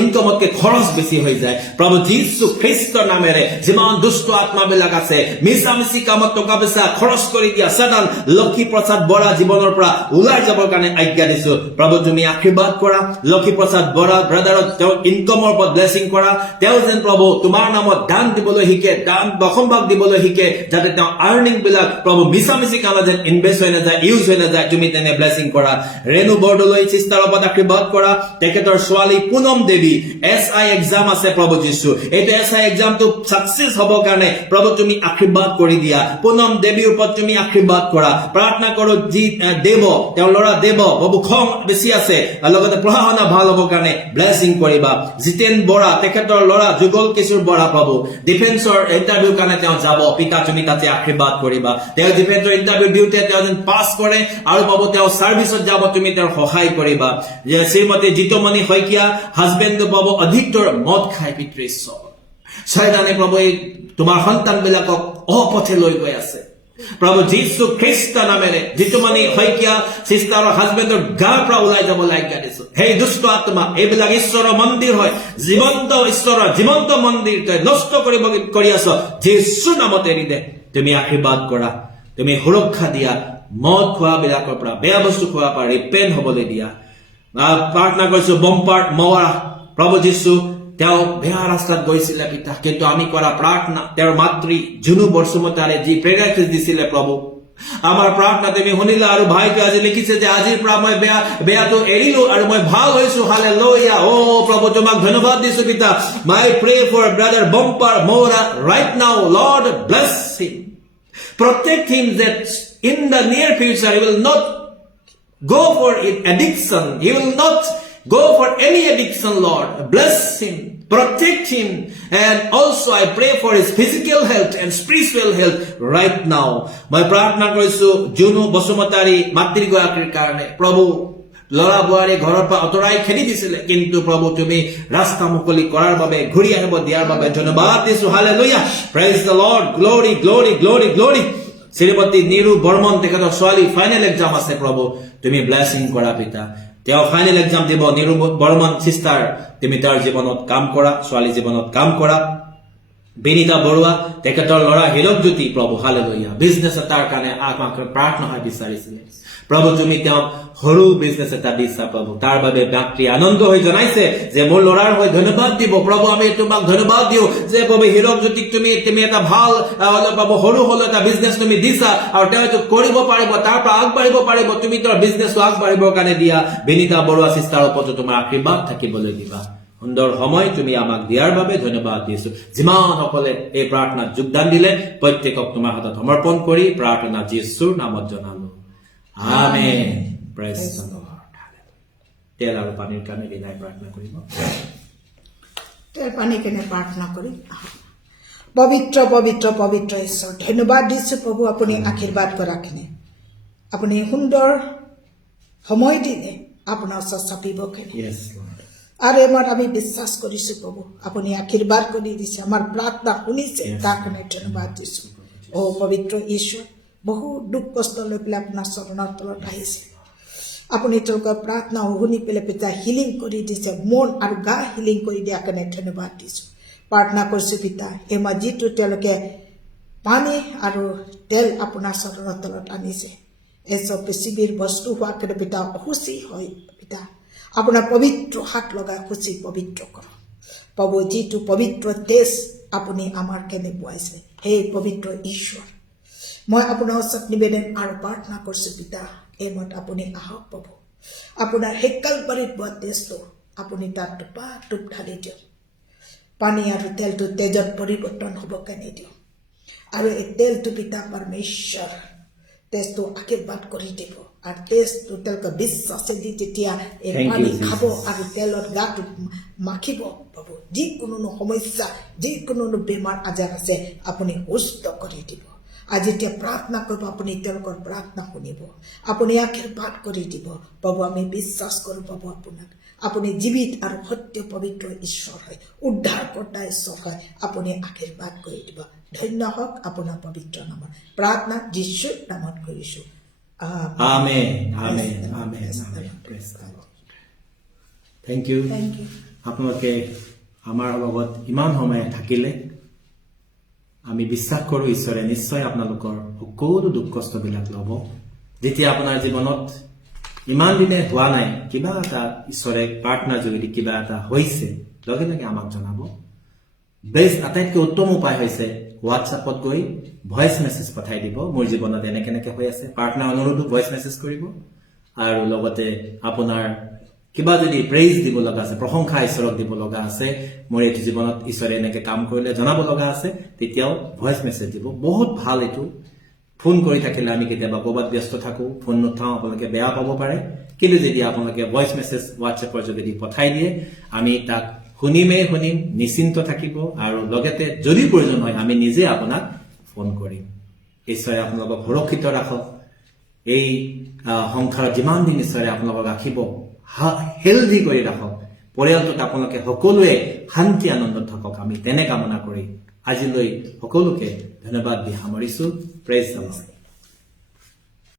ইনকামতকৈ খৰচ বেছি হৈ যায় প্ৰভু যীশু খ্ৰীষ্টৰ নামেৰে যিমান দুষ্ট আত্মাবিলাক আছে মিছামিছি কামত টকা পইচা খৰচ কৰি দিয়া সাধাৰণ লক্ষী প্ৰসাদ বৰা জীৱনৰ পৰা ওলাই যাবৰ কাৰণে আজ্ঞা দিছো প্ৰভু তুমি আশীৰ্বাদ কৰা লক্ষী প্ৰসাদ বৰা ব্ৰাদাৰক তেওঁ ইনকামৰ ওপৰত ব্লেছিং কৰা তেওঁ যেন প্ৰভু তোমাৰ নামত দান দিবলৈ শিকে দান দশমভাগ দিবলৈ শিকে যাতে তেওঁ আৰ্নিং বিলাক প্ৰভু মিছামিছি কামত যেন ইনভেষ্ট হৈ নাযায় ইউজ হৈ নাযায় তুমি ব্লেছিং কৰা ৰেণু বৰদলৈ চিষ্টাৰৰ ওপৰত আশীৰ্বাদ কৰা তেখেতৰ ছোৱালী পুনম দেৱী SI এক্সাম আছে প্ৰভু যীশু এইটো SI এক্সামটো সাকসেস হ'বৰ কাৰণে প্ৰভু তুমি আশীৰ্বাদ কৰি দিয়া পুনম দেৱীৰ ওপৰত তুমি আশীৰ্বাদ কৰা প্ৰাৰ্থনা কৰো যি দেৱ তেওঁ ল'ৰা দেৱ প্ৰভু খং বেছি আছে লগতে পঢ়া শুনা ভাল হ'বৰ কাৰণে ব্লেছিং কৰিবা জিতেন বৰা তেখেতৰ ল'ৰা যুগল কিশোৰ বৰা প্ৰভু ডিফেন্সৰ ইণ্টাৰভিউ কাৰণে তেওঁ যাব পিতা তুমি তাতে আশীৰ্বাদ কৰিবা তেওঁ ডিফেন্সৰ ইণ্টাৰভিউ দিওঁতে তেওঁ যেন পাছ কৰে আৰু বাবু তেওঁ সাৰ্ভিসত যাব তুমি তেওঁৰ সহায় কৰিবা যে শ্ৰীমতী জিতমণি শইকীয়া হাজবেণ্ড বাবু অধিকতৰ মদ খাই পিতৃশ্বৰ শয়তানে প্ৰভু তোমাৰ সন্তানবিলাকক অপথে লৈ গৈ আছে প্ৰভু যীশু খ্ৰীষ্ট নামেৰে জিতমণি শইকীয়া চিষ্টাৰৰ হাজবেণ্ডৰ গাৰ পৰা ওলাই যাব আজ্ঞা দিছো সেই দুষ্ট আত্মা এইবিলাক ঈশ্বৰৰ মন্দিৰ হয় জীৱন্ত ঈশ্বৰৰ জীৱন্ত মন্দিৰ তই নষ্ট কৰি আছ যীশুৰ নামত এৰি দে তুমি আশীৰ্বাদ কৰা তুমি সুৰক্ষা দিয়া মদ খোৱাবিলাকৰ পৰা বেয়া বস্তু খোৱাৰ পৰা ৰিপেণ্ট হ'বলৈ দিয়া প্ৰাৰ্থনা কৰিছো বম্পাৰ্ট মৰা প্ৰভু যীশু তেওঁ বেয়া ৰাস্তাত গৈছিলে পিতা, কিন্তু আমি কৰা প্ৰাৰ্থনা তেওঁৰ মাতৃ জুনু বৰসুমতাৰে যি প্ৰেৰণা দিছিলে প্ৰভু, আমাৰ প্ৰাৰ্থনা তুমি শুনিলা। আৰু ভাইটো আজি লিখিছে যে আজিৰ পৰা মই বেয়াটো এৰিলো আৰু মই ভাল হৈছো। হালেলুয়া। ও প্ৰভু, তোমাক ধন্যবাদ দিছো পিতা। মাই প্ৰে ফৰ ব্ৰাদাৰ বম্পাৰ মোৰা right now, Lord bless him, protect him that in the near future he will not go for addiction, he will not go for any addiction. Lord bless him, protect him, and also I pray for his physical health and spiritual health right now. মই প্ৰাৰ্থনা কৰিছো জুনু বসুমতাৰী মাতৃগৰাকীৰ কাৰণে। প্ৰভু, লৰা বোৱাৰী ঘৰৰ পৰা অতৰাই খেদি দিছিলে, কিন্তু প্ৰভু তুমি ৰাস্তা মুকলি কৰাৰ বাবে, ঘূৰি আহিব দিয়াৰ বাবে ধন্যবাদ দিছো। Hallelujah, praise the Lord, glory glory glory glory. Shrimati Niru Barman, তেখেতৰ ছোৱালী ফাইনেল এক্সাম আছে প্ৰভু, তুমি ব্লেছিং কৰা পিতা। তেওঁ ফাইনেল এক্সাম দিব। নিৰু বৰ্মন চিষ্টাৰ, তুমি তাৰ জীৱনত কাম কৰা, ছোৱালী জীৱনত কাম কৰা। বিনীতা বৰুৱা, তেখেতৰ ল'ৰা হীৰকজ্যোতি প্ৰভু, হালেলুয়া, বিজনেছ এটাৰ কাৰণে আমাক প্ৰাৰ্থনা হয় বিচাৰিছিলে প্ৰভু, তুমি তেওঁক সৰু বিজনেছ এটা দিছা প্ৰভু। তাৰ বাবে ব্যক্তি আনন্দ হৈ জনাইছে যে মোৰ ল'ৰাৰ হৈ ধন্যবাদ দিব প্ৰভু। আমি তোমাক ধন্যবাদ দিওঁ যে প্ৰভু হীৰকজ্যোতিক তুমি এটা ভাল প্ৰভু সৰু হলেও এটা বিজনেছ তুমি দিছা, আৰু তেওঁ এইটো কৰিব পাৰিব, তাৰ পৰা আগবাঢ়িব পাৰিব। তুমি তেওঁৰ বিজনেছটো আগবাঢ়িবৰ কাৰণে দিয়া। বিনীতা বৰুৱা চিষ্টাৰৰ ওপৰতো তোমাৰ আশীৰ্বাদ থাকিবলৈ দিবা। সুন্দৰ সময় তুমি আমাক দিয়াৰ বাবে ধন্যবাদ দিছো। যিমান সকলে এই প্ৰাৰ্থনাত যোগদান দিলে প্ৰত্যেকক তোমাৰ হাতত সমৰ্পণ কৰি প্ৰাৰ্থনা যীশুৰ নামত জনালো, আমেন। Praise the lord. তেল আৰু পানীৰ কাৰণে বিদায় প্ৰাৰ্থনা কৰিব। তেল পানী কেনে প্ৰাৰ্থনা কৰি পবিত্ৰ পবিত্ৰ পবিত্ৰ ঈশ্বৰ, ধন্যবাদ দিছো প্ৰভু, আপুনি আশীৰ্বাদ কৰাখিনি, আপুনি সুন্দৰ সময় দিলে আপোনাৰ ওচৰত চাপিব কেনে। আৰু এমাৰ আমি বিশ্বাস কৰিছো প্ৰভু, আপুনি আশীৰ্বাদ কৰি দিছে, আমাৰ প্ৰাৰ্থনা শুনিছে, তাৰ কাৰণে ধন্যবাদ দিছো। অ পবিত্ৰ ঈশ্বৰ, বহু দুখ কষ্ট লৈ পেলাই আপোনাৰ চৰণৰ তলত আহিছে, আপুনি তেওঁলোকৰ প্ৰাৰ্থনা শুনি পেলাই পিতা হিলিং কৰি দিছে, মন আৰু গা হিলিং কৰি দিয়াৰ কাৰণে ধন্যবাদ দিছো। প্ৰাৰ্থনা কৰিছো পিতা, এমাৰ যিটো তেওঁলোকে পানী আৰু তেল আপোনাৰ চৰণৰ তলত আনিছে, এসব পৃথিৱীৰ বস্তু হোৱা কাৰণে পিতা অসুচি হয় পিতা, আপোনাৰ পবিত্ৰ হাত লগাই খুচি পবিত্ৰ কৰ প্ৰভু। যিটো পবিত্ৰ তেজ আপুনি আমাৰ কেনে পোৱাইছে, সেই পবিত্ৰ ঈশ্বৰ, মই আপোনাৰ ওচৰত নিবেদন আৰু প্ৰাৰ্থনা কৰিছো পিতা, এই মত আপুনি আহক প্ৰভু, আপোনাৰ সেই কালবাৰীত পোৱা তেজটো আপুনি তাত টোপা টোপ ঢালি দিয়ক, পানী আৰু তেলটো তেজত পৰিৱৰ্তন হ'ব কেনে দিয়ক, আৰু এই তেলটো পিতা পৰমেশ্বৰ তেজটো আশীৰ্বাদ কৰি দিব, আৰু তেজটো তেওঁলোকে বিশ্বাসে দি তেতিয়া এই পানী খাব আৰু তেলৰ গাটো মাখিব পাব। যিকোনো সমস্যা, যিকোনো বেমাৰ আজাৰ আছে আপুনি সুস্থ কৰি দিব। আজি যেতিয়া প্ৰাৰ্থনা কৰিব আপুনি তেওঁলোকৰ প্ৰাৰ্থনা শুনিব, আপুনি আশীৰ্বাদ কৰি দিব প্ৰভু। আমি বিশ্বাস কৰোঁ প্ৰভু আপোনাক, আপুনি জীৱিত আৰু সত্য পবিত্ৰ ঈশ্বৰ হয়, উদ্ধাৰকৰ্তা ঈশ্বৰ হয়, আপুনি আশীৰ্বাদ কৰি দিব। ধন্য হওক আপোনাৰ পবিত্ৰ নামত, প্ৰাৰ্থনা যীশুৰ নামত কৰিছো, আমেন আমেন আমেন আমেন। Thank U. আপোনালোকে আমাৰ লগত ইমান সময় থাকিলে, আমি বিশ্বাস কৰোঁ ঈশ্বৰে নিশ্চয় আপোনালোকৰ সকলো দুখ কষ্টবিলাক ল'ব। যেতিয়া আপোনাৰ জীৱনত ইমান দিনে হোৱা নাই, কিবা এটা ঈশ্বৰে প্ৰাৰ্থনাৰ যোগেদি কিবা এটা হৈছে, লগে লগে আমাক জনাব। বেষ্ট আটাইতকৈ উত্তম উপায় হৈছে হোৱাটছএপত গৈ ভইচ মেছেজ পঠাই দিব, মোৰ জীৱনত এনেকে হৈ আছে, প্ৰাৰ্থনা অনুৰোধো ভইচ মেছেজ কৰিব। আৰু লগতে আপোনাৰ কিবা যদি প্ৰেইজ দিব লগা আছে, প্ৰশংসা ঈশ্বৰক দিব লগা আছে, মোৰ এইটো জীৱনত ঈশ্বৰে এনেকে কাম কৰিলে জনাব লগা আছে, তেতিয়াও ভইচ মেছেজ দিব। বহুত ভাল এইটো। ফোন কৰি থাকিলে আমি কেতিয়াবা ক'ৰবাত ব্যস্ত থাকোঁ, ফোন নুঠাওঁ, আপোনালোকে বেয়া পাব পাৰে, কিন্তু যদি আপোনালোকে ভইচ মেছেজ হোৱাটছএপৰ যোগেদি পঠাই দিয়ে, আমি তাক শুনিম, নিশ্চিন্ত থাকিব, আৰু লগতে যদি প্ৰয়োজন হয় আমি নিজে আপোনাক ফোন কৰিম। ঈশ্বৰে আপোনালোকক সুৰক্ষিত ৰাখক। এই সংসাৰত যিমান দিন ঈশ্বৰে আপোনালোকক ৰাখিব, হেল্ডি কৰি ৰাখক, পৰিয়ালটোত আপোনালোকে সকলোৱে শান্তি আনন্দত থাকক, আমি তেনে কামনা কৰি আজিলৈ সকলোকে ধন্যবাদ দি সামৰিছো। Praise the lord.